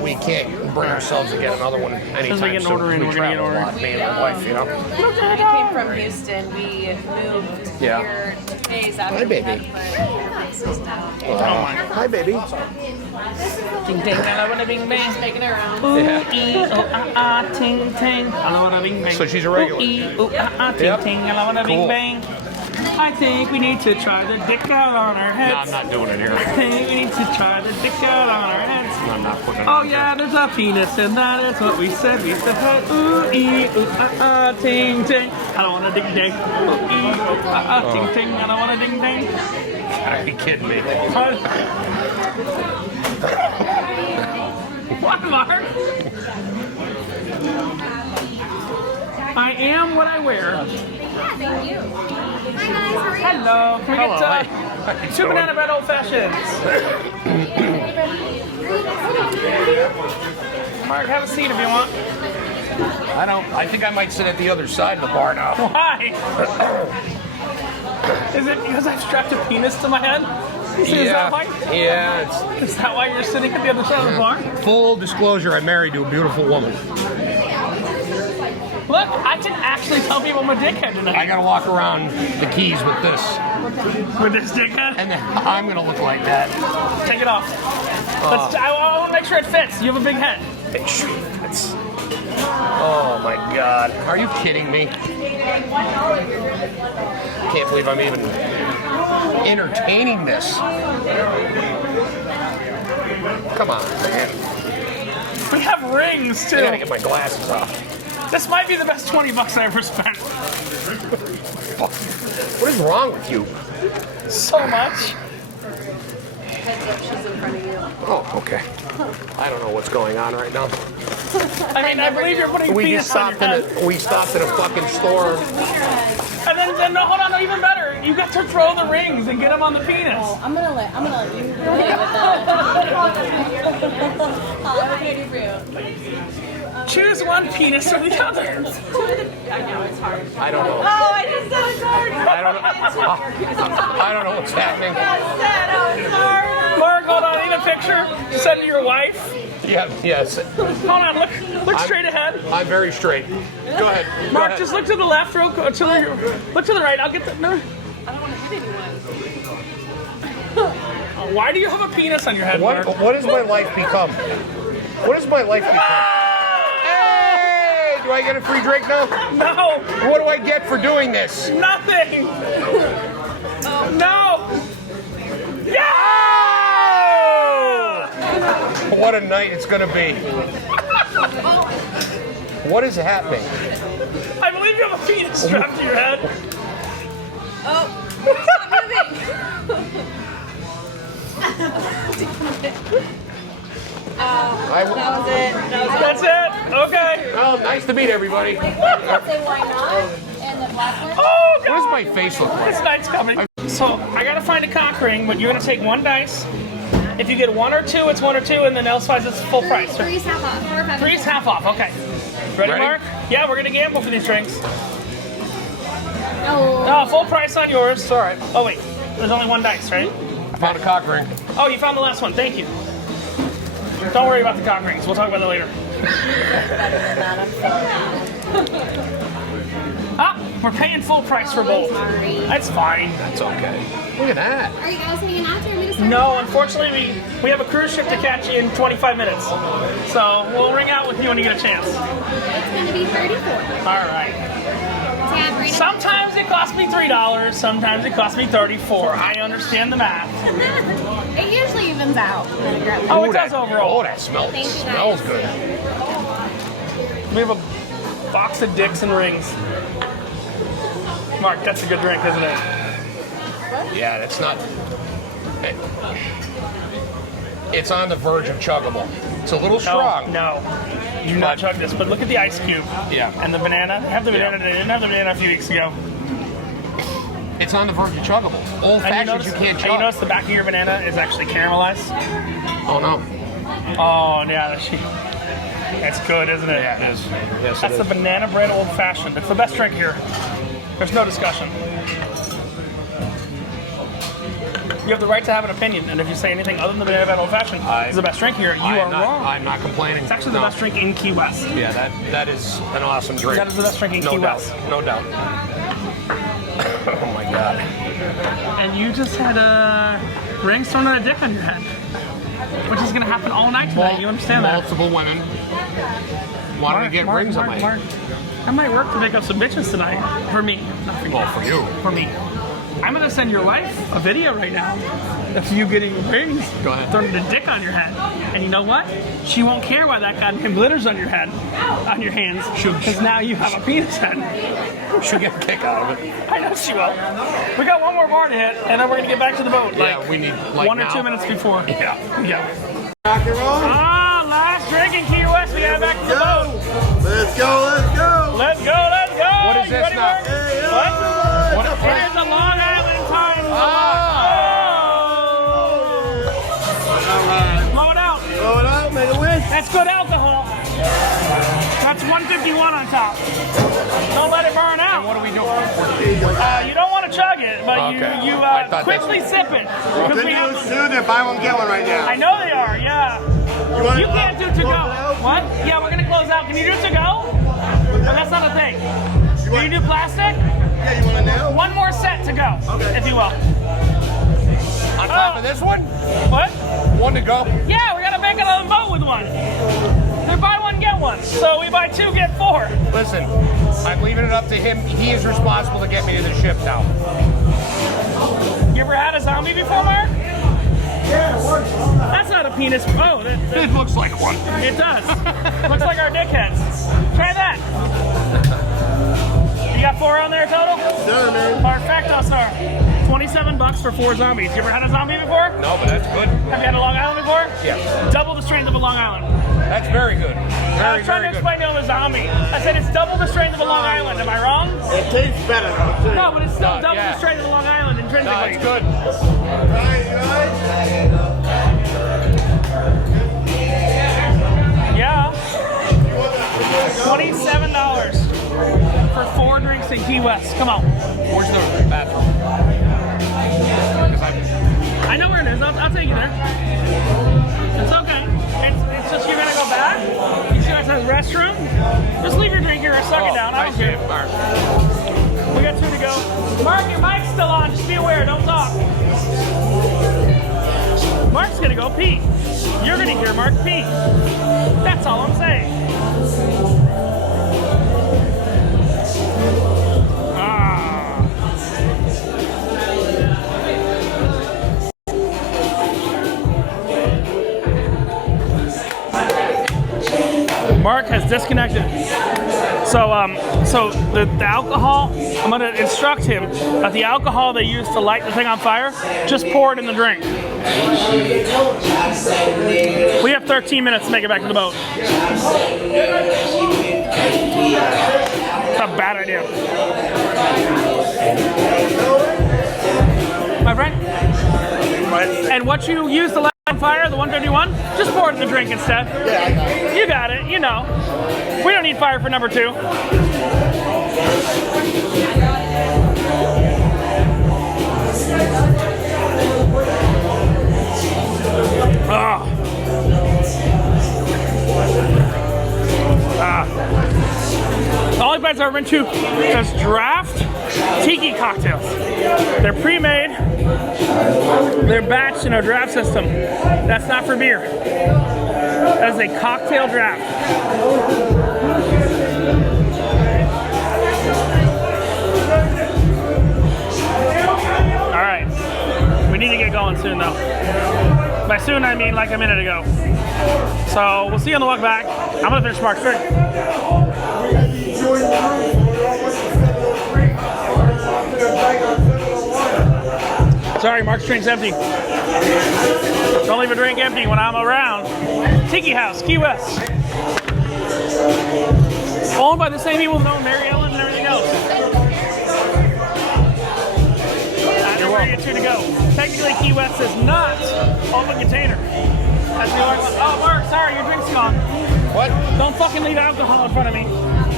bring ourselves to get another one anytime As we get an soon. order in, We we're gonna get travel a ordered. lot, me and my wife, you know. We came from Houston. We moved here 2 days after Hi, baby. we had put places down. Hi, baby. Ting ting, I love a bing bang. Making her own. Ooh, Yeah. ee, oh, ah, ting ting, I love a bing bang. So she's a regular. Ooh, ee, oh, ah, ting Yep. ting, I love a bing Cool. bang. I think we need to try the dick out on our heads. No, I'm not doing it here. I think we need to try the dick out on our heads. I'm not putting it Oh on yeah, there's a penis, and that is what we said. We said, hey, ooh, ee, ooh, ah, ting ting. I don't want a ding dang. Ooh, ee, ooh, ah, ting ting. I don't want a ding dang. Are you kidding me? What, Mark? I am what I wear. Thank you. Hi guys, how are you? Hello. Can we Hello, get hi. two banana bread old fashions? Mark, have a seat if you want. I think I might sit at the other side of the bar now. Why? Is it because I've strapped a penis to my head? Is that why? Yeah. Is that why you're sitting at the other side of the bar? Full disclosure, I'm married to a beautiful woman. Look, I can actually tell people I'm a dickhead tonight. I gotta walk around the keys with this. With this dickhead? And then I'm gonna look like that. Take it off. I want to make sure it fits. You have a big head. Make sure it fits. Oh my God. Are you kidding me? Can't believe I'm even entertaining this. Come on, man. We have rings too. I gotta get my glasses off. This might be the best 20 bucks I ever spent. What is wrong with you? So much. Oh, okay. I don't know what's going on right now. I mean, I believe you're putting penis on your head. We stopped at a fucking store. And then no, hold on, no, even better. You got to throw the rings and get them on the penis. Oh, I'm gonna let you go ahead with that. What can I do for you? Choose one penis or the other. I know it's hard. I don't know. Oh, I just said it's hard. I don't know what's happening. It's hard. Mark, hold on, I need a picture. Send to your wife. Yeah, yes. Hold on, look straight ahead. I'm very straight. Go ahead. Go Mark, ahead. just look to the left, look to the right. I'll get the. No. I don't want to hit anyone. Why do you have a penis on your head, Mark? What has my life become? What has my life become? Hey! Do I get a free drink now? No. What do I get for doing this? Nothing. No. Yeah. What a night it's gonna be. What is happening? I believe you have a penis strapped to your head. Oh, stop moving. That was it. That's it. Okay. Well, nice to meet everybody. Say why not? And the black one? Oh, God. What does my face look like? This night's coming. So I gotta find a cock ring, but you're gonna take one dice. If you get one or two, it's one or two, and then elsewise it's full price. Three's half off. 4 or 5. Three's half off. Okay. Ready, Mark? Yeah, we're gonna gamble for these drinks. Oh. Full price on yours. It's all right. Oh wait, there's only one dice, right? I found a cock ring. Oh, you found the last one. Thank you. Don't worry about the cock rings. We'll talk about that later. We're paying full price for both. That's fine. That's okay. Look at that. Are you guys hanging out there? Want me to start? No, unfortunately, we have a cruise ship to catch in 25 minutes. So we'll ring out with you when you get a chance. It's going to be 34. All right. Tab right up. Sometimes it costs me $3. Sometimes it costs me $34. I understand the math. It usually evens out. Oh, it does overall. Oh, that smells. Thank you, guys. Smells good. We have a box of dicks and rings. Mark, that's a good drink, isn't it? Yeah, that's not. It's on the verge of chuggable. It's a little strong. No. You not chug this, but look at the ice cube. Yeah. And the banana. Have the banana today. Didn't have the banana a few weeks ago. It's on the verge of chuggable. Old fashioned, you can't And chug. you notice the back of your banana is actually caramelized? Oh no. Oh, yeah. That's good, isn't it? Yeah, it is. Yes, That's it the is. banana bread old fashioned. It's the best drink here. There's no discussion. You have the right to have an opinion, and if you say anything other than the banana bread old fashioned is the best drink here, you are wrong. I'm not complaining. It's actually the best drink in Key West. Yeah, that is an awesome drink. That is the best drink in No Key doubt. West. No doubt. Oh my God. And you just had a ring thrown on a dick on your head, which is going to happen all night tonight. You understand that? Multiple women wanted to get rings on my head. I might work to pick up some bitches tonight. For me. Not for you. Well, for you. For me. I'm going to send your wife a video right now of you getting rings Go ahead. throwing a dick on your head. And you know what? She won't care why that goddamn glitters on your head, on your hands, because now you have a penis head. She'll get a kick out of it. I know she will. We got one more bar to hit, and then we're going to get back to the boat. Yeah, we need like 1 or now. 2 minutes before. Yeah. Yeah. Rock and roll. Last drink in Key West. We got back to the boat. Let's go, let's go. Let's go, let's go. What is You this ready, now? Mark? What? It is a good alcohol. That's 151 on top. Don't let it burn out. And what are we doing? You don't want to chug it, but Okay. you I thought quickly sip it. Good news too, they're buy one get one right now. I know they are, yeah. You can't do to go. What? Yeah, we're gonna close out. Can you do to go? But that's not a thing. Can you do plastic? Yeah, you want to know? One more set to go, if you will. On top of this one? What? One to go? Yeah, we gotta make another vote with one. They're buy one, get one. So we buy two, get four. Listen, I'm leaving it up to him. He is responsible to get me to the ship now. You ever had a zombie before, Mark? That's not a penis. Oh, It looks like one. it does. Looks like our dickheads. Try that. You got four on there total? Sure, man. Perfecto, sir. $27 for 4 zombies. You ever had a zombie before? No, but that's good. Have you had a Long Island before? Yeah. Double the strength of a Long Island. That's very good. I Very, was trying very to good. explain to him a zombie. I said it's double the strength of a Long Island. Am I wrong? It tastes better though, too. No, but it's still double yeah. the strength of a Long Island No, intrinsically. it's good. Yeah. $27 for 4 drinks in Key West. Come on. Where's the bathroom? I know where it is. I'll take you there. It's okay. It's just you're gonna go back. You see outside the restroom. Just leave your drink here or suck it down. I don't care. We got 2 to go. Mark, your mic's still on. Just be aware. Don't talk. Mark's gonna go pee. You're gonna hear Mark pee. That's all I'm saying. Mark has disconnected. So the alcohol, I'm gonna instruct him that the alcohol they use to light the thing on fire, just pour it in the drink. We have 13 minutes to make it back to the boat. That's a bad idea. My friend? And what you use to light on fire, the 151, just pour it in the drink instead. Yeah, I got it. You got it, you know. We don't need fire for number 2. The only place I've ever been to is draft tiki cocktails. They're pre-made. They're batched in a draft system. That's not for beer. That is a cocktail draft. All right. We need to get going soon, though. By soon, I mean like a minute ago. So we'll see you on the walk back. I'm gonna finish Mark's drink. Sorry, Mark's drink's empty. Don't leave a drink empty when I'm around. Tiki House, Key West. Owned by the same people who own Mary Ellen and everything else. I know where you get 2 to go. Technically, Key West is not open container. That's the only one. Oh, Mark, sorry, your drink's gone. What? Don't fucking leave alcohol in front of me.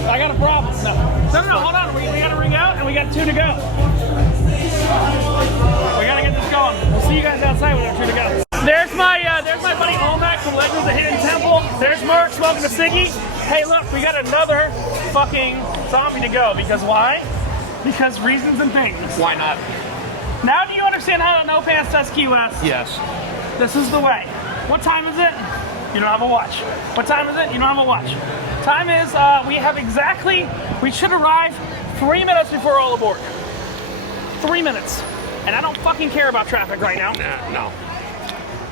I got a problem. No, hold on. We got to ring out, and we got 2 to go. We got to get this going. We'll see you guys outside with our 2 to go. There's my buddy Olmec from Legends of the Hidden Temple. There's Mark smoking a ciggy. Hey, look, we got another fucking zombie to go. Because why? Because reasons and things. Why not? Now do you understand how No Pants does Key West? Yes. This is the way. What time is it? You don't have a watch. What time is it? You don't have a watch. Time is, we should arrive 3 minutes before all aboard. 3 minutes. And I don't fucking care about traffic right now. No.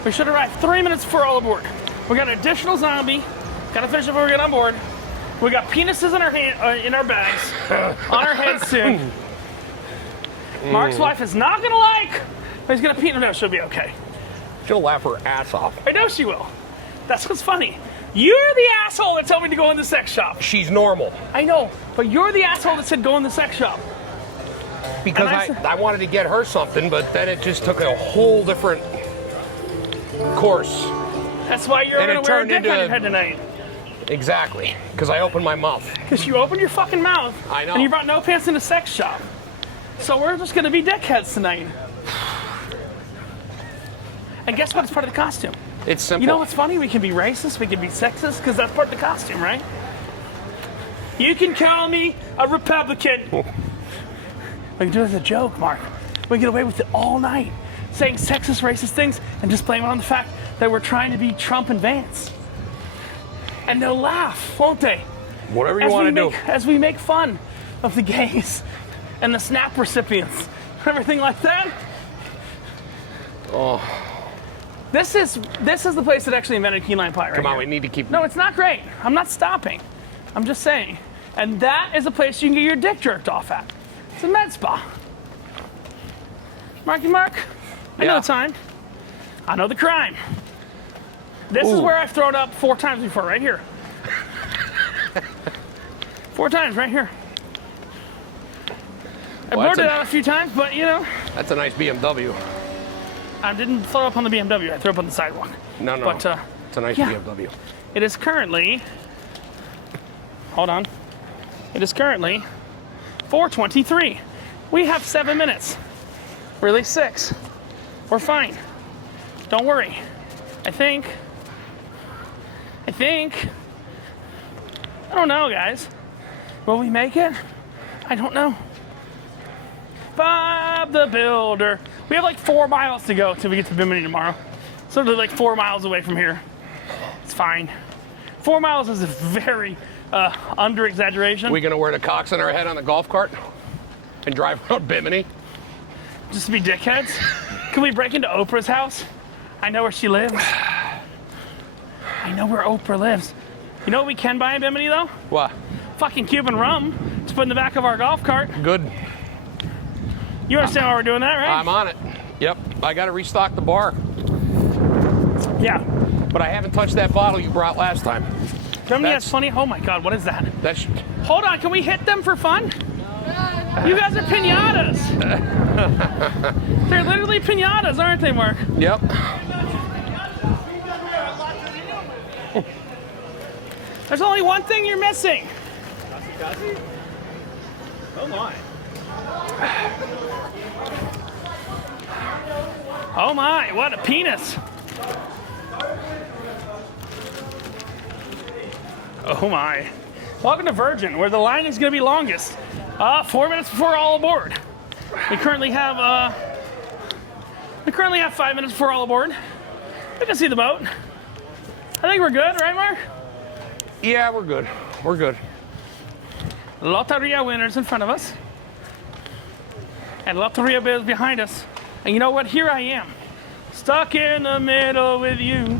We should arrive 3 minutes before all aboard. We got an additional zombie. Gotta finish before we get on board. We got penises in our in our bags, on our heads soon. Mark's wife is not gonna like, but he's gonna pee. No, she'll be okay. She'll laugh her ass off. I know she will. That's what's funny. You're the asshole that told me to go in the sex shop. She's normal. I know, but you're the asshole that said go in the sex shop. Because I wanted to get her something, but then it just took a whole different course. That's why you're And gonna it wear a turned dick on into- your head tonight. Exactly, because I opened my mouth. Because you opened your fucking mouth. I know. And you brought no pants in the sex shop. So we're just gonna be dickheads tonight. And guess what? It's part of the costume. It's simple. You know what's funny? We can be racist, we can be sexist, because that's part of the costume, right? You can call me a Republican. We can do it as a joke, Mark. We can get away with it all night, saying sexist, racist things, and just blame it on the fact that we're trying to be Trump and Vance. And they'll laugh, won't they? Whatever you want to do. As we make fun of the gays and the SNAP recipients, everything like that. Oh, This is the place that actually invented key lime pie, right? come on, here. we need to keep. No, it's not great. I'm not stopping. I'm just saying. And that is a place you can get your dick jerked off at. It's a med spa. Marky Mark, I know Yeah. the time. I know the crime. This is Ooh. where I've thrown up 4 times before, right here. 4 times, right here. I Well, that's blurted it a- out a few times, but you know, That's a nice BMW. I didn't throw up on the BMW. I threw up on the sidewalk. No. But, it's a nice yeah. BMW. It is currently, hold on. It is currently 4:23. We have 7 minutes. Really 6. We're fine. Don't worry. I think. I don't know, guys. Will we make it? I don't know. Bob the Builder. We have like 4 miles to go till we get to Bimini tomorrow. So they're like 4 miles away from here. It's fine. 4 miles is a very under exaggeration. We gonna wear the cocks on our head on the golf cart and drive around Bimini? Just to be dickheads. Can we break into Oprah's house? I know where she lives. I know where Oprah lives. You know what we can buy in Bimini though? What? Fucking Cuban rum to put in the back of our golf cart. Good. You understand why we're doing that, right? I'm on it. Yep. I gotta restock the bar, Yeah. but I haven't touched that bottle you brought last time. Bimini has funny. Oh my God, what is that? That's. Hold on, can we hit them for fun? You guys are pinatas. They're literally pinatas, aren't they, Mark? Yep. There's only one thing you're missing. Oh my. Oh my, what a penis. Oh my. Welcome to Virgin, where the line is going to be longest. 4 minutes before all aboard. We currently have 5 minutes before all aboard. We can see the boat. I think we're good, right, Mark? Yeah, we're good. We're good. Loteria winners in front of us. And Loteria bills behind us. And you know what? Here I am. Stuck in the middle with you.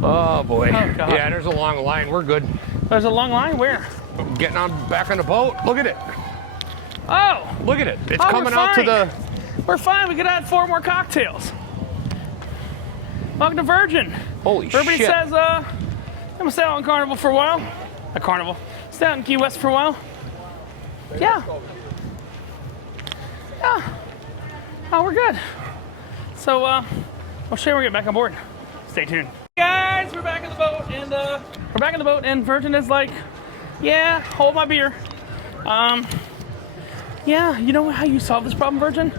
Oh boy. Oh, God. Yeah, there's a long line. We're good. There's a long line. Where? Getting on back on the boat. Look at it. Oh! Look at it. It's Oh, coming we're out to fine. the. We're fine. We could add 4 more cocktails. Welcome to Virgin. Holy Everybody shit. says, I'm gonna stay out on Carnival for a while. A Carnival. Stay out in Key West for a while. Yeah. Yeah. Oh, we're good. So, I'll show you when we get back on board. Stay tuned. Guys, we're back in the boat, and Virgin is like, yeah, hold my beer. Yeah, you know how you solve this problem, Virgin?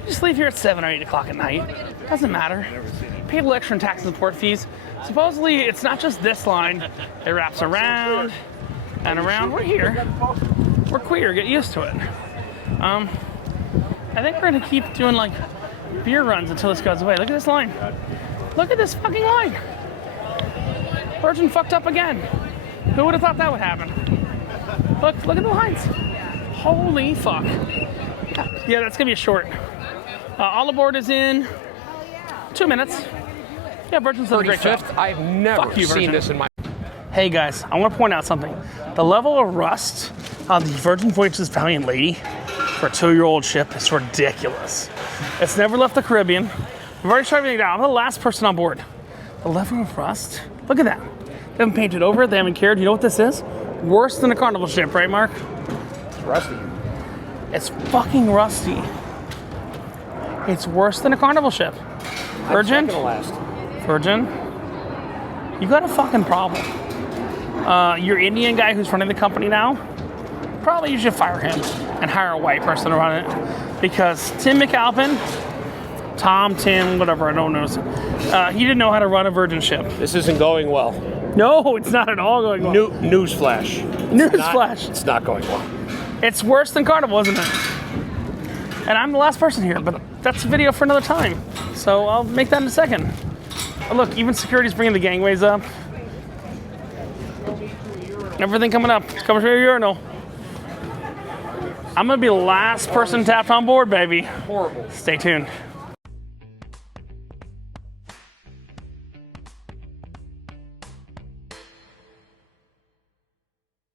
You just leave here at 7 or 8 o'clock at night. Doesn't matter. Pay a little extra in tax and port fees. Supposedly, it's not just this line. It wraps around and around. We're here. We're queer. Get used to it. I think we're gonna keep doing like beer runs until this goes away. Look at this line. Look at this fucking line. Virgin fucked up again. Who would have thought that would happen? Look at the lines. Holy fuck. Yeah, that's gonna be a short. All aboard is in 2 minutes. Yeah, Virgin's done a great job. 35th. I've never Fuck you, seen Virgin. this in my. Hey guys, I want to point out something. The level of rust on the Virgin Voyages Valiant Lady for a 2-year-old ship is ridiculous. It's never left the Caribbean. We've already tried everything down. I'm the last person on board. The level of rust, look at that. They haven't painted over it, they haven't cared. You know what this is? Worse than a Carnival ship, right, Mark? It's rusty. It's fucking rusty. It's worse than a Carnival ship. Virgin? Second to last. Virgin? You got a fucking problem. Your Indian guy who's running the company now, probably you should fire him and hire a white person to run it. Because Tim McAlpin, Tim, whatever, I don't know. He didn't know how to run a Virgin ship. This isn't going well. No, it's not at all going well. Newsflash. Newsflash. It's not going well. It's worse than Carnival, isn't it? And I'm the last person here, but that's a video for another time. So I'll make that in a second. Oh, look, even security's bringing the gangways up. Everything coming up. It's coming through your urinal. I'm gonna be the last person tapped on board, baby. Horrible. Stay tuned.